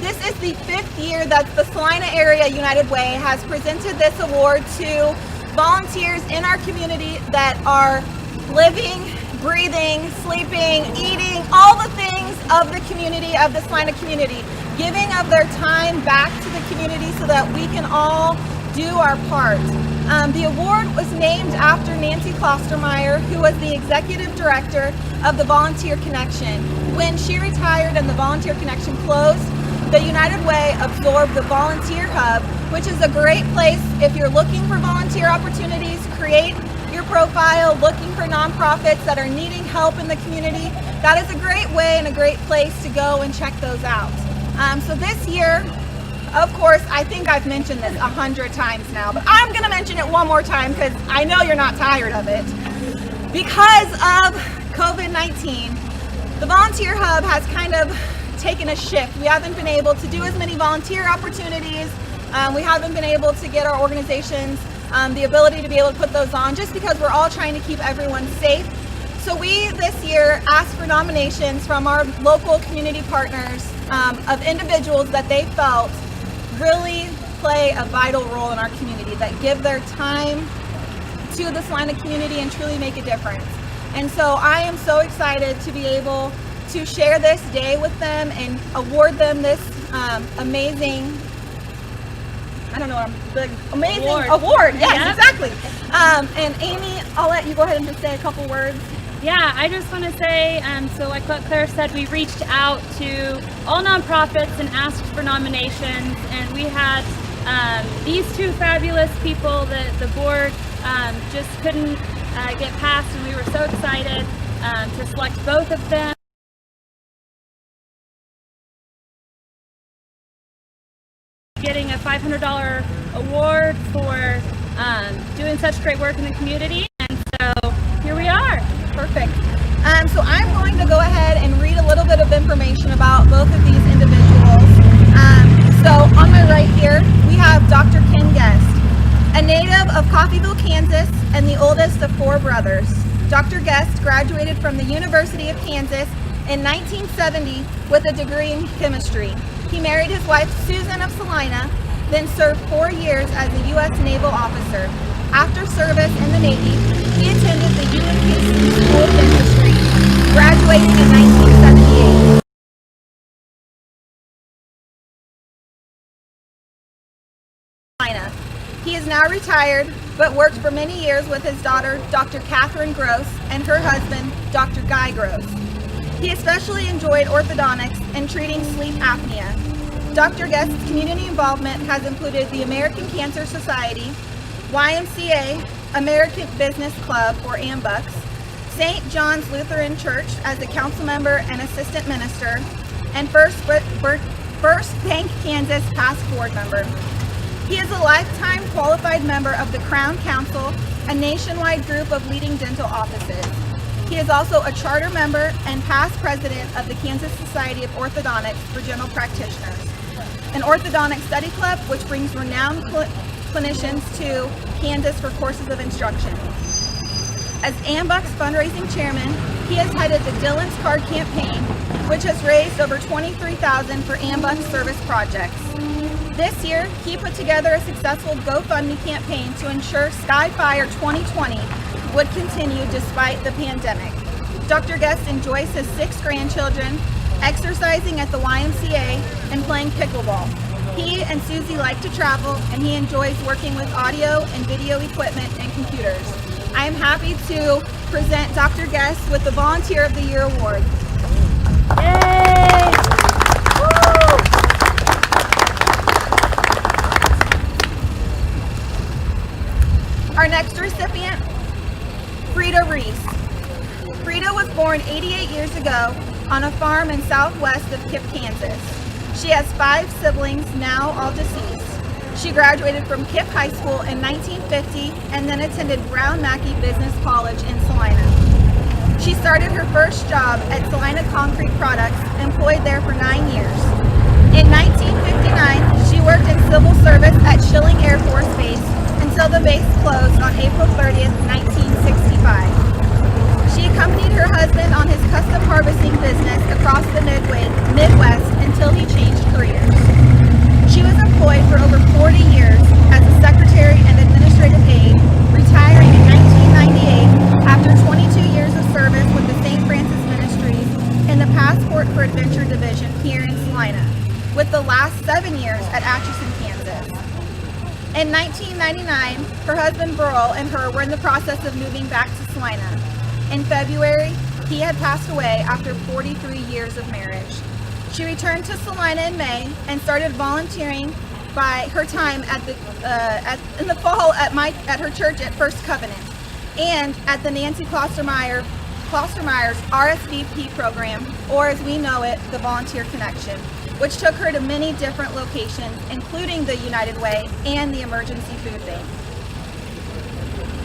this is the 5th year that the Salina Area United Way has presented this award to volunteers in our community that are living, breathing, sleeping, eating, all the things of the community, of the Salina community, giving of their time back to the community so that we can all do our part. The award was named after Nancy Klostermeyer, who was the executive director of the Volunteer Connection. When she retired and the Volunteer Connection closed, the United Way absorbed the Volunteer Hub, which is a great place if you're looking for volunteer opportunities, create your profile, looking for nonprofits that are needing help in the community. That is a great way and a great place to go and check those out. So this year, of course, I think I've mentioned this 100 times now, but I'm going to mention it one more time because I know you're not tired of it. Because of COVID-19, the Volunteer Hub has kind of taken a shift. We haven't been able to do as many volunteer opportunities. We haven't been able to get our organizations the ability to be able to put those on just because we're all trying to keep everyone safe. So we this year asked for nominations from our local community partners of individuals that they felt really play a vital role in our community, that give their time to the Salina community and truly make a difference. And so I am so excited to be able to share this day with them and award them this amazing, amazing award. Yes, Yep. Exactly. And Amy, I'll let you go ahead and just say a couple words. Yeah, I just want to say, so like what Claire said, we reached out to all nonprofits and asked for nominations, and we had these two fabulous people that the board just couldn't get past, and we were so excited to select both of them. Getting a $500 award for doing such great work in the community, and so here we are. Perfect. So I'm going to go ahead and read a little bit of information about both of these individuals. So on my right here, we have Dr. Ken Guest, a native of Coffeyville, Kansas, and the oldest of 4 brothers. Dr. Guest graduated from the University of Kansas in 1970 with a degree in chemistry. He married his wife, Susan of Salina, then served 4 years as a U.S. naval officer. After service in the Navy, he attended the UNKC School of Dentistry, graduating in 1978. He is now retired, but worked for many years with his daughter, Dr. Catherine Gross, and her husband, Dr. Guy Gross. He especially enjoyed orthodontics and treating sleep apnea. Dr. Guest's community involvement has included the American Cancer Society, YMCA, American Business Club, or AMBUCS, St. John's Lutheran Church as a council member and assistant minister, and First Bank Kansas past board member. He is a lifetime qualified member of the Crown Council, a nationwide group of leading dental offices. He is also a charter member and past president of the Kansas Society of Orthodontics for General Practitioners, an orthodontic study club which brings renowned clinicians to Kansas for courses of instruction. As AMBUC's fundraising chairman, he has headed the Dylan's Card campaign, which has raised over $23,000 for AMBUC's service projects. This year, he put together a successful GoFundMe campaign to ensure Skyfire 2020 would continue despite the pandemic. Dr. Guest enjoys his 6 grandchildren, exercising at the YMCA, and playing pickleball. He and Susie like to travel, and he enjoys working with audio and video equipment and computers. I am happy to present Dr. Guest with the Volunteer of the Year Award. Yay! Woo! Our next recipient, Frida Reese. Frida was born 88 years ago on a farm in southwest of Kip, Kansas. She has 5 siblings, now all deceased. She graduated from Kip High School in 1950 and then attended Brown Mackey Business College in Salina. She started her first job at Salina Concrete Products, employed there for 9 years. In 1959, she worked in civil service at Schilling Air Force Base until the base closed on April 30th, 1965. She accompanied her husband on his custom harvesting business across the Midwest until he changed careers. She was employed for over 40 years as a secretary and administrative aide, retiring in 1998 after 22 years of service with the St. Francis Ministries in the Passport for Adventure Division here in Salina, with the last 7 years at Atchison, Kansas. In 1999, her husband Burl and her were in the process of moving back to Salina. In February, he had passed away after 43 years of marriage. She returned to Salina in May and started volunteering by her time in the fall at her church at First Covenant and at the Nancy Klostermeyer's RSVP program, or as we know it, the Volunteer Connection, which took her to many different locations, including the United Way and the Emergency Food Bank.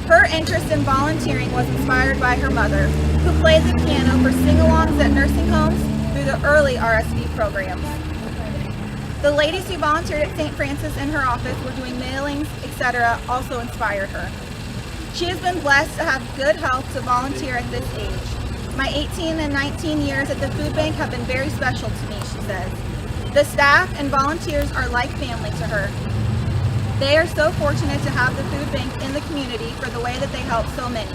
Her interest in volunteering was inspired by her mother, who played the piano for sing-alongs at nursing homes through the early RSV programs. The ladies who volunteered at St. Francis in her office were doing mailings, etc., also inspired her. She has been blessed to have good health to volunteer at this age. My 18 and 19 years at the food bank have been very special to me, she says. The staff and volunteers are like family to her. They are so fortunate to have the food bank in the community for the way that they help so many.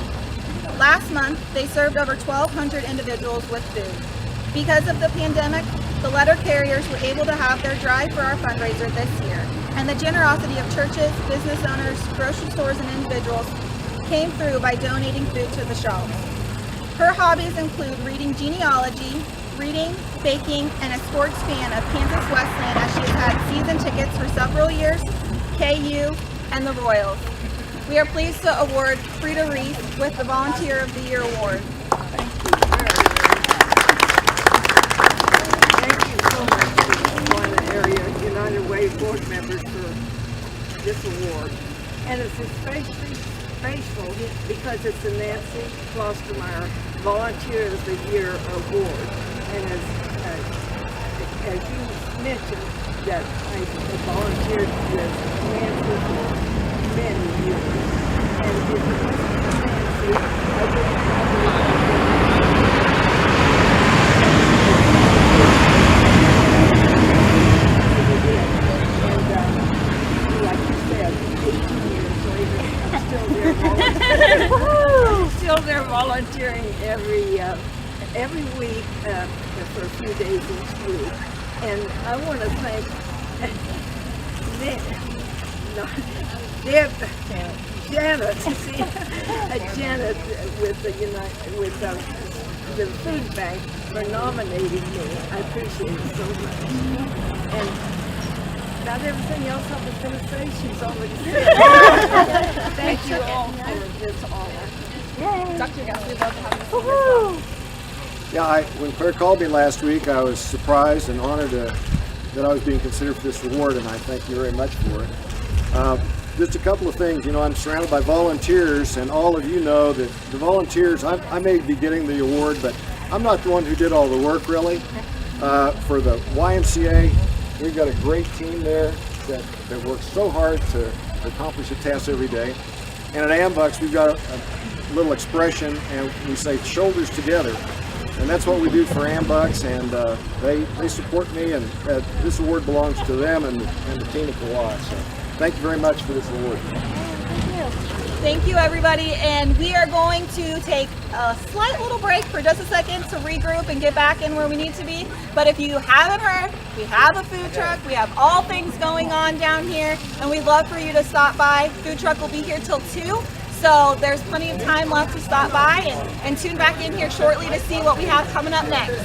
Last month, they served over 1,200 individuals with food. Because of the pandemic, the letter carriers were able to have their drive for our fundraiser this year, and the generosity of churches, business owners, grocery stores, and individuals came through by donating food to the shelves. Her hobbies include reading genealogy, reading, baking, and a sports fan of Kansas Wesleyan as she has had season tickets for several years, KU, and the Royals. We are pleased to award Frida Reese with the Volunteer of the Year Award. Thank you so much to the Salina Area United Way board members for this award. And it's especially special because it's the Nancy Klostermeyer Volunteer of the Year Award. And as you mentioned, that I volunteered with Nancy for many years. And if it wasn't for Nancy, I wouldn't and like you said, 18 years later, I'm still there volunteering. I'm still there volunteering every week for a few days each week. And I want to thank Janet with the food bank for nominating me. I appreciate it so much. And about everything else I was going to say, she's already said. Thank you all for this honor. Dr. Gauss, we'd love to have you. Yeah, when Claire called me last week, I was surprised and honored that I was being considered for this award, and I thank you very much for it. Just a couple of things. You know, I'm surrounded by volunteers, and all of you know that the volunteers, I may be getting the award, but I'm not the one who did all the work, really. For the YMCA, we've got a great team there that works so hard to accomplish a task every day. And at Ambucks, we've got a little expression, and we say shoulders together. And that's what we do for Ambucks, and they support me, and this award belongs to them and the team at the Y. So thank you very much for this award. Thank you, everybody, and we are going to take a slight little break for just a second to regroup and get back in where we need to be. But if you haven't heard, we have a food truck. We have all things going on down here, and we'd love for you to stop by. Food truck will be here till 2. So there's plenty of time left to stop by and tune back in here shortly to see what we have coming up next.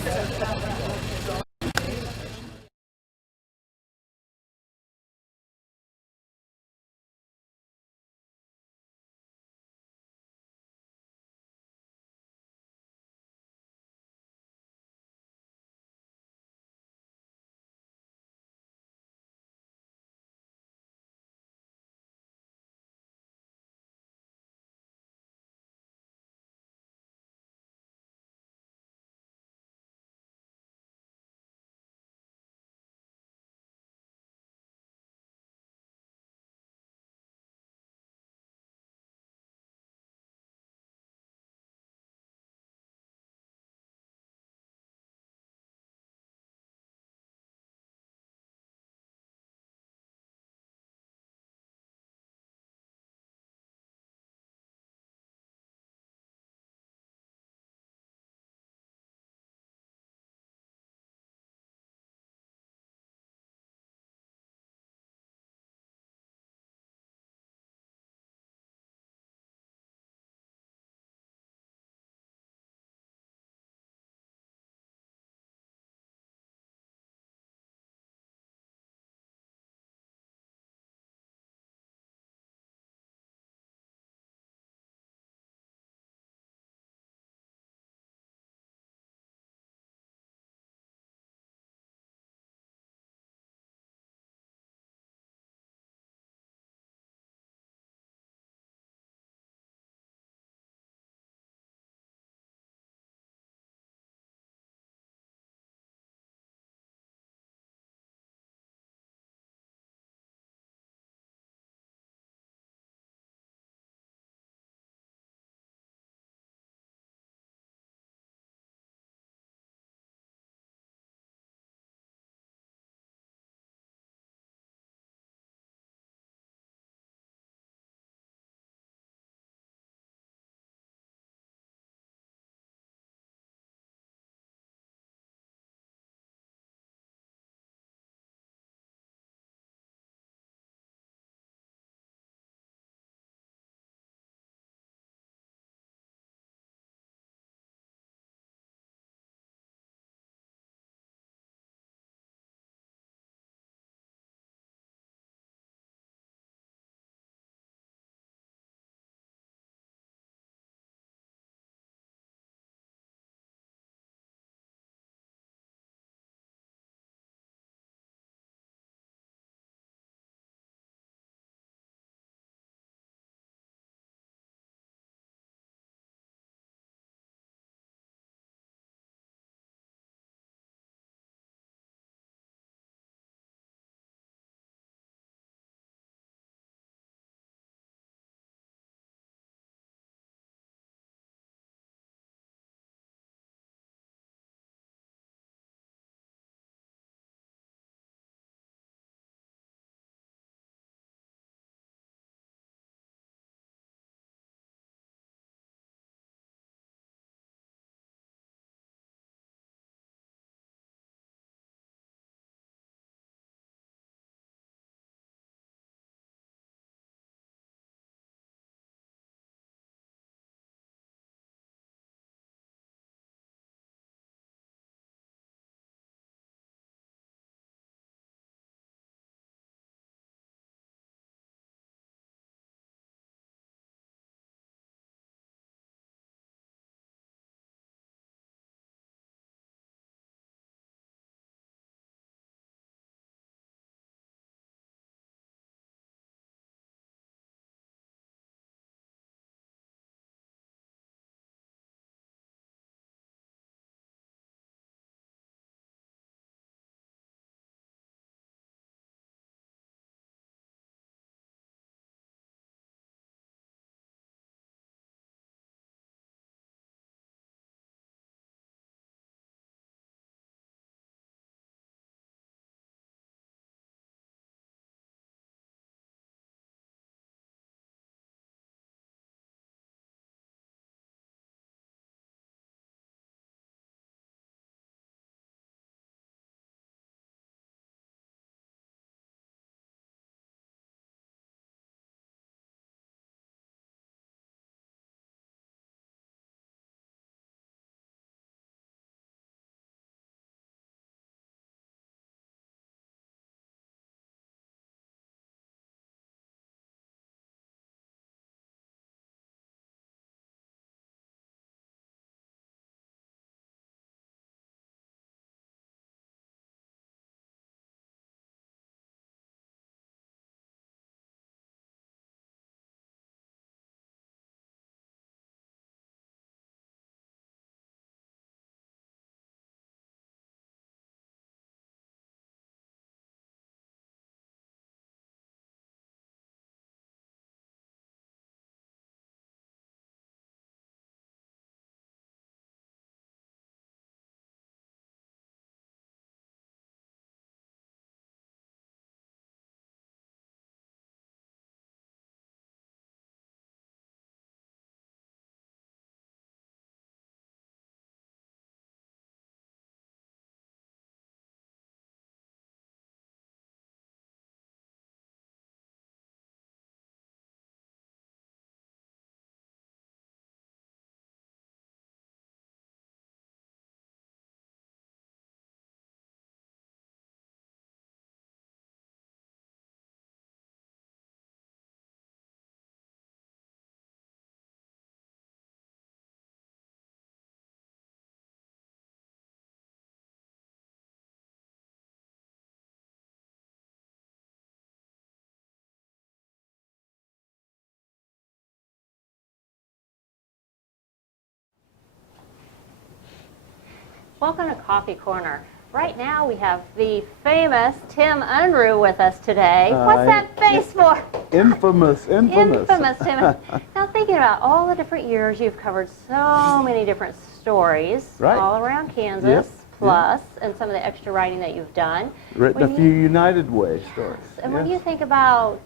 Welcome to Coffee Corner. Right now we have the famous Tim Unruh with us today. What's that face for? Infamous. Infamous Tim. Now thinking about all the different years you've covered so many different stories all around Kansas, plus, and some of the extra writing that you've done. Written a few United Way stories. And when you think about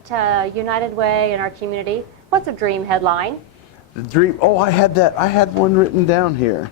United Way and our community, what's a dream headline? The dream, I had one written down here.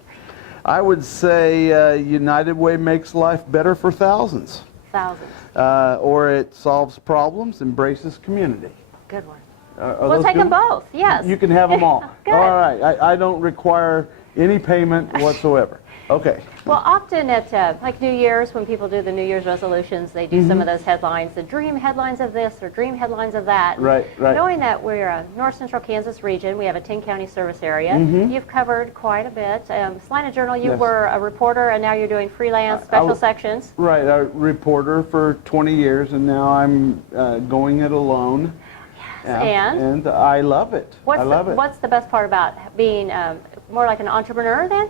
I would say United Way makes life better for thousands. Thousands. Or it solves problems, embraces community. Good one. We'll take them both, yes. You can have them all. Good. All right, I don't require any payment whatsoever. Okay. Well, often at like New Year's, when people do the New Year's resolutions, they do some of those headlines, the dream headlines of this or dream headlines of that. Right. Knowing that we're a north central Kansas region, we have a 10-county service area. You've covered quite a bit. Salina Journal, you were a reporter, and now you're doing freelance special sections. Right, a reporter for 20 years, and now I'm going it alone. Yes, and I love it. I love it. What's the best part about being more like an entrepreneur then?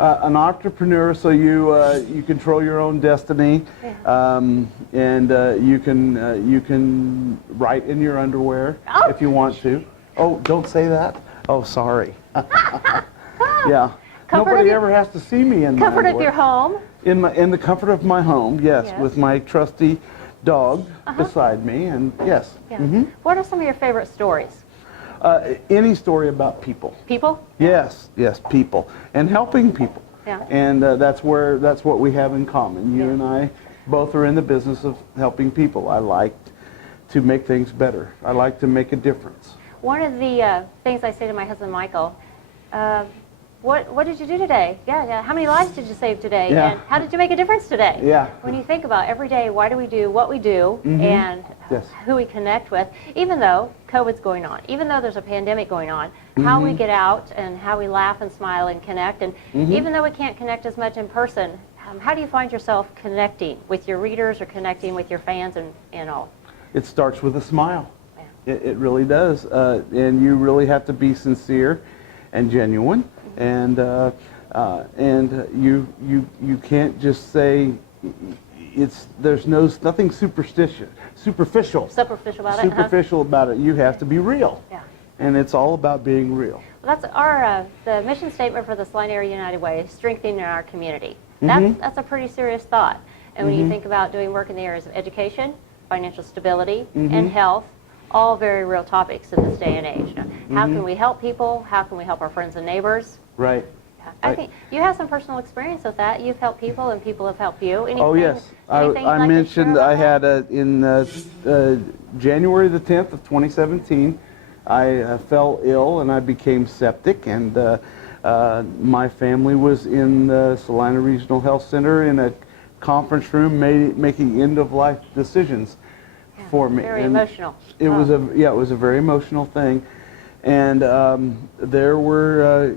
An entrepreneur, so you control your own destiny, and you can write in your underwear if you want to. Oh, don't say that. Oh, sorry. Yeah. Nobody ever has to see me in my comfort underwear. of your home. In the comfort of my home, yes, with my trusty dog beside me, and yes. What are some of your favorite stories? Any story about people. People? Yes, people, and helping people. Yeah. And that's what we have in common. You and I both are in the business of helping people. I like to make things better. I like to make a difference. One of the things I say to my husband Michael, what did you do today? Yeah. How many lives did you save today? Yeah. And how did you make a difference today? Yeah. When you think about every day, why do we do what we do, and who we connect with, even though COVID's going on, even though there's a pandemic going on, how we get out and how we laugh and smile and connect, and even though we can't connect as much in person, how do you find yourself connecting with your readers or connecting with your fans and all? It starts with a smile. It really does. And you really have to be sincere and genuine. And you can't just say there's nothing superficial about it. You have to be real. Yeah. And it's all about being real. Well, that's our the mission statement for the Salina Area United Way: strengthening our community. That's a pretty serious thought. And when you think about doing work in the areas of education, financial stability, and health, all very real topics in this day and age. How can we help people? How can we help our friends and neighbors? Right. I think you have some personal experience with that. You've helped people, and people have helped you. Anything, oh yes, I mentioned I had in January the 10th of 2017, I fell ill and I became septic, and my family was in the Salina Regional Health Center in a conference room making end-of-life decisions for me. Very emotional. It was a very emotional thing, and there were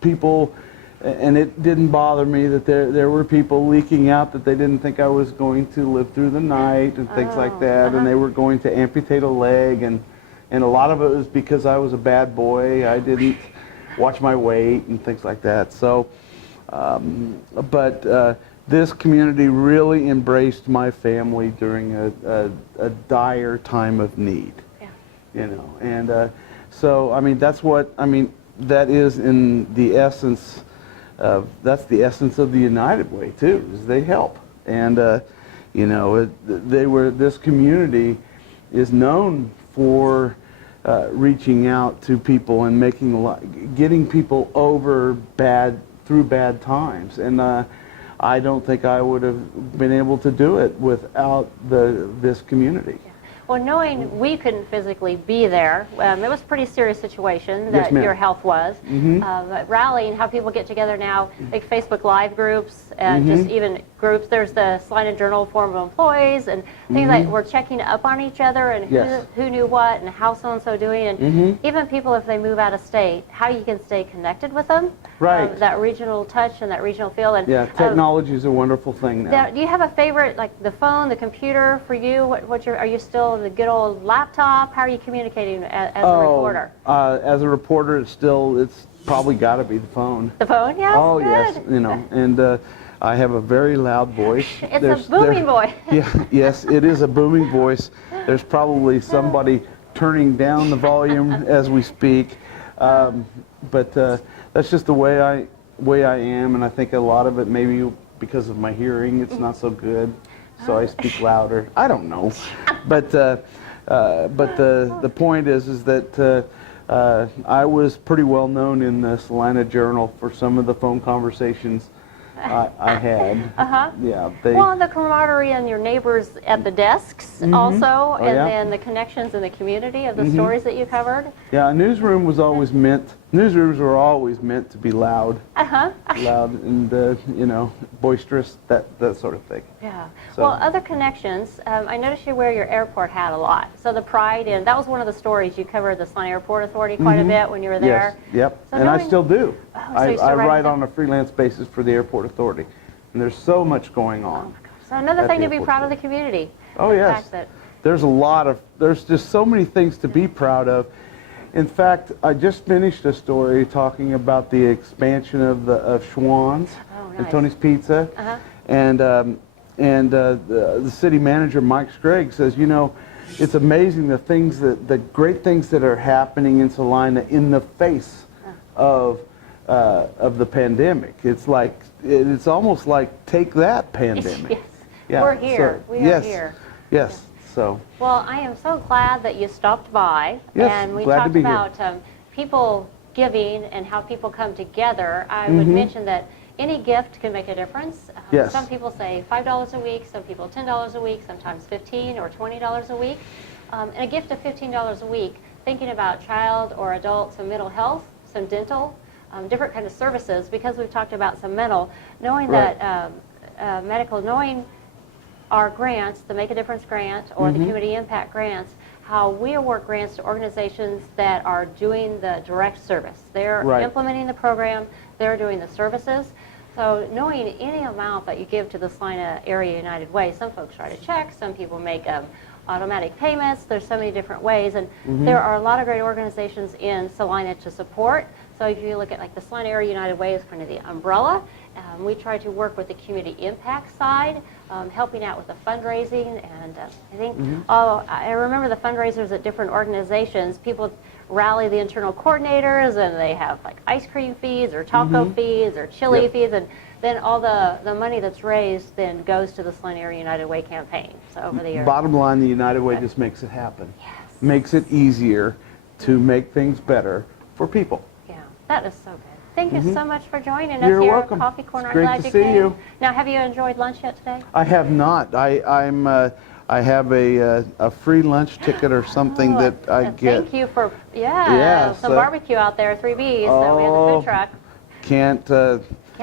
people, and it didn't bother me that there were people leaking out that they didn't think I was going to live through the night and things like that, and they were going to amputate a leg, and a lot of it was because I was a bad boy. I didn't watch my weight and things like that. So, but this community really embraced my family during a dire time of need. Yeah. And so that is in the essence of the United Way too, is they help. And this community is known for reaching out to people and getting people through bad times. And I don't think I would have been able to do it without this community. Well, knowing we couldn't physically be there, it was a pretty serious situation that your health was. But rallying, how people get together now, like Facebook Live groups, and just even groups. There's the Salina Journal Forum of Employees, and things like we're checking up on each other, and who knew what, and how so-and-so doing, and even people, if they move out of state, how you can stay connected with them. Right. That regional touch and that regional feel. And technology is a wonderful thing now. Do you have a favorite, like the phone, the computer for you? Are you still the good old laptop? How are you communicating as a reporter? As a reporter, it's probably got to be the phone. The phone, yeah. Oh good. yes, and I have a very loud voice. It's a booming voice. Yeah, yes, it is a booming voice. There's probably somebody turning down the volume as we speak. But that's just the way I am, and I think a lot of it maybe because of my hearing, it's not so good, so I speak louder. I don't know, but the point is that I was pretty well known in the Salina Journal for some of the phone conversations I had. Yeah. Well, the camaraderie and your neighbors at the desks also, and then the connections in the community of the stories that you covered. Yeah, newsrooms were always meant to be loud. Loud and, boisterous, that sort of thing. Yeah. So. Well, other connections, I noticed you wear your airport hat a lot. So the pride in, that was one of the stories you covered the Salina Airport Authority quite a bit when you were there. Yes, yep, so and I still do. So you still I write on a freelance basis for the Airport Authority, and there's so much going on. So another thing to be proud of the community. Oh yes, there's just so many things to be proud of. In fact, I just finished a story talking about the expansion of Schwann's and Tony's Pizza, and the city manager Mike Scraggs says, it's amazing the great things that are happening in Salina in the face of the pandemic. It's almost like take that pandemic. Yes. We're here. We are here. Yes. So. Well, I am so glad that you stopped by, and we talked about people giving and how people come together. I would mention that any gift can make a difference. Yes. Some people say $5 a week, some people $10 a week, sometimes $15 or $20 a week. And a gift of $15 a week, thinking about child or adult, some mental health, some dental, different kind of services, because we've talked about some mental, knowing that medical, knowing our grants, the Make a Difference grant or the Community Impact grants, how we award grants to organizations that are doing the direct service. They're implementing the program, they're doing the services. So knowing any amount that you give to the Salina Area United Way, some folks write a check, some people make automatic payments, there's so many different ways, and there are a lot of great organizations in Salina to support. So if you look at like the Salina Area United Way is kind of the umbrella. We try to work with the community impact side, helping out with the fundraising, and I think, I remember the fundraisers at different organizations, people rally the internal coordinators and they have like ice cream fees or taco fees or chili fees, and then all the money that's raised then goes to the Salina Area United Way campaign. So over the years. Bottom line, the United Way just makes it happen. Yes. Makes it easier to make things better for people. Yeah, that is so good. Thank you so much for joining us You're here welcome. at Coffee Corner. It's great I'm glad to you see came. you. Now, have you enjoyed lunch yet today? I have not. I have a free lunch ticket or something that I get. Thank you for some so, barbecue out there, 3Bs. So we have the food truck. Can't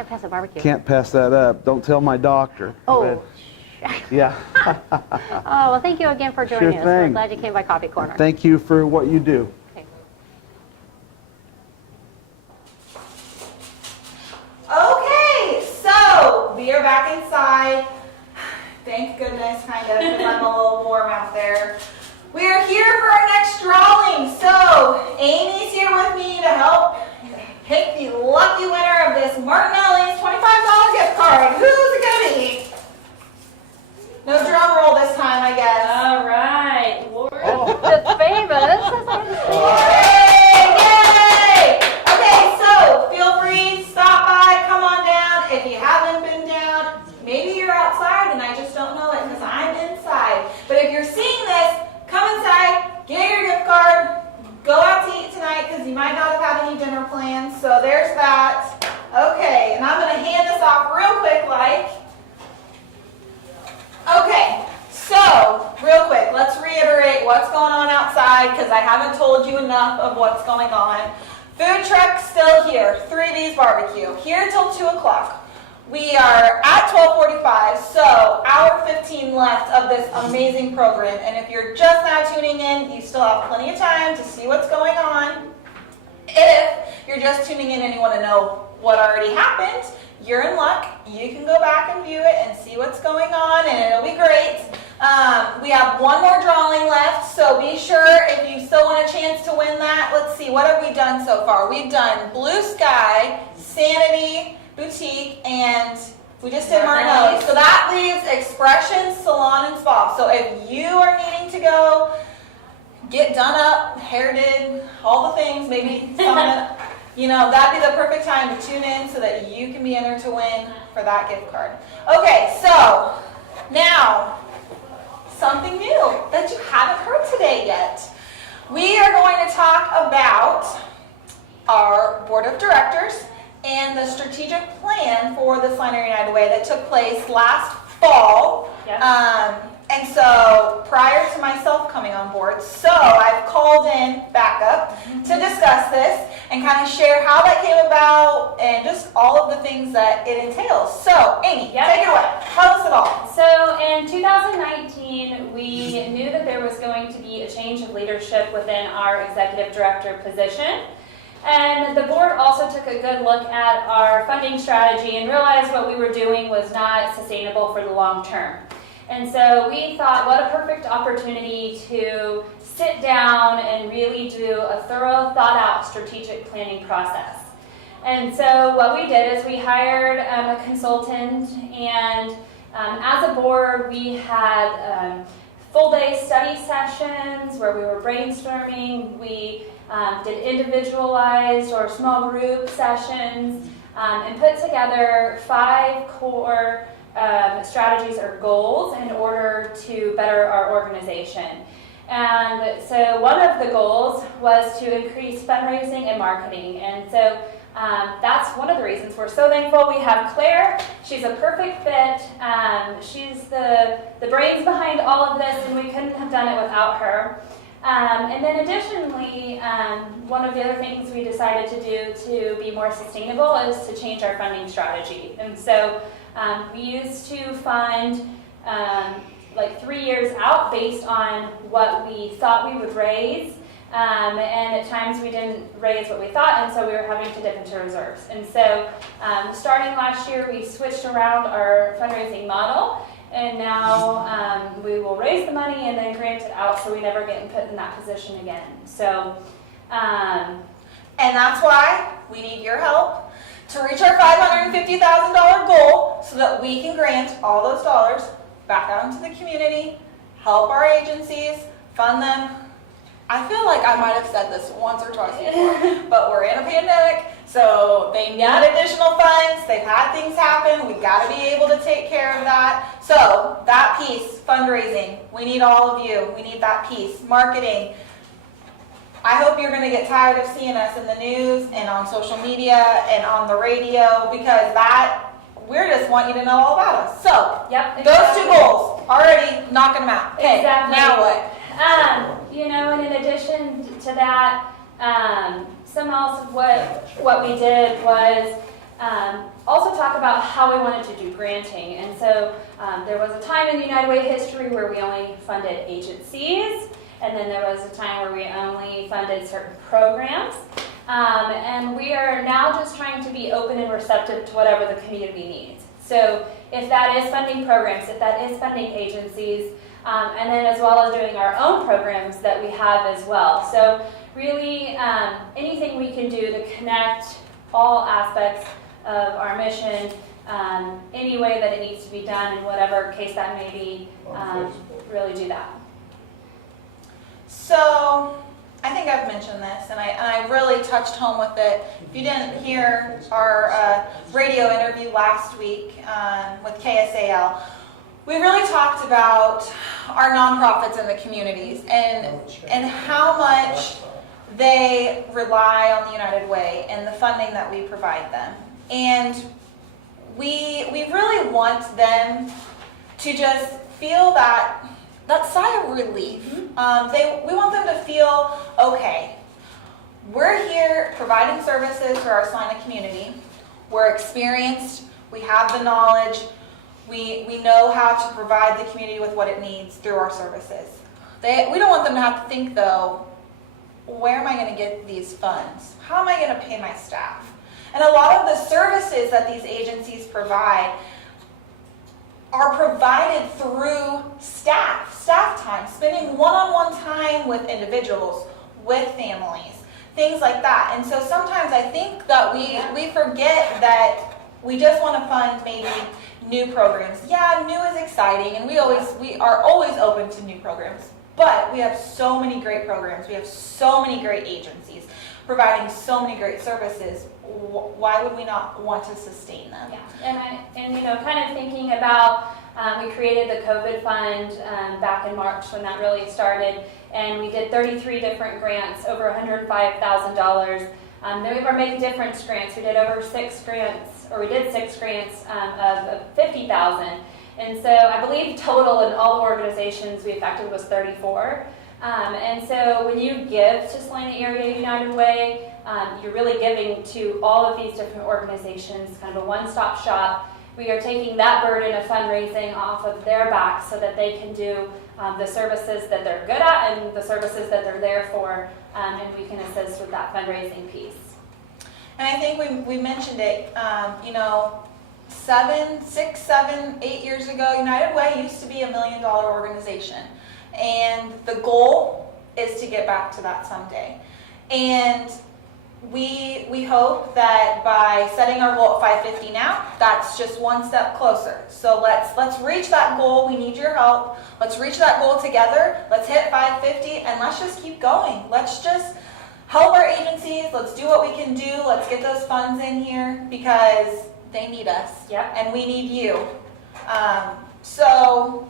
pass a barbecue. Can't pass that up. Don't tell my doctor. Oh. Yeah. Oh, well, thank you again for joining us. We're glad you came by Coffee Corner. Thank you for what you do. Okay, so we are back inside. Thank goodness, kind of, because I'm a little warm out there. We are here for our next drawing. So Amy's here with me to help pick the lucky winner of this Martinelli's $25 gift card. Who's it gonna be? No drum roll this time, I guess. All right, Lord, the famous. Yay! Okay, so feel free, stop by, come on down. If you haven't been down, maybe you're outside and I just don't know it because I'm inside. But if you're seeing this, come inside, get your gift card, go out to eat tonight because you might not have had any dinner plans. So there's that. Okay, and I'm going to hand this off real quick like. Okay, so real quick, let's reiterate what's going on outside because I haven't told you enough of what's going on. Food truck still here, 3B's barbecue, here till 2 o'clock. We are at 12:45, so hour 15 left of this amazing program. And if you're just now tuning in, you still have plenty of time to see what's going on. If you're just tuning in and you want to know what already happened, you're in luck. You can go back and view it and see what's going on, and it'll be great. We have one more drawing left, so be sure if you still want a chance to win that. Let's see, what have we done so far? We've done Blue Sky, Sanity, Boutique, and We just did Martinelli. So that leaves Expression, Salon, and Spa. So if you are needing to go get done up, hair did, all the things, maybe sauna, that'd be the perfect time to tune in so that you can be entered to win for that gift card. Okay, so now something new that you haven't heard today yet. We are going to talk about our board of directors and the strategic plan for the Salina United Way that took place last fall. Yep. And so prior to myself coming on board, so I've called in backup to discuss this and kind of share how that came about and just all of the things that it entails. So Amy, take it away. Tell us it all. So in 2019, we knew that there was going to be a change of leadership within our executive director position. And the board also took a good look at our funding strategy and realized what we were doing was not sustainable for the long term. And so we thought, what a perfect opportunity to sit down and really do a thorough, thought-out strategic planning process. And so what we did is we hired a consultant, and as a board, we had full-day study sessions where we were brainstorming. We did individualized or small group sessions and put together 5 core strategies or goals in order to better our organization. And so one of the goals was to increase fundraising and marketing. And so that's one of the reasons we're so thankful we have Claire. She's a perfect fit. She's the brains behind all of this, and we couldn't have done it without her. And then additionally, one of the other things we decided to do to be more sustainable is to change our funding strategy. And so we used to fund like 3 years out based on what we thought we would raise. And at times we didn't raise what we thought, and so we were having to dip into reserves. And so starting last year, we switched around our fundraising model, and now we will raise the money and then grant it out so we never get put in that position again. So, and that's why we need your help to reach our $550,000 goal so that we can grant all those dollars back out into the community, help our agencies, fund them. I feel like I might have said this once or twice before, but we're in a pandemic, so they need additional funds. They've had things happen. We've got to be able to take care of that. So that piece, fundraising, we need all of you. We need that piece. Marketing. I hope you're going to get tired of seeing us in the news and on social media and on the radio, because we just want you to know all about us. So those 2 goals, already knocking them out. Okay, exactly. Now what? And in addition to that, some else of what we did was also talk about how we wanted to do granting. And so there was a time in United Way history where we only funded agencies, and then there was a time where we only funded certain programs. And we are now just trying to be open and receptive to whatever the community needs. So if that is funding programs, if that is funding agencies, and then as well as doing our own programs that we have as well. So really anything we can do to connect all aspects of our mission, any way that it needs to be done in whatever case that may be, really do that. So I think I've mentioned this, and I really touched home with it. If you didn't hear our radio interview last week with KSAL, we really talked about our nonprofits in the communities and how much they rely on the United Way and the funding that we provide them. And we really want them to just feel that sigh of relief. We want them to feel, okay, we're here providing services for our Salina community. We're experienced, we have the knowledge, we know how to provide the community with what it needs through our services. We don't want them to have to think, though, where am I going to get these funds? How am I going to pay my staff? And a lot of the services that these agencies provide are provided through staff time, spending one-on-one time with individuals, with families, things like that. And so sometimes I think that we forget that we just want to fund maybe new programs. Yeah, new is exciting, and we are always open to new programs. But we have so many great programs. We have so many great agencies providing so many great services. Why would we not want to sustain them? Yeah, and you know, kind of thinking about, we created the COVID fund back in March when that really started, and we did 33 different grants, over $105,000. Then we were making difference grants. We did over 6 grants, or we did 6 grants of 50,000. And so I believe total in all the organizations we affected was 34. And so when you give to Salina Area United Way, you're really giving to all of these different organizations, kind of a one-stop shop. We are taking that burden of fundraising off of their backs so that they can do the services that they're good at and the services that they're there for, and we can assist with that fundraising piece. And I think we mentioned it, you know, 6, 7, 8 years ago, United Way used to be $1 million organization. And the goal is to get back to that someday. And we hope that by setting our goal at 550 now, that's just one step closer. So let's reach that goal. We need your help. Let's reach that goal together. Let's hit 550 and let's just keep going. Let's just help our agencies. Let's do what we can do. Let's get those funds in here because they need us. Yep. And we need you. So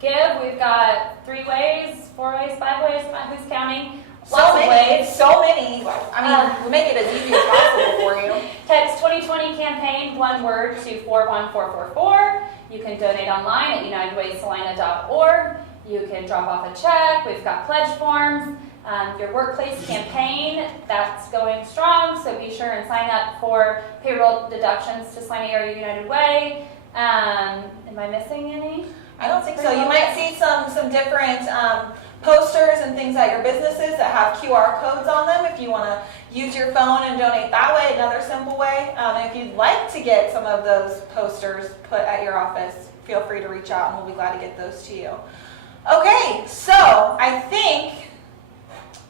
give, we've got 3 ways, 4 ways, 5 ways, who's counting? So Lots of many, ways. so many. I mean, we make it as easy as possible for you. Text 2020 campaign, one word, to 41444. You can donate online at unitedwaysalina.org. You can drop off a check. We've got pledge forms. Your workplace campaign, that's going strong, so be sure and sign up for payroll deductions to Salina Area United Way. Am I missing any? I don't think so. You might see some different posters and things at your businesses that have QR codes on them if you want to use your phone and donate that way, another simple way. If you'd like to get some of those posters put at your office, feel free to reach out and we'll be glad to get those to you. Okay, so I think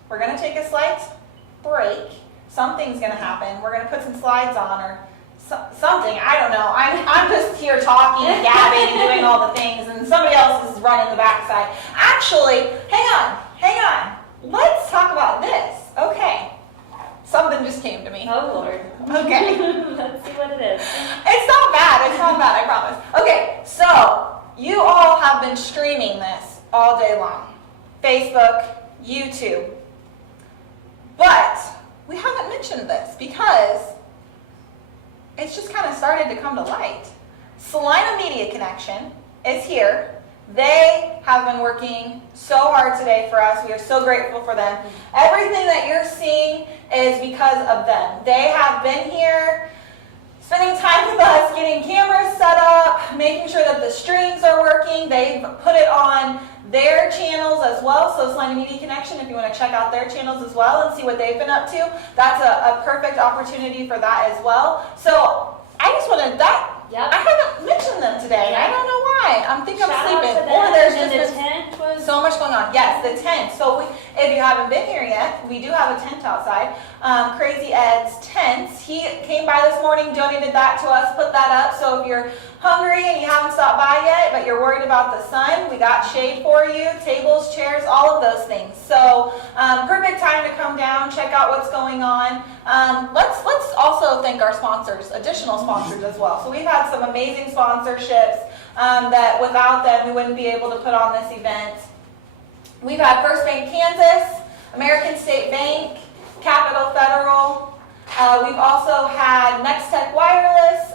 we're going to take a slight break. Something's going to happen. We're going to put some slides on or something. I don't know. I'm just here talking and gabbing and doing all the things, and somebody else is running the backside. Actually, hang on. Let's talk about this. Okay. Something just came to me. Oh, Lord. Okay. Let's see what it is. It's not bad. It's not bad, I promise. Okay, so you all have been streaming this all day long. Facebook, YouTube. But we haven't mentioned this because it's just kind of started to come to light. Salina Media Connection is here. They have been working so hard today for us. We are so grateful for them. Everything that you're seeing is because of them. They have been here spending time with us, getting cameras set up, making sure that the streams are working. They've put it on their channels as well. So Salina Media Connection, if you want to check out their channels as well and see what they've been up to, that's a perfect opportunity for that as well. So I just wanted that. Yep. I haven't mentioned them today. I don't know why. I'm thinking I'm sleeping. Or there's just been so much going on. Yes, the tent. So if you haven't been here yet, we do have a tent outside. Crazy Ed's Tents. He came by this morning, donated that to us, put that up. So if you're hungry and you haven't stopped by yet, but you're worried about the sun, we got shade for you, tables, chairs, all of those things. So perfect time to come down, check out what's going on. Let's also thank our sponsors, additional sponsors as well. So we've had some amazing sponsorships that without them we wouldn't be able to put on this event. We've had First Bank Kansas, American State Bank, Capital Federal. We've also had Next Tech Wireless.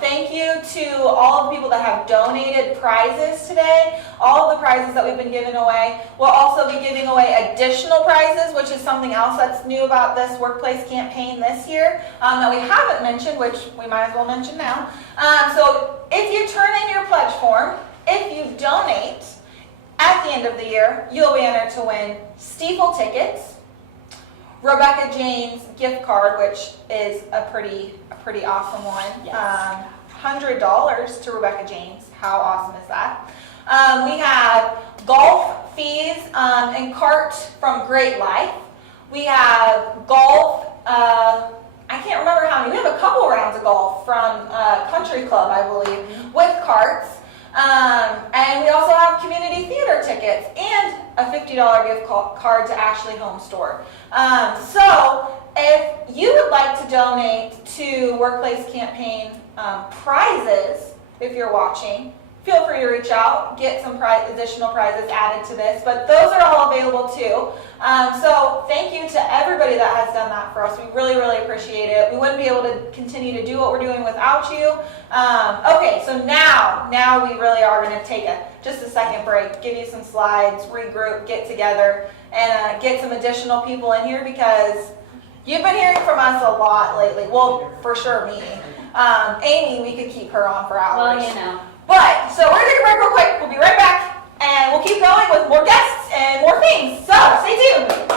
Thank you to all the people that have donated prizes today. All of the prizes that we've been giving away. We'll also be giving away additional prizes, which is something else that's new about this workplace campaign this year that we haven't mentioned, which we might as well mention now. So if you turn in your pledge form, if you donate at the end of the year, you'll be entered to win Steeple tickets, Rebecca Jane's gift card, which is a pretty awesome one. Yes. $100 to Rebecca Jane's. How awesome is that? We have golf fees and cart from Great Life. We have golf. I can't remember how many, we have a couple rounds of golf from Country Club, I believe, with carts. And we also have community theater tickets and a $50 gift card to Ashley Home Store. So if you would like to donate to Workplace Campaign prizes, if you're watching, feel free to reach out, get some additional prizes added to this, but those are all available too. So thank you to everybody that has done that for us. We really, really appreciate it. We wouldn't be able to continue to do what we're doing without you. Okay, so now we really are going to take just a second break, give you some slides, regroup, get together, and get some additional people in here because you've been hearing from us a lot lately. Well, for sure me. Amy, we could keep her on for hours. Well, you know. But, so we're going to take a break real quick. We'll be right back, and we'll keep going with more guests and more things. So, stay tuned.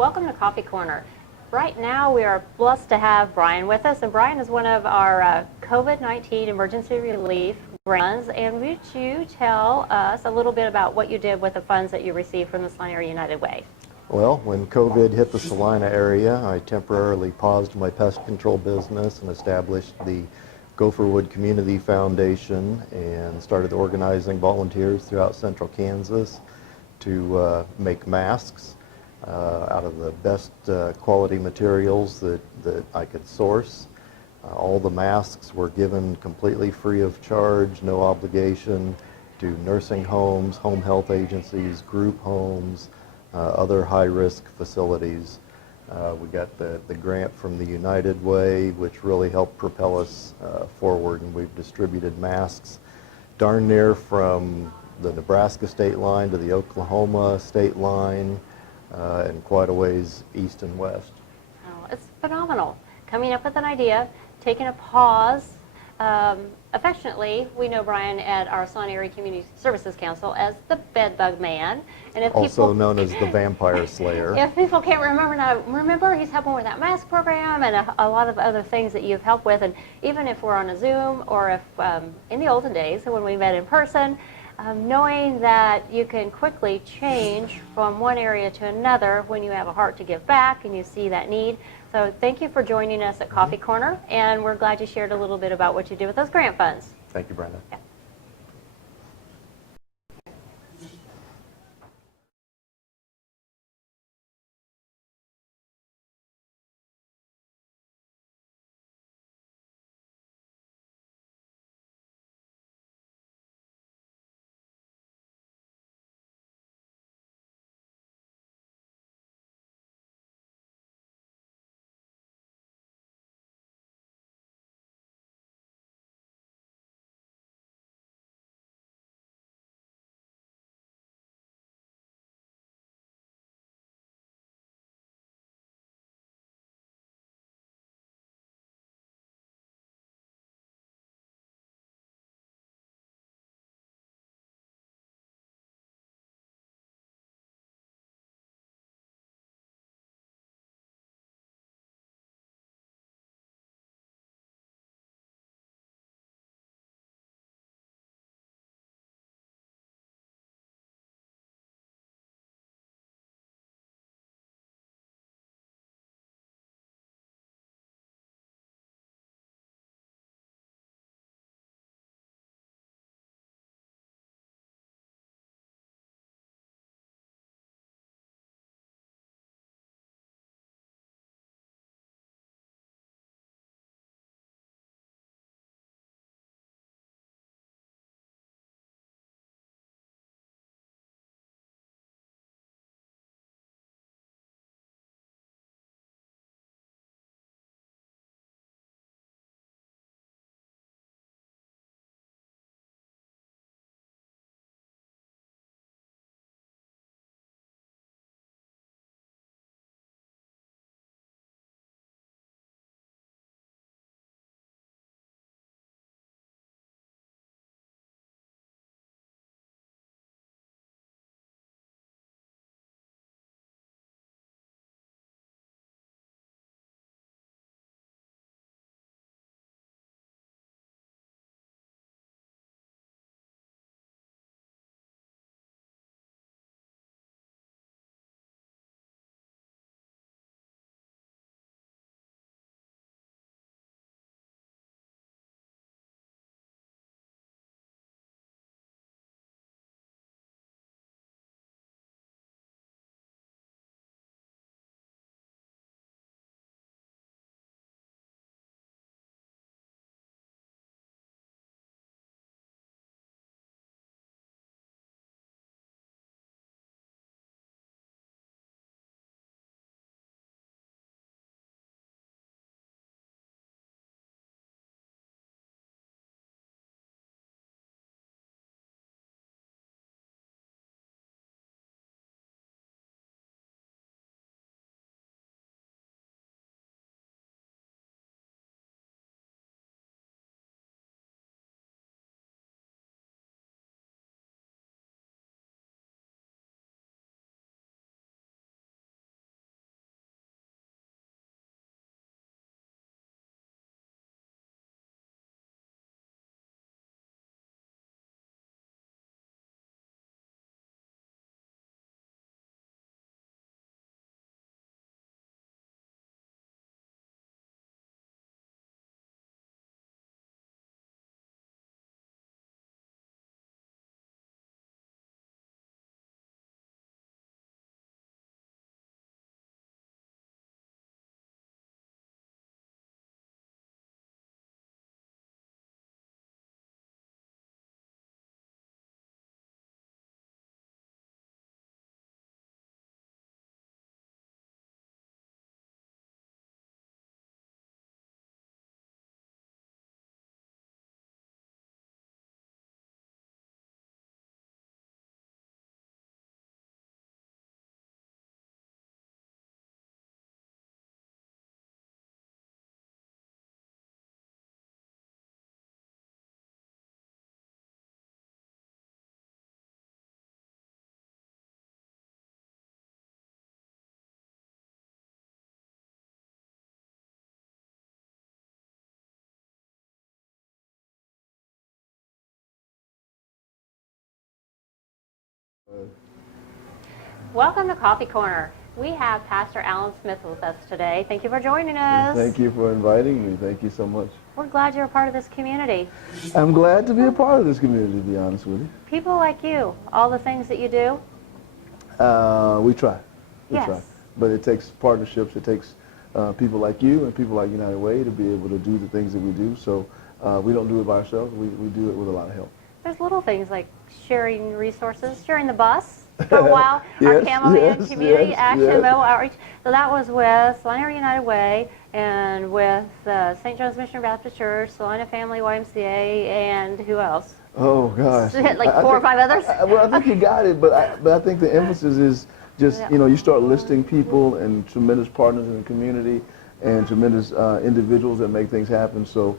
Welcome to Coffee Corner. Right now we are blessed to have Brian with us, and Brian is one of our COVID-19 emergency relief grants. And would you tell us a little bit about what you did with the funds that you received from the Salina Area United Way? Well, when COVID hit the Salina area, I temporarily paused my pest control business and established the Gopherwood Community Foundation and started organizing volunteers throughout central Kansas to make masks out of the best quality materials that I could source. All the masks were given completely free of charge, no obligation, to nursing homes, home health agencies, group homes, other high-risk facilities. We got the grant from the United Way, which really helped propel us forward, and we've distributed masks darn near from the Nebraska state line to the Oklahoma state line, and quite a ways east and west. Oh, it's phenomenal. Coming up with an idea, taking a pause. Affectionately, we know Brian at our Salina Area Community Services Council as the Bedbug Man. And if Also known as the Vampire Slayer. If people can't remember now, remember he's helping with that mask program and a lot of other things that you've helped with. And even if we're on a Zoom or if in the olden days when we met in person, knowing that you can quickly change from one area to another when you have a heart to give back and you see that need. So thank you for joining us at Coffee Corner, and we're glad you shared a little bit about what you do with those grant funds. Thank you, Brenda. Yeah. Welcome to Coffee Corner. We have Pastor Alan Smith with us today. Thank you for joining us. Thank you for inviting me. Thank you so much. We're glad you're a part of this community. I'm glad to be a part of this community, to be honest with you. People like you, all the things that you do. We try. We Yes. try. But it takes partnerships. It takes people like you and people like United Way to be able to do the things that we do. So we don't do it by ourselves. We do it with a lot of help. There's little things like sharing resources, sharing the bus for a while, our Yes, Camelman yes, Community yes, Action yes. Mobile Outreach. So that was with Salina Area United Way and with St. John's Missionary Baptist Church, Salina Family YMCA, and who else? Oh gosh. Like four or five others? Well, I think you got it, but I think the emphasis is just, Yeah. you know, you start listing people and tremendous partners in the community and tremendous individuals that make things happen. So,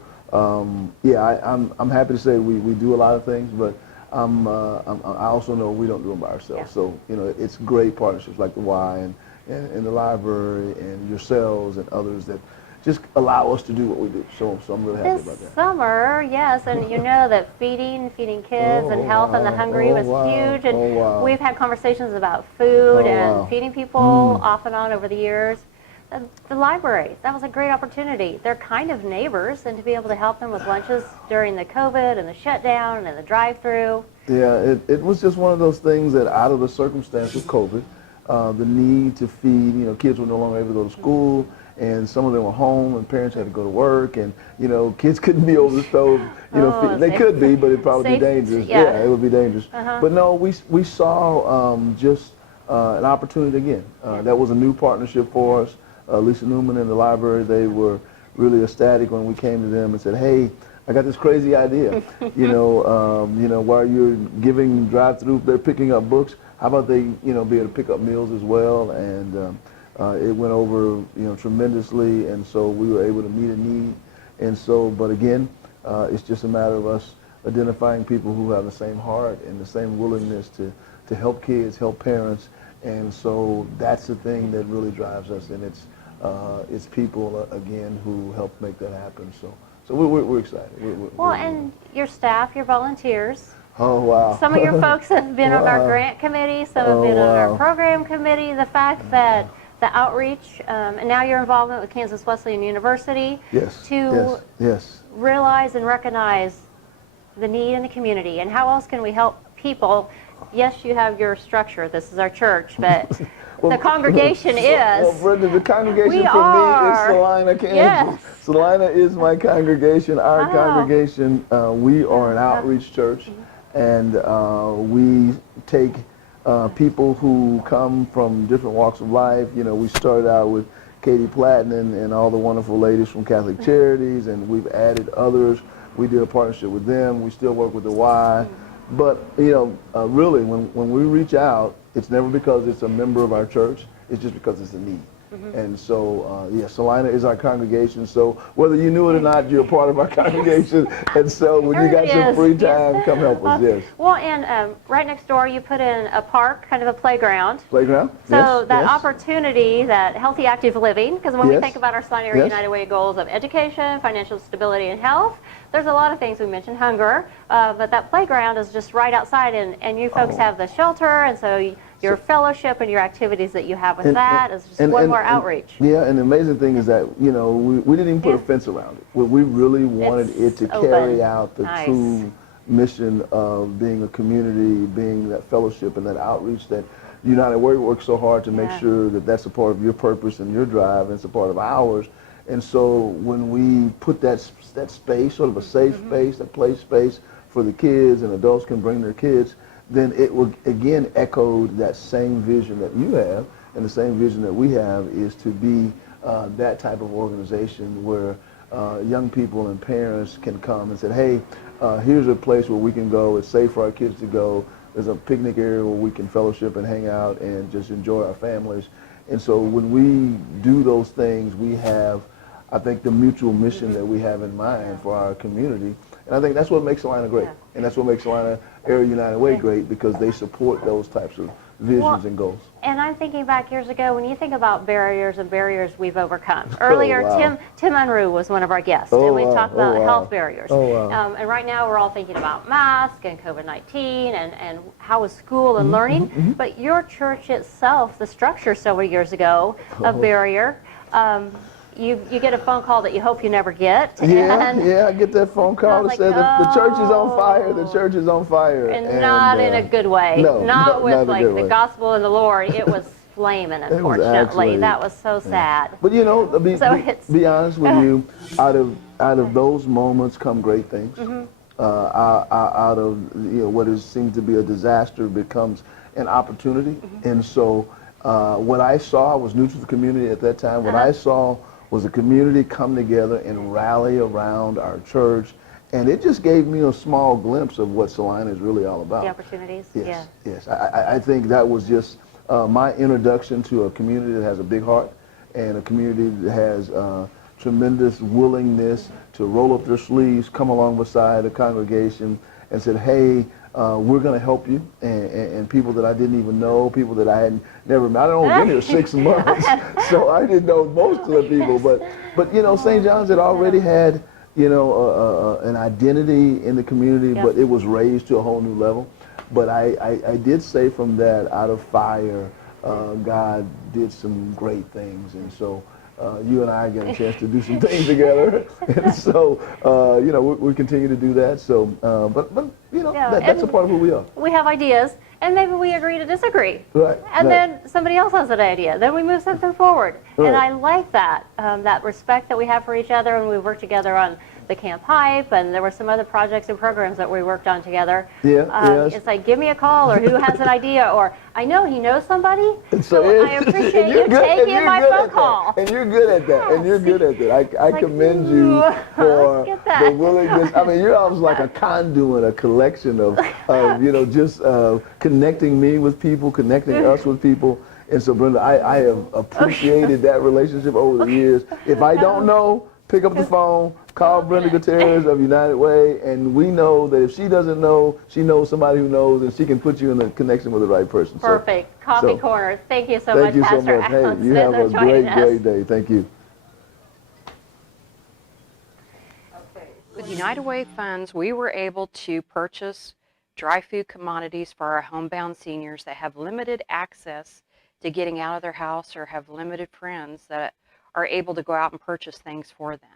yeah, I'm happy to say we do a lot of things, but I also know we don't do them by ourselves. Yeah. So, you know, it's great partnerships like the Y and the library and yourselves and others that just allow us to do what we do. So I'm really happy about This that. summer, yes, and you know that feeding kids and health and the hungry was huge, and we've had conversations about food and feeding people off and on over the years. The library, that was a great opportunity. They're kind of neighbors, and to be able to help them with lunches during the COVID and the shutdown and the drive-through. Yeah, it was just one of those things that out of the circumstance of COVID, the need to feed, you know, kids were no longer able to go to school, and some of them were home, and parents had to go to work, and, you know, kids couldn't be over the stove. You know, they could be, but it'd probably be dangerous. Yeah, it would be dangerous. But no, we saw just an opportunity again. That was a new partnership for us. Lisa Newman and the library, they were really ecstatic when we came to them and said, hey, I got this crazy idea. You know, while you're giving drive-through, they're picking up books. How about they, you know, be able to pick up meals as well? And it went over, you know, tremendously, and so we were able to meet a need. And so, but again, it's just a matter of us identifying people who have the same heart and the same willingness to help kids, help parents. And so that's the thing that really drives us, and it's people again who help make that happen. So we're excited. Well, and your staff, your volunteers. Oh wow! Some of your folks have been on our grant committee. Some have been on our program committee. The fact that the outreach, and now your involvement with Kansas Wesleyan University, to realize and recognize the need in the community, and how else can we help people? Yes, you have your structure. This is our church, but the congregation is. Well, Brenda, the congregation for me is Salina, Kansas. Yes. Salina is my congregation. Our congregation, we are an outreach church, and we take people who come from different walks of life. You know, we started out with Katie Platten and all the wonderful ladies from Catholic Charities, and we've added others. We did a partnership with them. We still work with the Y. But, you know, really, when we reach out, it's never because it's a member of our church. It's just because it's a need. And so, yeah, Salina is our congregation. So whether you knew it or not, you're a part of our congregation. And so when you got some free time, come help us, yes. Well, and right next door, you put in a park, kind of a playground. Playground, So that opportunity, that healthy, active living, because when we think about our Salina Area United Way goals of education, financial stability, and health, there's a lot of things. We mentioned hunger, but that playground is just right outside, and you folks have the shelter, and so your fellowship and your activities that you have with that is just one more outreach. Yeah, and the amazing thing is that, you know, we didn't even put a fence around it. We really wanted it to carry out the true mission of being a community, being that fellowship and that outreach that United Way works so hard to make sure that that's a part of your purpose and your drive, and it's a part of ours. And so when we put that space, sort of a safe space, a play space for the kids, and adults can bring their kids, then it will again echo that same vision that you have, and the same vision that we have is to be that type of organization where young people and parents can come and say, hey, here's a place where we can go. It's safe for our kids to go. There's a picnic area where we can fellowship and hang out and just enjoy our families. And so when we do those things, we have, I think, the mutual mission that we have in mind for our community. And I think that's what makes Salina great. And that's what makes Salina Area United Way great, because they support those types of visions and goals. And I'm thinking back years ago, when you think about barriers and barriers we've overcome. Earlier, wow. Tim Unruh was one of our guests, Oh, and we wow. talked Oh, about wow. health barriers. Oh, wow. And right now, we're all thinking about masks and COVID-19 and how is school and learning. But your church itself, the structure several years ago, a barrier. You get a phone call that you hope you never get. Yeah, I get that phone call that like, says the church is on fire, the church is on fire. And not in a good way. No, not with not like the the gospel and the Lord. It was flaming, unfortunately. actually, that was so sad. But you know, So be honest with you, out of those moments come great things. Out of what seems to be a disaster becomes an opportunity. And so what I saw, I was new to the community at that time. What I saw was the community come together and rally around our church. And it just gave me a small glimpse of what Salina is really all about. The opportunities? Yes, yes. I think that was just my introduction to a community that has a big heart and a community that has tremendous willingness to roll up their sleeves, come along beside the congregation and said, hey, we're going to help you. And people that I didn't even know, people that I had never met. I'd only been here 6 months, so I didn't know most of the people. But you know, St. John's had already had, an identity in the community, but it was raised to a whole new level. But I did say from that, out of fire, God did some great things. And so you and I got a chance to do some things together. And so, we continue to do that. So, but that's a part of who we are. We have ideas, and maybe we agree to disagree. Right. And then somebody else has an idea. Then we move something forward. Right. And I like that, that respect that we have for each other, and we work together on the Camp Hype, and there were some other projects and programs that we worked on together. Yes. It's like, give me a call, or who has an idea, or I know he knows somebody, so I appreciate you taking my phone call. And you're good at that. And you're good at that. I commend you for the willingness. I mean, you're almost like a conduit, a collection of just connecting me with people, connecting us with people. And so, Brenda, I have appreciated that relationship over the years. If I don't know, pick up the phone, call Brenda Gutierrez of United Way, and we know that if she doesn't know, she knows somebody who knows, and she can put you in the connection with the right person. Perfect. Coffee corner. Thank you so much, Pastor Thank you so much. Alan Hey, you Smith, have a for joining us. great day. Thank you. With United Way funds, we were able to purchase dry food commodities for our homebound seniors that have limited access to getting out of their house or have limited friends that are able to go out and purchase things for them.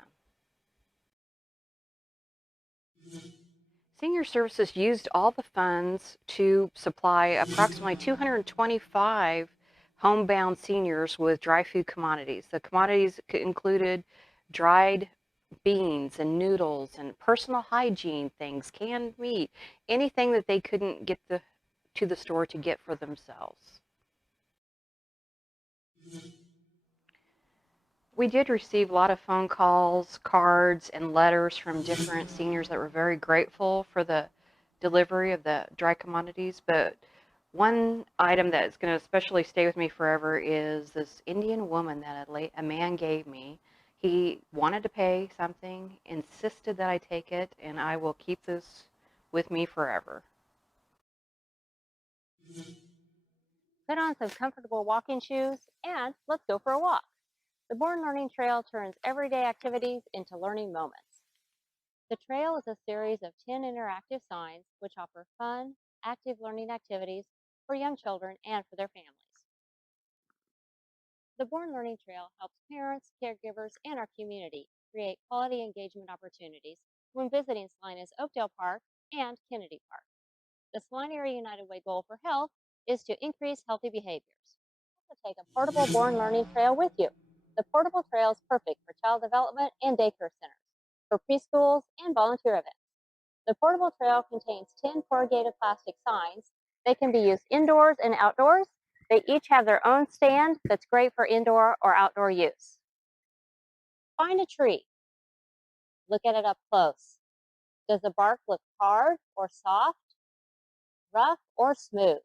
Senior Services used all the funds to supply approximately 225 homebound seniors with dry food commodities. The commodities included dried beans and noodles and personal hygiene things, canned meat, anything that they couldn't get to the store to get for themselves. We did receive a lot of phone calls, cards, and letters from different seniors that were very grateful for the delivery of the dry commodities. But one item that is going to especially stay with me forever is this Indian woman that a man gave me. He wanted to pay something, insisted that I take it, and I will keep this with me forever. Put on some comfortable walking shoes, and let's go for a walk. The Born Learning Trail turns everyday activities into learning moments. The trail is a series of 10 interactive signs which offer fun, active learning activities for young children and for their families. The Born Learning Trail helps parents, caregivers, and our community create quality engagement opportunities when visiting Salina's Oakdale Park and Kennedy Park. The Salina Area United Way goal for health is to increase healthy behaviors. Also take a portable Born Learning Trail with you. The portable trail is perfect for child development and daycare centers, for preschools and volunteer events. The portable trail contains 10 corrugated plastic signs. They can be used indoors and outdoors. They each have their own stand that's great for indoor or outdoor use. Find a tree. Look at it up close. Does the bark look hard or soft, rough or smooth?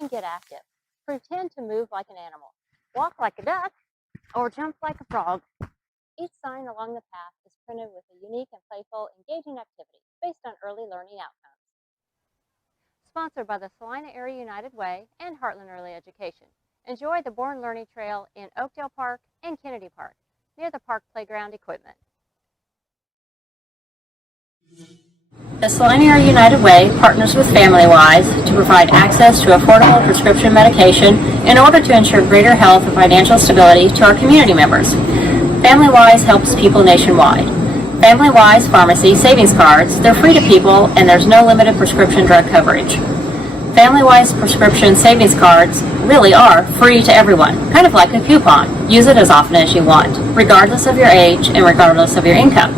And get active. Pretend to move like an animal. Walk like a duck or jump like a frog. Each sign along the path is printed with a unique and playful, engaging activity based on early learning outcomes. sponsored by the Salina Area United Way and Heartland Early Education. Enjoy the Born Learning Trail in Oakdale Park and Kennedy Park, near the park playground equipment. The Salina Area United Way partners with FamilyWise to provide access to affordable prescription medication in order to ensure greater health and financial stability to our community members. FamilyWise helps people nationwide. FamilyWise Pharmacy Savings Cards, they're free to people and there's no limited prescription drug coverage. FamilyWise Prescription Savings Cards really are free to everyone, kind of like a coupon. Use it as often as you want, regardless of your age and regardless of your income.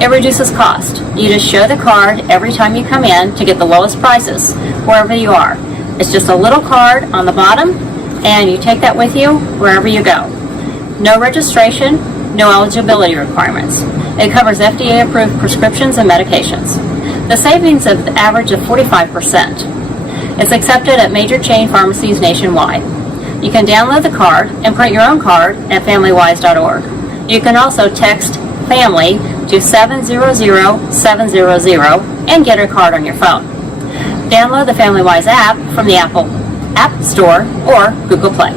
It reduces cost. You just show the card every time you come in to get the lowest prices, wherever you are. It's just a little card on the bottom, and you take that with you wherever you go. No registration, no eligibility requirements. It covers FDA-approved prescriptions and medications. The savings of the average of 45%. It's accepted at major chain pharmacies nationwide. You can download the card and print your own card at familywise.org. You can also text FAMILY to 700-700 and get a card on your phone. Download the FamilyWise app from the Apple App Store or Google Play.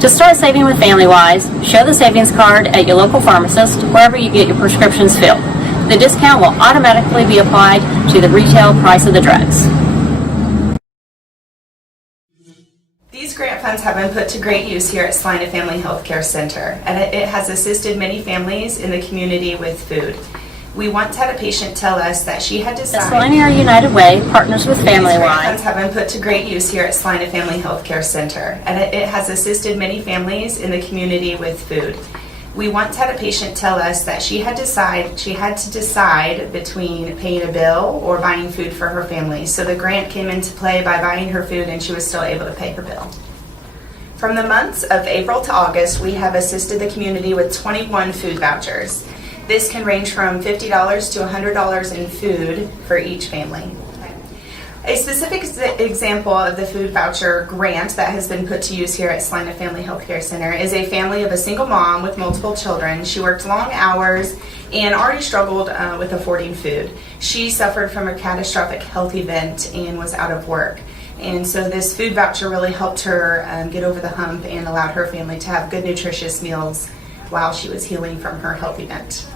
To start saving with FamilyWise, show the savings card at your local pharmacist wherever you get your prescriptions filled. The discount will automatically be applied to the retail price of the drugs. These grant funds have been put to great use here at Salina Family Health Care Center, and it has assisted many families in the community with food. We once had a patient tell us that she had decided... The Salina Area United Way partners with FamilyWise. These grant funds have been put to great use here at Salina Family Health Care Center, and it has assisted many families in the community with food. We once had a patient tell us that she had to decide between paying a bill or buying food for her family. So the grant came into play by buying her food, and she was still able to pay her bill. From the months of April to August, we have assisted the community with 21 food vouchers. This can range from $50 to $100 in food for each family. A specific example of the food voucher grant that has been put to use here at Salina Family Health Care Center is a family of a single mom with multiple children. She worked long hours and already struggled with affording food. She suffered from a catastrophic health event and was out of work. And so this food voucher really helped her get over the hump and allowed her family to have good, nutritious meals while she was healing from her health event.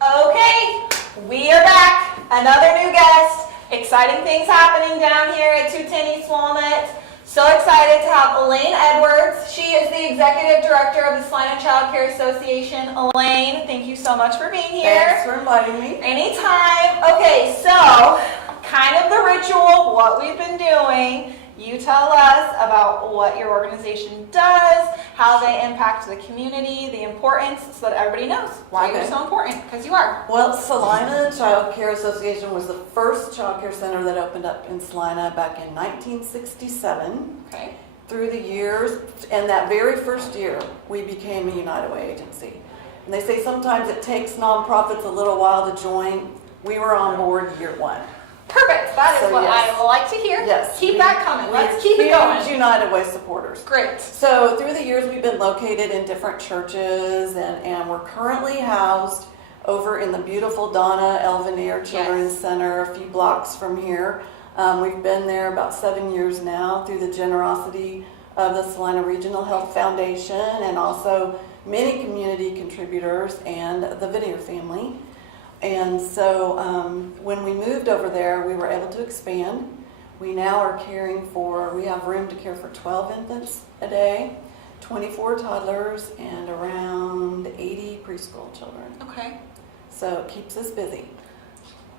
Okay, we are back. Another new guest. Exciting things happening down here at 210 East Walnut. So excited to have Elaine Edwards. She is the Executive Director of the Salina Child Care Association. Elaine, thank you so much for being here. Thanks for inviting me. Anytime. Okay, so kind of the ritual, what we've been doing. You tell us about what your organization does, how they impact the community, the importance, so that everybody knows why you're so important, because you are. Well, Salina Child Care Association was the first child care center that opened up in Salina back in 1967. Okay. Through the years, and that very first year, we became a United Way agency. And they say sometimes it takes nonprofits a little while to join. We were on board year one. Perfect. That is what I like to hear. Yes. Keep that coming. Let's keep it going. Huge United Way supporters. Great. So through the years, we've been located in different churches, and we're currently housed over in the beautiful Donna Elvenier Children's Center, a few blocks from here. We've been there about 7 years now through the generosity of the Salina Regional Health Foundation and also many community contributors and the Whittier family. And so when we moved over there, we were able to expand. We now are we have room to care for 12 infants a day, 24 toddlers, and around 80 preschool children. Okay. So it keeps us busy.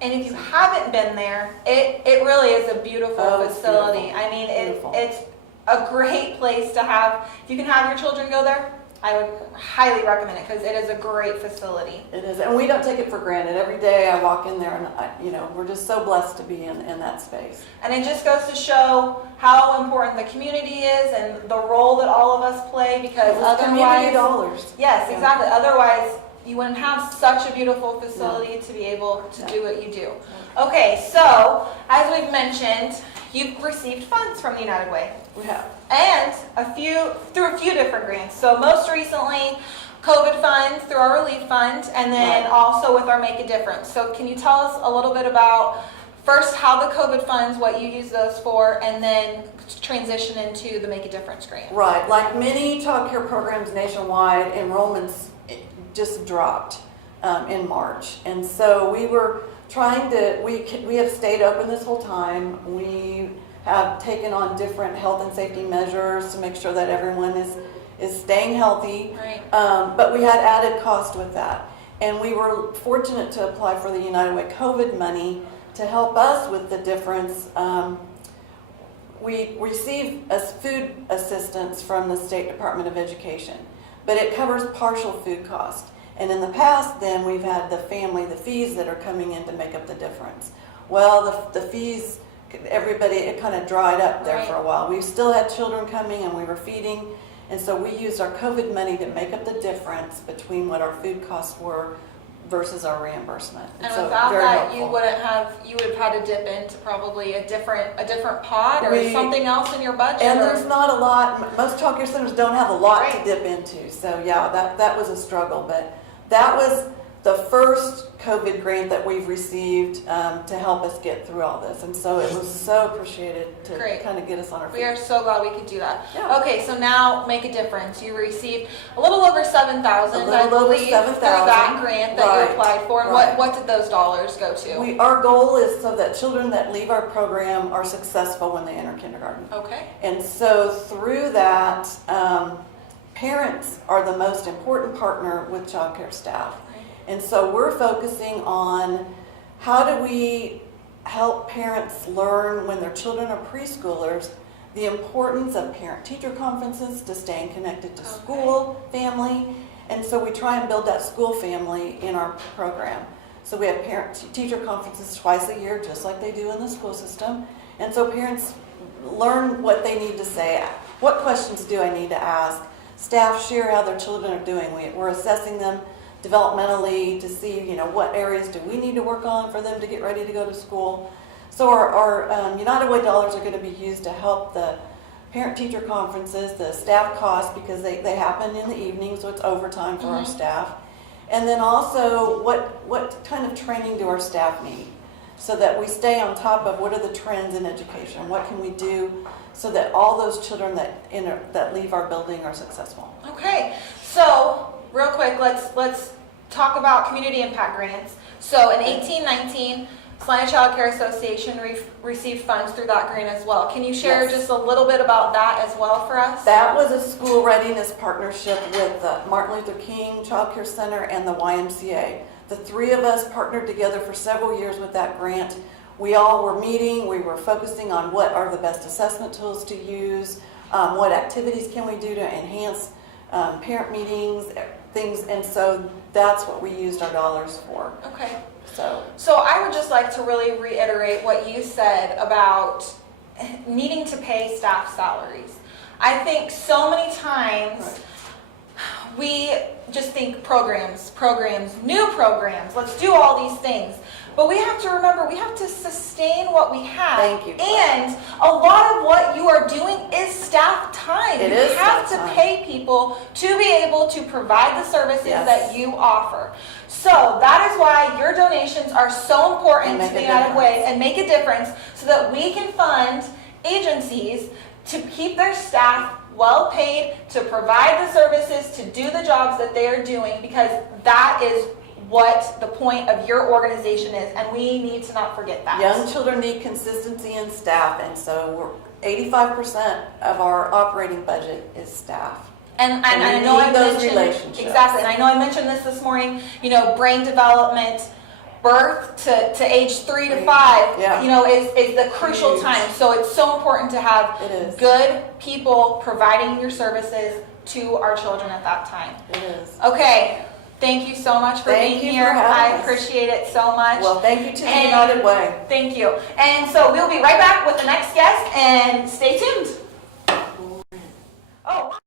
And if you haven't been there, it really is a beautiful facility. Beautiful. I mean, it's a great place to have. If you can have your children go there, I would highly recommend it because it is a great facility. It is, and we don't take it for granted. Every day I walk in there and we're just so blessed to be in that space. And it just goes to show how important the community is and the role that all of us play, because otherwise, community dollars. Yes, exactly. Otherwise, you wouldn't have such a beautiful facility to be able to do what you do. Okay, so as we've mentioned, you've received funds from the United Way. We have. And through a few different grants. So most recently, COVID funds through our relief fund, and then also with our Make a Difference. So can you tell us a little bit about first how the COVID funds, what you use those for, and then transition into the Make a Difference grant? Right, like many child care programs nationwide, enrollments just dropped in March. And so we were trying to, we have stayed open this whole time. We have taken on different health and safety measures to make sure that everyone is staying healthy. Right. But we had added cost with that. And we were fortunate to apply for the United Way COVID money to help us with the difference. We receive food assistance from the State Department of Education, but it covers partial food cost. And in the past, then we've had the fees that are coming in to make up the difference. Well, the fees, everybody, it kind of dried up there for a while. We still had children coming and we were feeding, and so we used our COVID money to make up the difference between what our food costs were versus our reimbursement. And so without very that, helpful. you would have had to dip into probably a different pot or something else in your budget. And there's not a lot. Most child care centers don't have a lot to dip into. So yeah, that was a struggle. But that was the first COVID grant that we've received to help us get through all this. And so it was so appreciated to kind of get us on our feet. We are so glad we could do that. Yeah. Okay, so now Make a Difference. You received a little over $7,000, I over believe, $7,000. through that grant that you Right. applied for. And Right. what did those dollars go to? Our goal is so that children that leave our program are successful when they enter kindergarten. Okay. And so through that, parents are the most important partner with child care staff. And so we're focusing on how do we help parents learn when their children are preschoolers the importance of parent-teacher conferences to staying connected to school, family. And so we try and build that school family in our program. So we have parent-teacher conferences twice a year, just like they do in the school system. And so parents learn what they need to say. What questions do I need to ask? Staff share how their children are doing. We're assessing them developmentally to see, what areas do we need to work on for them to get ready to go to school. So our United Way dollars are going to be used to help the parent-teacher conferences, the staff costs, because they happen in the evening, so it's overtime for our staff. And then also, what kind of training do our staff need? So that we stay on top of what are the trends in education? What can we do so that all those children that leave our building are successful? Okay, so real quick, let's talk about community impact grants. So in 1819, Salina Child Care Association received funds through that grant as well. Can you share just a little bit about that as well for us? That was a school readiness partnership with the Martin Luther King Child Care Center and the YMCA. The three of us partnered together for several years with that grant. We all were meeting, we were focusing on what are the best assessment tools to use, what activities can we do to enhance parent meetings, things, and so that's what we used our dollars for. Okay. So I would just like to really reiterate what you said about needing to pay staff salaries. I think so many times we just think programs, new programs, let's do all these things. But we have to remember, we have to sustain what we have. Thank you. And a lot of what you are doing is staff time. It you is have staff to time. pay people to be able to provide the services that you offer. So that is why your donations are so important to the United Way and make a difference so that we can fund agencies to keep their staff well paid, to provide the services, to do the jobs that they are doing, because that is what the point of your organization is, and we need to not forget that. young children need consistency in staff, and so 85% of our operating budget is staff. And we I know I need those mentioned relationships. exactly, and I know I mentioned this morning. Brain development, birth to age 3 to 5. Is the crucial Huge. time. So it's so important to have It is. good people providing your services to our children at that time. It is. Okay. Thank you so much for Thank being you for here. having I us. appreciate it so much. Well, thank you to the And United Way. Thank you. And so we'll be right back with the next guest, and stay tuned. Oh.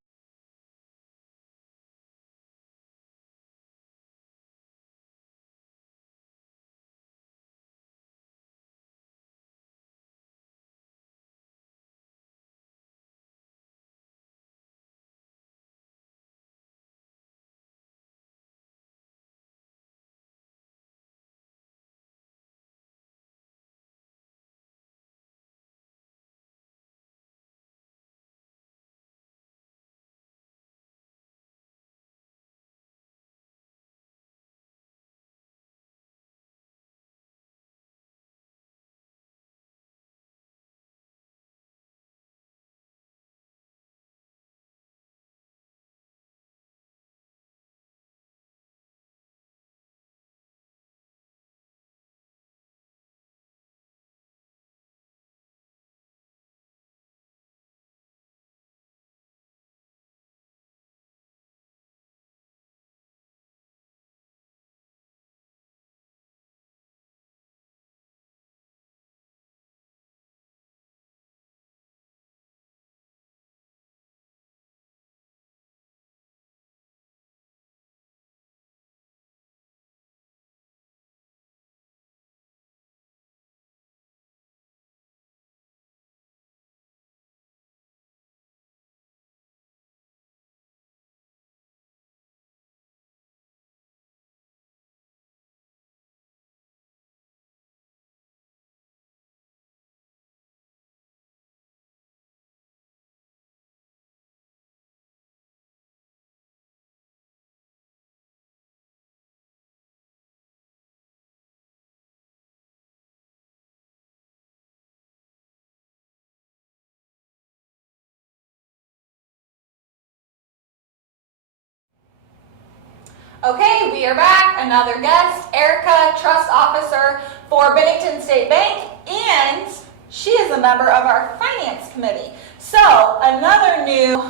Okay, we are back. Another guest, Erica, Trust Officer for Bennington State Bank, and she is a member of our Finance Committee. So, another new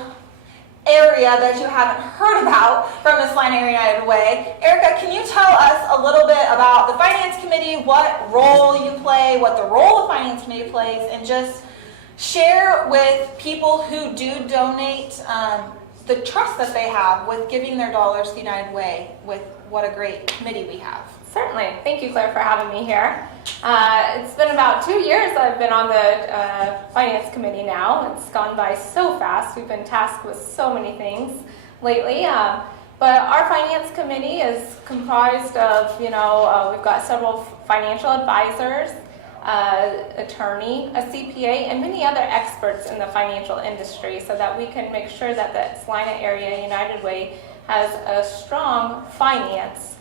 area that you haven't heard about from the Salina Area United Way. Erica, can you tell us a little bit about the Finance Committee, what role you play, what the role of Finance Committee plays, and just share with people who do donate the trust that they have with giving their dollars to the United Way, with what a great committee we have. Certainly. Thank you, Claire, for having me here. It's been about 2 years I've been on the Finance Committee now. It's gone by so fast. We've been tasked with so many things lately. But our Finance Committee is comprised of, we've got several financial advisors, attorney, a CPA, and many other experts in the financial industry so that we can make sure that the Salina Area United Way has a strong finance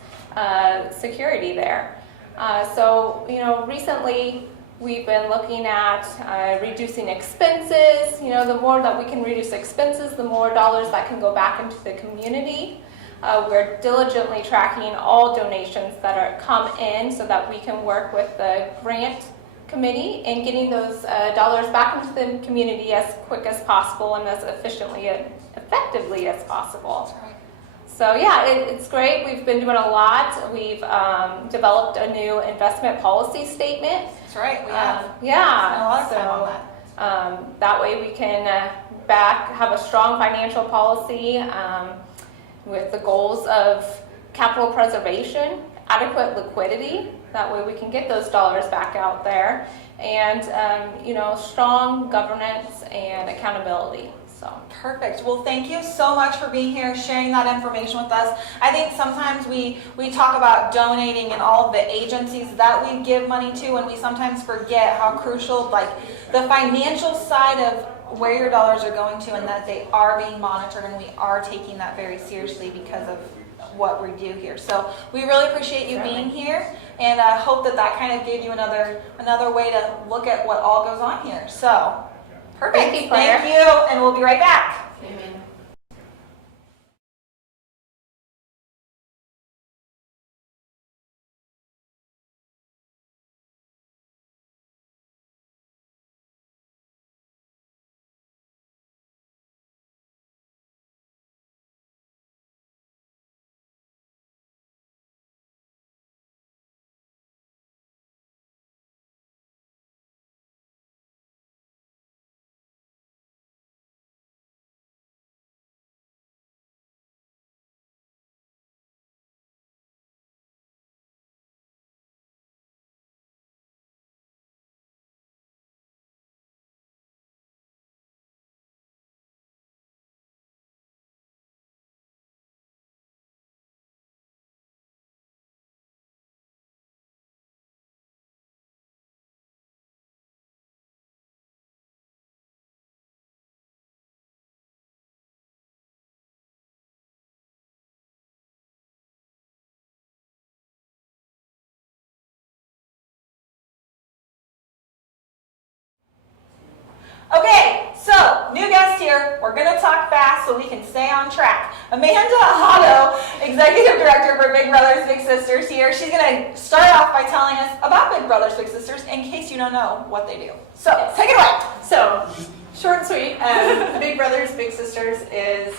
security there. Recently we've been looking at reducing expenses. The more that we can reduce expenses, the more dollars that can go back into the community. We're diligently tracking all donations that come in so that we can work with the grant committee and getting those dollars back into the community as quick as possible and as efficiently and effectively as possible. So yeah, it's great. We've been doing a lot. We've developed a new investment policy statement. That's right, we have. Yeah. Spent a lot of time on that. That way we can have a strong financial policy with the goals of capital preservation, adequate liquidity. That way we can get those dollars back out there, and strong governance and accountability. So perfect. Well, thank you so much for being here, sharing that information with us. I think sometimes we talk about donating and all of the agencies that we give money to, and we sometimes forget how crucial, like, the financial side of where your dollars are going to, and that they are being monitored, and we are taking that very seriously because of what we do here. So we really appreciate you being here, and I hope that kind of gave you another way to look at what all goes on here. So perfect. Thank you, Claire. Thank you, and we'll be right back. Amen. Okay, so new guest here. We're going to talk fast so we can stay on track. Amanda Hotto, Executive Director for Big Brothers Big Sisters here. She's going to start off by telling us about Big Brothers Big Sisters in case you don't know what they do. So, take it away. So, short and sweet, Big Brothers Big Sisters is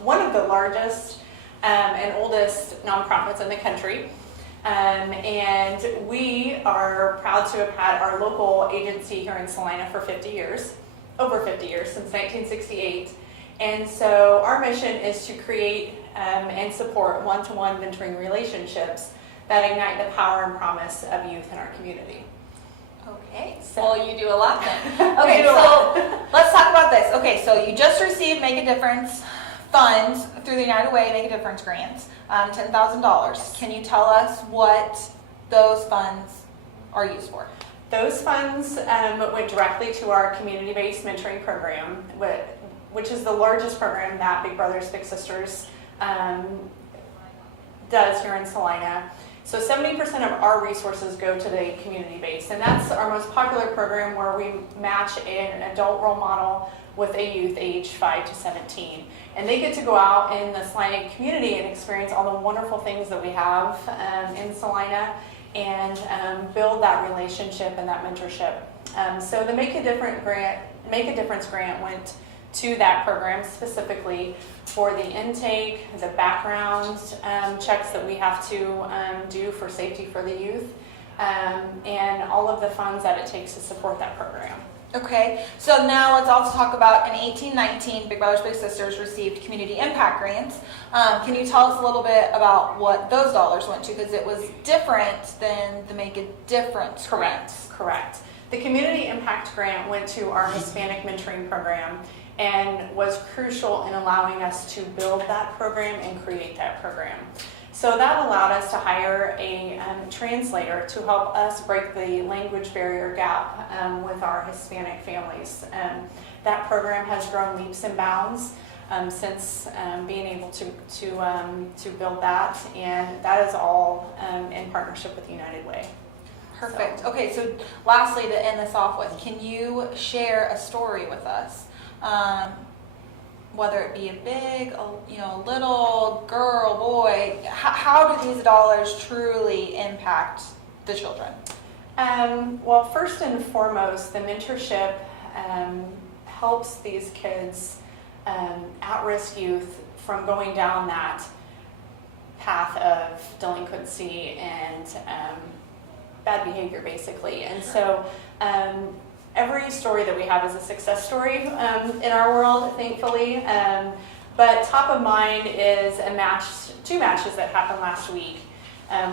one of the largest and oldest nonprofits in the country. And we are proud to have had our local agency here in Salina for 50 years, over 50 years, since 1968. And so our mission is to create and support one-to-one mentoring relationships that ignite the power and promise of youth in our community. Okay, so well, you do a lot then. Okay, so let's talk about this. Okay, so you just received Make a Difference funds through the United Way Make a Difference grants, $10,000. Can you tell us what those funds are used for? Those funds went directly to our community-based mentoring program, which is the largest program that Big Brothers Big Sisters does here in Salina. So 70% of our resources go to the community base, and that's our most popular program where we match an adult role model with a youth age 5 to 17. And they get to go out in the Salina community and experience all the wonderful things that we have in Salina and build that relationship and that mentorship. So the Make a Difference grant went to that program specifically for the intake, the background checks that we have to do for safety for the youth, and all of the funds that it takes to support that program. Okay, so now let's also talk about in 1819, Big Brothers Big Sisters received community impact grants. Can you tell us a little bit about what those dollars went to? Because it was different than the Make a Difference grant. Correct. The community impact grant went to our Hispanic mentoring program and was crucial in allowing us to build that program and create that program. So that allowed us to hire a translator to help us break the language barrier gap with our Hispanic families. That program has grown leaps and bounds since being able to build that, and that is all in partnership with United Way. Perfect. Okay, so lastly, to end this off with, can you share a story with us? Whether it be a big, a little girl, boy, how do these dollars truly impact the children? Well, first and foremost, the mentorship helps these kids, at-risk youth, from going down that path of delinquency and bad behavior, basically. And so every story that we have is a success story in our world, thankfully. But top of mind is two matches that happened last week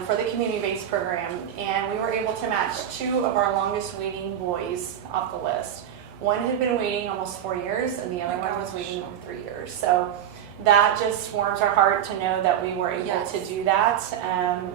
for the community-based program. And we were able to match two of our longest waiting boys off the list. One had been waiting almost 4 years, and the other one was waiting 3 years. So that just warms our heart to know that we were able to do that.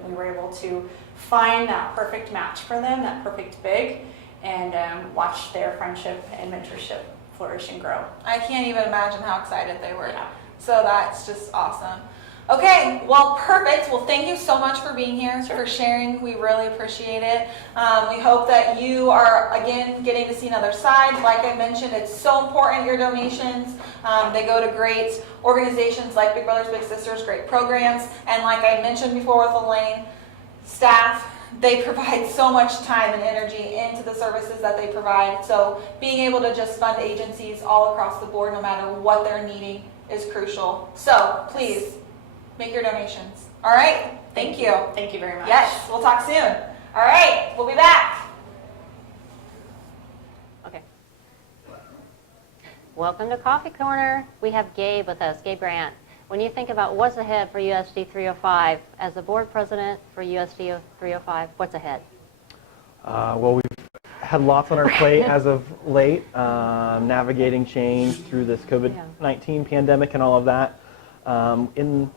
We were able to find that perfect match for them, that perfect big, and watch their friendship and mentorship flourish and grow. I can't even imagine how excited they were. Yeah. So that's just awesome. Okay, well, perfect. Well, thank you so much for being here, for sharing. We really appreciate it. We hope that you are, again, getting to see another side. Like I mentioned, it's so important, your donations. They go to great organizations like Big Brothers Big Sisters, great programs. And like I mentioned before with Elaine, staff, they provide so much time and energy into the services that they provide. So being able to just fund agencies all across the board, no matter what they're needing, is crucial. So please make your donations. All right? Thank you. Thank you very much. Yes, we'll talk soon. All right, we'll be back. Okay. Welcome to Coffee Corner. We have Gabe with us, Gabe Grant. When you think about what's ahead for USD 305, as the board president for USD 305, what's ahead? Well, we've had lots on our plate as of late, navigating change through this COVID-19 pandemic and all of that. In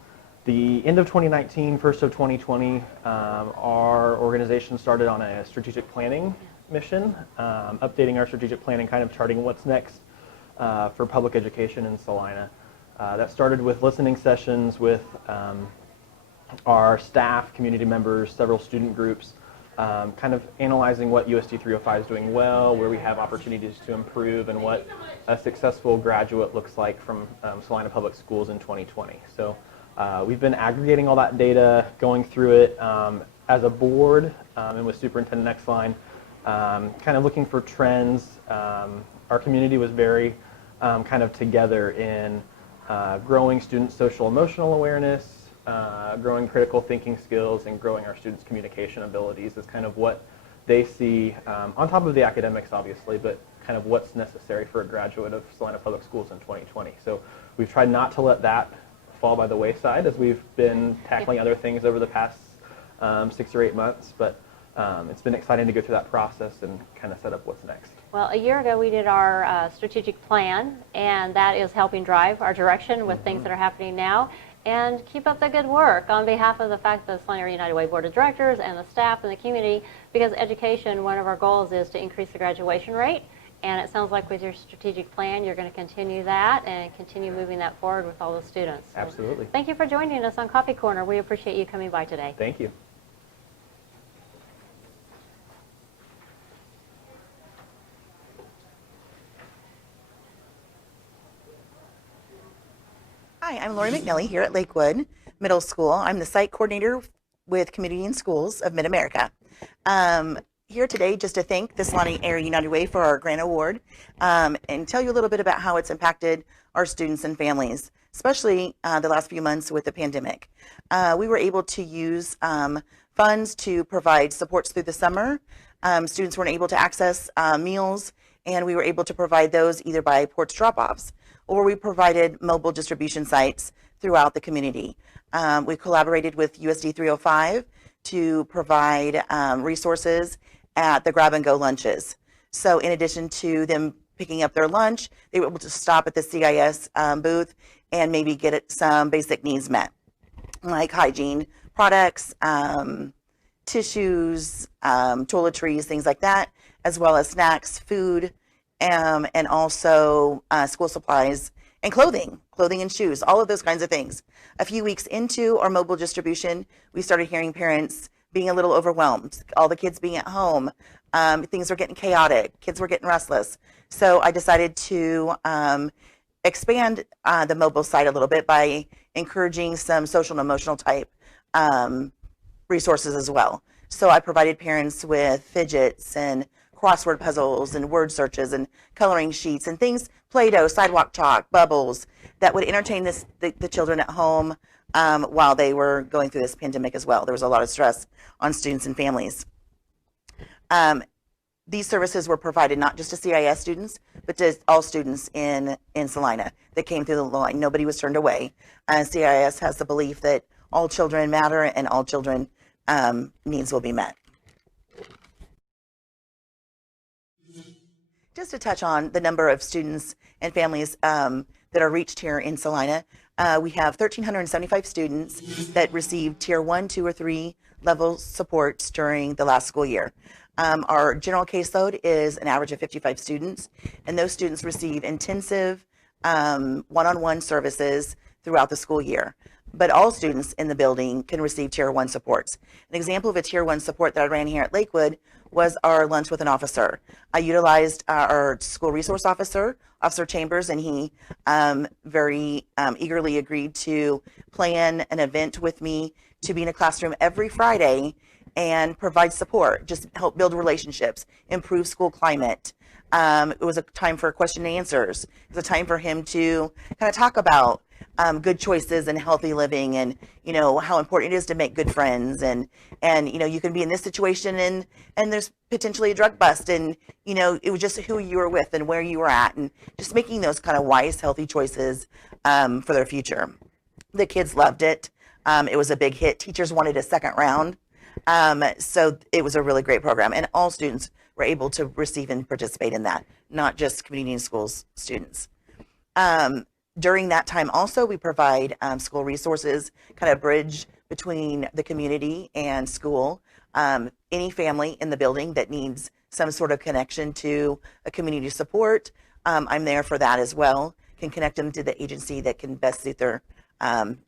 the end of 2019, first of 2020, our organization started on a strategic planning mission, updating our strategic planning, kind of charting what's next for public education in Salina. That started with listening sessions with our staff, community members, several student groups, kind of analyzing what USD 305 is doing well, where we have opportunities to improve, and what a successful graduate looks like from Salina Public Schools in 2020. So we've been aggregating all that data, going through it as a board and with Superintendent Nexline, kind of looking for trends. Our community was very kind of together in growing students' social emotional awareness, growing critical thinking skills, and growing our students' communication abilities is kind of what they see, on top of the academics obviously, but kind of what's necessary for a graduate of Salina Public Schools in 2020. So we've tried not to let that fall by the wayside as we've been tackling other things over the past 6 or 8 months, but it's been exciting to go through that process and kind of set up what's next. Well, a year ago we did our strategic plan, and that is helping drive our direction with things that are happening now. And keep up the good work on behalf of the fact that the Salina United Way Board of Directors and the staff and the community, because education, one of our goals is to increase the graduation rate. And it sounds like with your strategic plan, you're going to continue that and continue moving that forward with all the students. So absolutely. Thank you for joining us on Coffee Corner. We appreciate you coming by today. Thank you. Hi, I'm Lori McNally here at Lakewood Middle School. I'm the site coordinator with Community and Schools of Mid-America. Here today just to thank the Salina Area United Way for our grant award and tell you a little bit about how it's impacted our students and families, especially the last few months with the pandemic. We were able to use funds to provide supports through the summer. Students weren't able to access meals, and we were able to provide those either by porch drop-offs or we provided mobile distribution sites throughout the community. We collaborated with USD 305 to provide resources at the grab-and-go lunches. So in addition to them picking up their lunch, they were able to stop at the CIS booth and maybe get some basic needs met, like hygiene products, tissues, toiletries, things like that, as well as snacks, food, and also school supplies and clothing and shoes, all of those kinds of things. A few weeks into our mobile distribution, we started hearing parents being a little overwhelmed, all the kids being at home. Things were getting chaotic, kids were getting restless. So I decided to expand the mobile site a little bit by encouraging some social and emotional type resources as well. So I provided parents with fidgets and crossword puzzles and word searches and coloring sheets and things, Play-Doh, sidewalk chalk, bubbles, that would entertain the children at home while they were going through this pandemic as well. There was a lot of stress on students and families. These services were provided not just to CIS students, but to all students in Salina that came through the line. Nobody was turned away. CIS has the belief that all children matter and all children needs will be met. Just to touch on the number of students and families that are reached here in Salina, we have 1,375 students that received Tier 1, 2, or 3 level supports during the last school year. Our general caseload is an average of 55 students, and those students receive intensive one-on-one services throughout the school year. But all students in the building can receive Tier 1 supports. An example of a Tier 1 support that I ran here at Lakewood was our lunch with an officer. I utilized our school resource officer, Officer Chambers, and he very eagerly agreed to plan an event with me to be in a classroom every Friday and provide support, just help build relationships, improve school climate. It was a time for question and answers. It was a time for him to kind of talk about good choices and healthy living, and how important it is to make good friends, and you can be in this situation and there's potentially a drug bust, and it was just who you were with and where you were at, and just making those kind of wise, healthy choices for their future. The kids loved it. It was a big hit. Teachers wanted a second round. So it was a really great program, and all students were able to receive and participate in that, not just community and schools students. During that time also, we provide school resources, kind of bridge between the community and school. Any family in the building that needs some sort of connection to a community support, I'm there for that as well, can connect them to the agency that can best suit their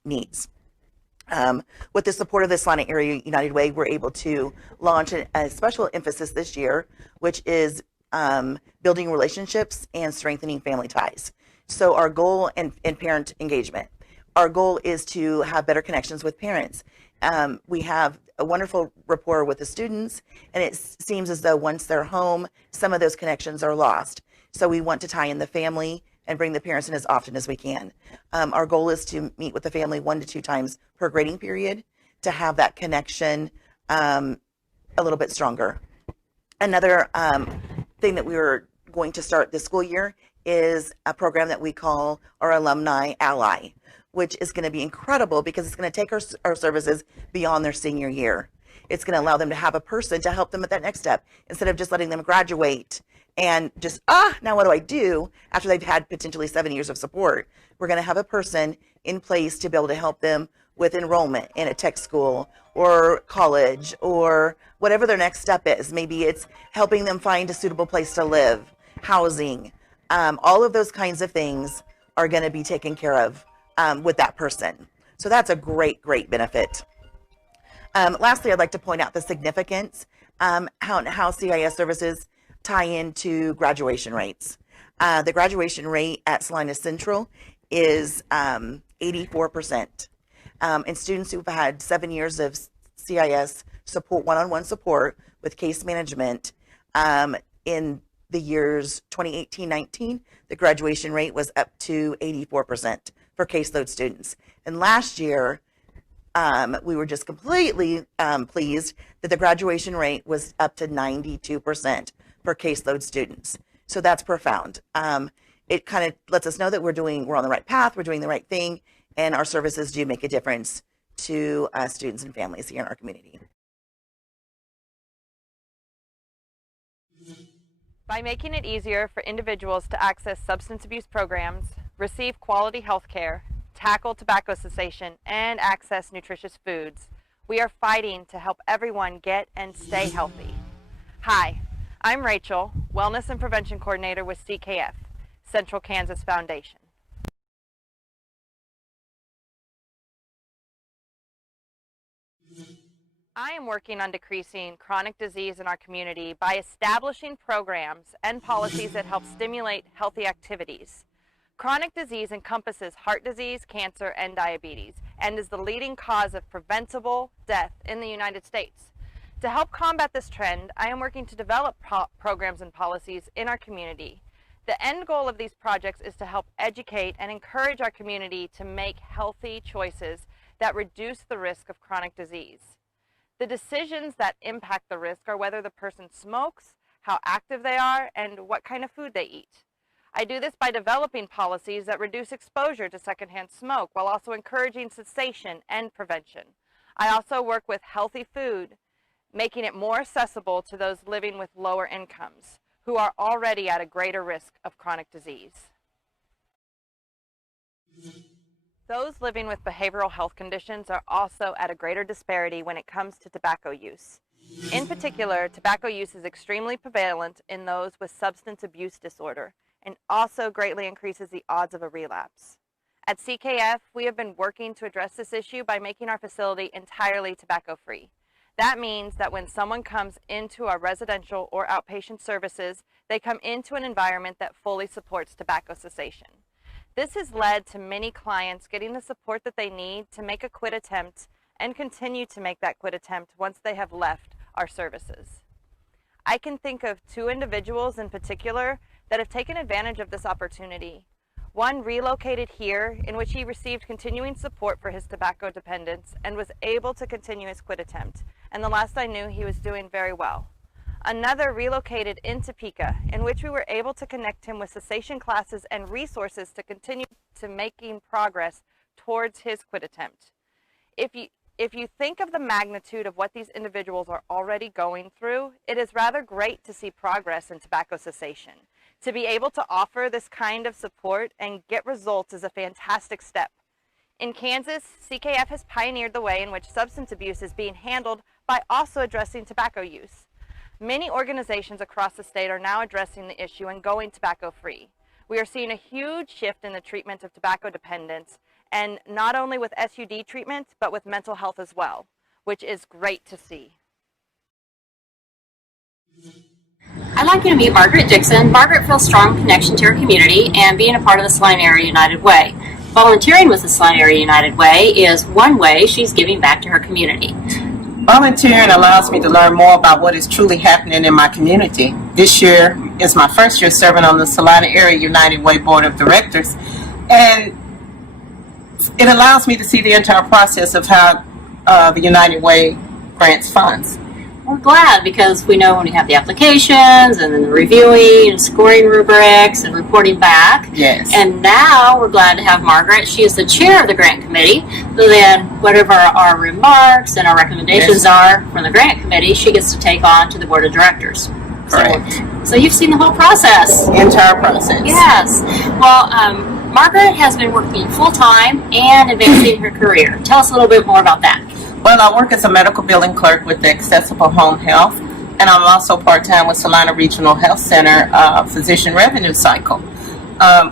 needs. With the support of the Salina Area United Way, we're able to launch a special emphasis this year, which is building relationships and strengthening family ties. So our goal and parent engagement. Our goal is to have better connections with parents. We have a wonderful rapport with the students, and it seems as though once they're home, some of those connections are lost. So we want to tie in the family and bring the parents in as often as we can. Our goal is to meet with the family 1 to 2 times per grading period to have that connection a little bit stronger. Another thing that we were going to start this school year is a program that we call our Alumni Ally, which is going to be incredible because it's going to take our services beyond their senior year. It's going to allow them to have a person to help them at that next step instead of just letting them graduate and just, now what do I do after they've had potentially 7 years of support? We're going to have a person in place to be able to help them with enrollment in a tech school or college or whatever their next step is. Maybe it's helping them find a suitable place to live, housing. All of those kinds of things are going to be taken care of with that person. So that's a great, great benefit. Lastly, I'd like to point out the significance, how CIS services tie into graduation rates. The graduation rate at Salina Central is 80% 84%. And students who've had 7 years of CIS support, one-on-one support with case management, in the years 2018-19, the graduation rate was up to 84% for caseload students. And last year, we were just completely pleased that the graduation rate was up to 92% for caseload students. So that's profound. It kind of lets us know that we're on the right path, we're doing the right thing, and our services do make a difference to students and families here in our community. By making it easier for individuals to access substance abuse programs, receive quality health care, tackle tobacco cessation, and access nutritious foods, we are fighting to help everyone get and stay healthy. Hi, I'm Rachel, Wellness and Prevention Coordinator with CKF, Central Kansas Foundation. I am working on decreasing chronic disease in our community by establishing programs and policies that help stimulate healthy activities. Chronic disease encompasses heart disease, cancer, and diabetes, and is the leading cause of preventable death in the United States. To help combat this trend, I am working to develop programs and policies in our community. The end goal of these projects is to help educate and encourage our community to make healthy choices that reduce the risk of chronic disease. The decisions that impact the risk are whether the person smokes, how active they are, and what kind of food they eat. I do this by developing policies that reduce exposure to secondhand smoke while also encouraging cessation and prevention. I also work with healthy food, making it more accessible to those living with lower incomes who are already at a greater risk of chronic disease. Those living with behavioral health conditions are also at a greater disparity when it comes to tobacco use. In particular, tobacco use is extremely prevalent in those with substance abuse disorder and also greatly increases the odds of a relapse. At CKF, we have been working to address this issue by making our facility entirely tobacco-free. That means that when someone comes into our residential or outpatient services, they come into an environment that fully supports tobacco cessation. This has led to many clients getting the support that they need to make a quit attempt and continue to make that quit attempt once they have left our services. I can think of 2 individuals in particular that have taken advantage of this opportunity. One relocated here, in which he received continuing support for his tobacco dependence and was able to continue his quit attempt, and the last I knew he was doing very well. Another relocated in Topeka, in which we were able to connect him with cessation classes and resources to continue to making progress towards his quit attempt. If you think of the magnitude of what these individuals are already going through, it is rather great to see progress in tobacco cessation. To be able to offer this kind of support and get results is a fantastic step. In Kansas, CKF has pioneered the way in which substance abuse is being handled by also addressing tobacco use. Many organizations across the state are now addressing the issue and going tobacco-free. We are seeing a huge shift in the treatment of tobacco dependence, and not only with SUD treatment, but with mental health as well, which is great to see. I'd like you to meet Margaret Dixon. Margaret feels strong connection to her community and being a part of the Salina Area United Way. Volunteering with the Salina Area United Way is one way she's giving back to her community. Volunteering allows me to learn more about what is truly happening in my community. This year is my first year serving on the Salina Area United Way Board of Directors, and it allows me to see the entire process of how the United Way grants funds. We're glad because we know when we have the applications and then the reviewing and scoring rubrics and reporting back. Yes. And now we're glad to have Margaret. She is the chair of the grant committee. So then whatever our remarks and our recommendations are from the grant committee, she gets to take on to the board of directors. Correct. So you've seen the whole process. The entire process. Yes. Well, Margaret has been working full-time and advancing her career. Tell us a little bit more about that. Well, I work as a medical billing clerk with the Accessible Home Health, and I'm also part-time with Salina Regional Health Center Physician Revenue Cycle.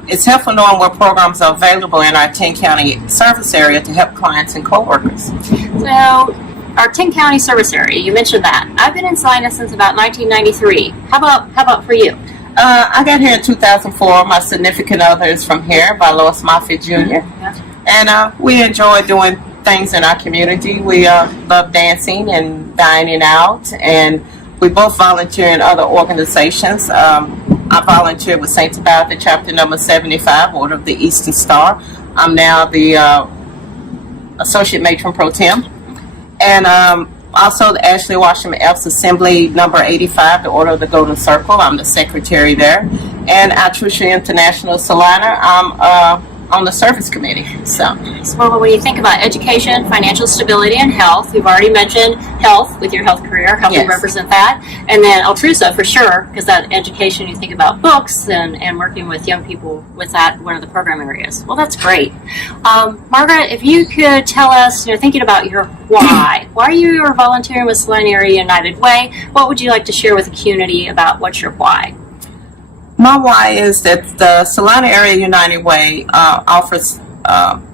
It's helpful knowing what programs are available in our 10-county service area to help clients and coworkers. So, our 10-county service area, you mentioned that. I've been in Salina since about 1993. How about for you? I got here in 2004. My significant other is from here, by Lois Moffitt Jr. Yeah. And we enjoy doing things in our community. We love dancing and dining out, and we both volunteer in other organizations. I volunteer with Saints of Baptist Chapter number 75, Order of the Eastern Star. I'm now the Associate Matron Pro Tem. And also the Ashley Washington Elks Assembly number 85, the Order of the Golden Circle. I'm the secretary there. And at Trucia International Salina, I'm on the service committee. So well, when you think about education, financial stability, and health, you've already mentioned health with your health career, helping Yes. represent that. And then Altrusa for sure, because that education, you think about books and working with young people with that, one of the program areas. Well, that's great. Margaret, if you could tell us, thinking about your why you are volunteering with Salina Area United Way, what would you like to share with the community about what's your why? my why is that the Salina Area United Way offers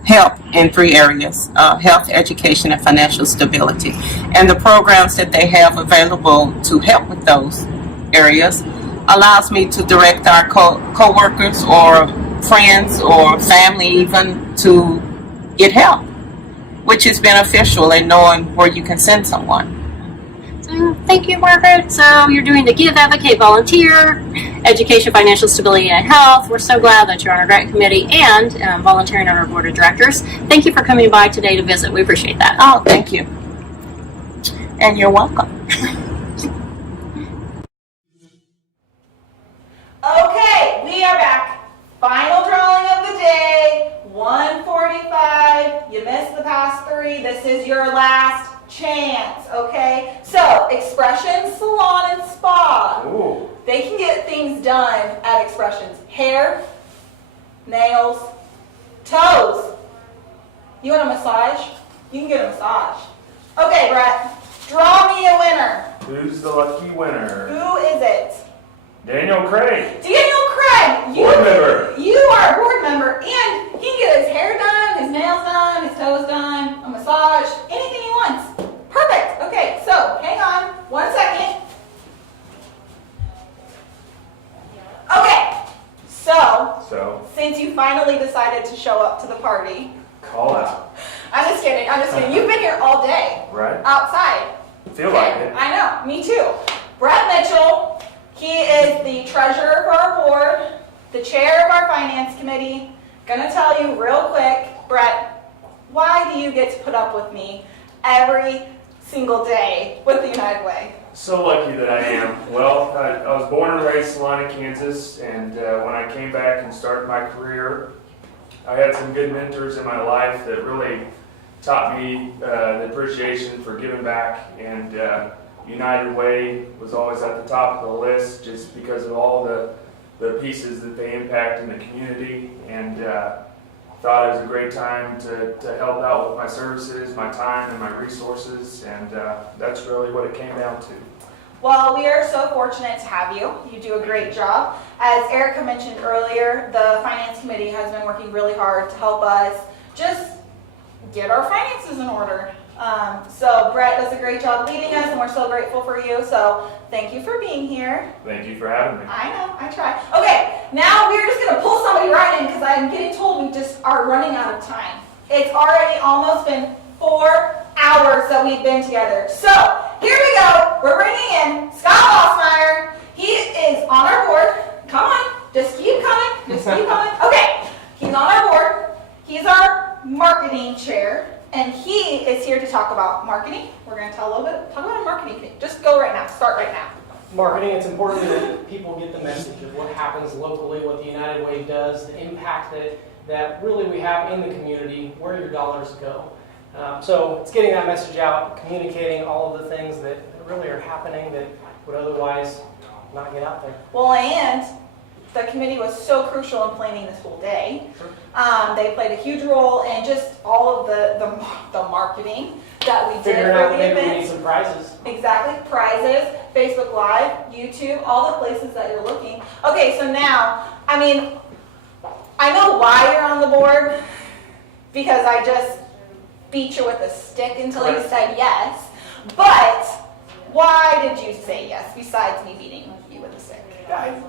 help in 3 areas: health, education, and financial stability. And the programs that they have available to help with those areas allows me to direct our co-workers or friends or family even to get help, which is beneficial in knowing where you can send someone. Thank you, Margaret. So you're doing the Give, Advocate, Volunteer, Education, Financial Stability, and Health. We're so glad that you're on our grant committee and volunteering on our board of directors. Thank you for coming by today to visit. We appreciate that. Oh, thank you. And you're welcome. Okay, we are back. Final drawing of the day, 1:45. You missed the past 3. This is your last chance, okay? So, Expressions Salon and Spa. Ooh. They can get things done at Expressions. Hair, nails, toes. You want a massage? You can get a massage. Okay, Brett, draw me a winner. Who's the lucky winner? Who is it? Daniel Craig. Daniel Craig! Board member. You are a board member, and he can get his hair done, his nails done, his toes done, a massage, anything he wants. Perfect. Okay, so hang on 1 second. Okay, so since you finally decided to show up to the party, Call out. I'm just kidding. You've been here all day. Right. Outside. Feel like it. I know, me too. Brett Mitchell, he is the treasurer for our board, the chair of our finance committee. Gonna tell you real quick, Brett, why do you get to put up with me every single day with the United Way? So lucky that I am. Well, I was born and raised in Salina, Kansas, and when I came back and started my career, I had some good mentors in my life that really taught me the appreciation for giving back, and United Way was always at the top of the list just because of all the pieces that they impact in the community, and thought it was a great time to help out with my services, my time, and my resources, and that's really what it came down to. Well, we are so fortunate to have you. You do a great job. As Erica mentioned earlier, the Finance Committee has been working really hard to help us just get our finances in order. So Brett does a great job leading us, and we're so grateful for you. So thank you for being here. Thank you for having me. I know, I try. Okay, now we're just going to pull somebody right in because I'm getting told we just are running out of time. It's already almost been 4 hours that we've been together. So here we go. We're bringing in Scott Bossmeyer. He is on our board. Come on, just keep coming. Just keep coming. Okay, he's on our board. He's our marketing chair. And he is here to talk about marketing. We're going to talk about a marketing thing. Just go right now. Start right now. Marketing, it's important that people get the message of what happens locally, what the United Way does, the impact that really we have in the community, where your dollars go. So it's getting that message out, communicating all of the things that really are happening that would otherwise not get out there. Well, and the committee was so crucial in planning this whole day. They played a huge role in just all of the marketing that we did Figuring for out the maybe event. we need some prizes. Exactly, prizes, Facebook Live, YouTube, all the places that you're looking. Okay, so now, I know why you're on the board, because I just beat you with a stick until you said yes, but why did you say yes, besides me beating you with a stick? I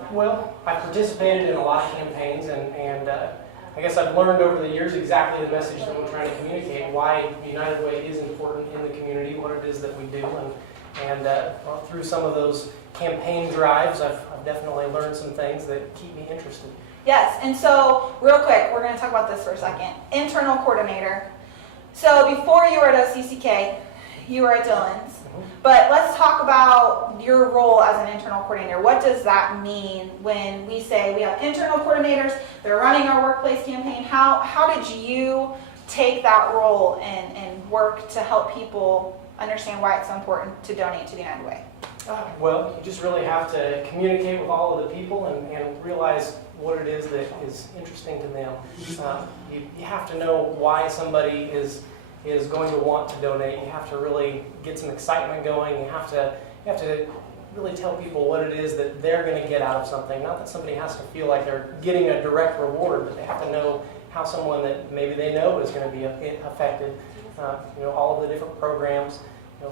participated in a lot of campaigns, and I I guess I've learned over the years exactly the message that we're trying to communicate, why United Way is important in the community, what it is that we do, and through some of those campaign drives, I've definitely learned some things that keep me interested. Yes, and so real quick, we're going to talk about this for a second. Internal coordinator. So before you were at OCCK, you were at Dillon's. But let's talk about your role as an internal coordinator. What does that mean when we say we have internal coordinators, they're running our workplace campaign? How did you take that role and work to help people understand why it's so important to donate to the United Way? Well, you just really have to communicate with all of the people and realize what it is that is interesting to them. You have to know why somebody is going to want to donate. You have to really get some excitement going. You have to really tell people what it is that they're going to get out of something. Not that somebody has to feel like they're getting a direct reward, but they have to know how someone that maybe they know is going to be affected. All of the different programs.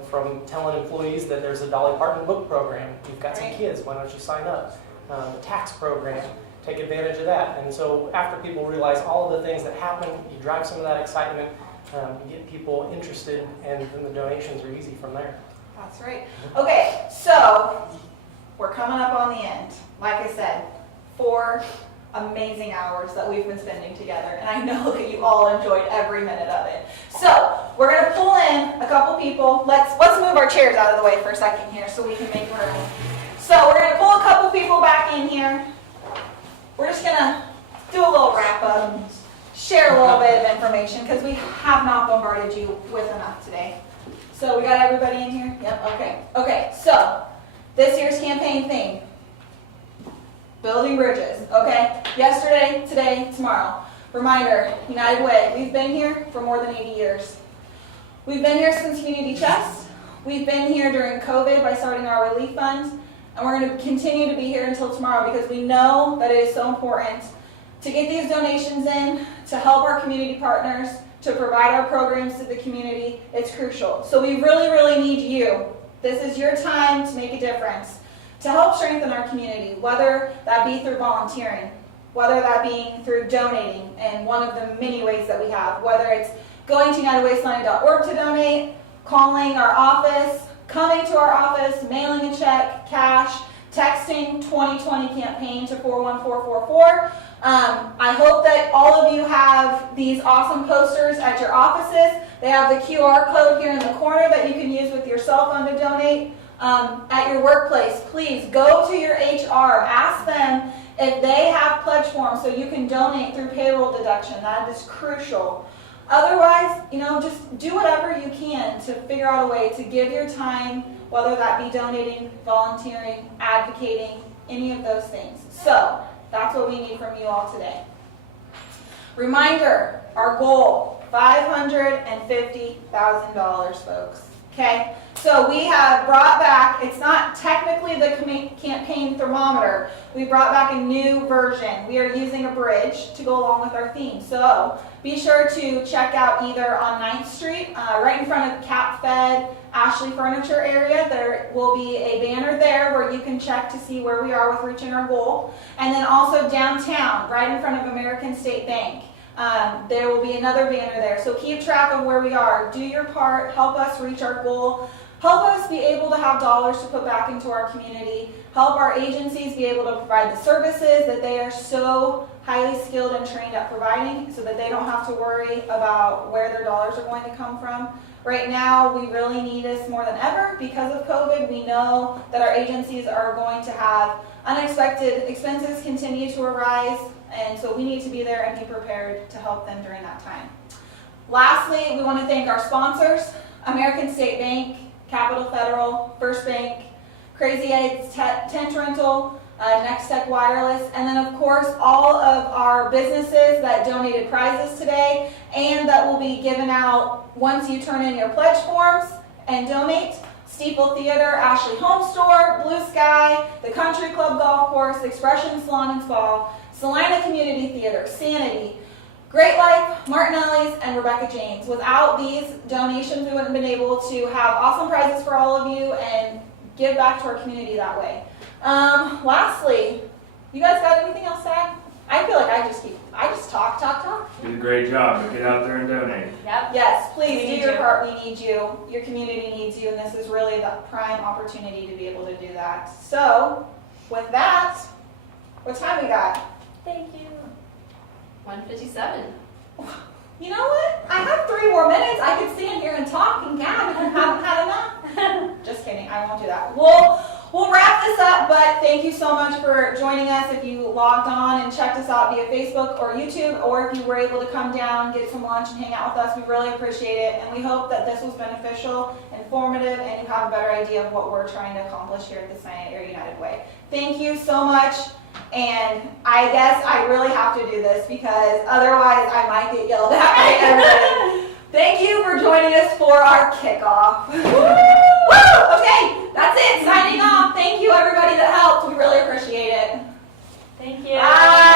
From telling employees that there's a Dolly Parton book program. You've got some kids, why don't you sign up? The tax program, take advantage of that. And so after people realize all of the things that happen, you drive some of that excitement, you get people interested, and then the donations are easy from there. That's right. Okay, so we're coming up on the end. Like I said, 4 amazing hours that we've been spending together, and I know that you all enjoyed every minute of it. So we're going to pull in a couple people. Let's move our chairs out of the way for a second here so we can make room. So we're going to pull a couple people back in here. We're just going to do a little wrap up, share a little bit of information because we have not bombarded you with enough today. So we got everybody in here? Yep, okay. Okay, so this year's campaign theme. Building bridges, okay? Yesterday, today, tomorrow. Reminder, United Way, we've been here for more than 80 years. We've been here since Community Chest. We've been here during COVID by starting our relief fund. And we're going to continue to be here until tomorrow because we know that it is so important to get these donations in, to help our community partners, to provide our programs to the community. It's crucial. So we really, really need you. This is your time to make a difference. To help strengthen our community, whether that be through volunteering, whether that be through donating, and one of the many ways that we have, whether it's going to UnitedWaySalina.org to donate, calling our office, coming to our office, mailing a check, cash, texting 2020 campaign to 41444. I hope that all of you have these awesome posters at your offices. They have the QR code here in the corner that you can use with your cell phone to donate. At your workplace, please go to your HR, ask them if they have pledge forms so you can donate through payroll deduction. That is crucial. Otherwise, just do whatever you can to figure out a way to give your time, whether that be donating, volunteering, advocating, any of those things. So that's what we need from you all today. Reminder, our goal, $550,000, folks. Okay, so we have brought back, it's not technically the campaign thermometer, we brought back a new version. We are using a bridge to go along with our theme. So be sure to check out either on 9th Street, right in front of Cap Fed, Ashley Furniture area. There will be a banner there where you can check to see where we are with reaching our goal. And then also downtown, right in front of American State Bank. There will be another banner there. So keep track of where we are. Do your part. Help us reach our goal. Help us be able to have dollars to put back into our community. Help our agencies be able to provide the services that they are so highly skilled and trained at providing so that they don't have to worry about where their dollars are going to come from. Right now, we really need this more than ever because of COVID. We know that our agencies are going to have unexpected expenses continue to arise. And so we need to be there and be prepared to help them during that time. Lastly, we want to thank our sponsors, American State Bank, Capital Federal, First Bank, Crazy Eggs Tent Rental, Next Tech Wireless, and then of course all of our businesses that donated prizes today and that will be given out once you turn in your pledge forms and donate. Steeple Theater, Ashley Home Store, Blue Sky, the Country Club Golf Course, Expression Salon and Spa, Salina Community Theater, Sanity, Great Life, Martinelli's, and Rebecca James. Without these donations, we wouldn't have been able to have awesome prizes for all of you and give back to our community that way. Lastly, you guys got anything else to add? I feel like I just talk. You did a great job, but get out there and donate. Yep. Yes, please We do need your you. part. We need you. Your community needs you, and this is really the prime opportunity to be able to do that. So, with that, what time we got? Thank you. 1:57. You know what? I have 3 more minutes. I could stand here and talk and gab if you haven't had enough. Just kidding. I won't do that. We'll wrap this up, but thank you so much for joining us. If you logged on and checked us out via Facebook or YouTube, or if you were able to come down, get some lunch, and hang out with us, we really appreciate it. And we hope that this was beneficial, informative, and you have a better idea of what we're trying to accomplish here at the Salina Area United Way. Thank you so much. And I guess I really have to do this because otherwise I might get yelled at by everybody. Thank you for joining us for our kickoff. Woo! Okay, that's it. Signing off. Thank you everybody that helped. We really appreciate it. Thank you. Bye.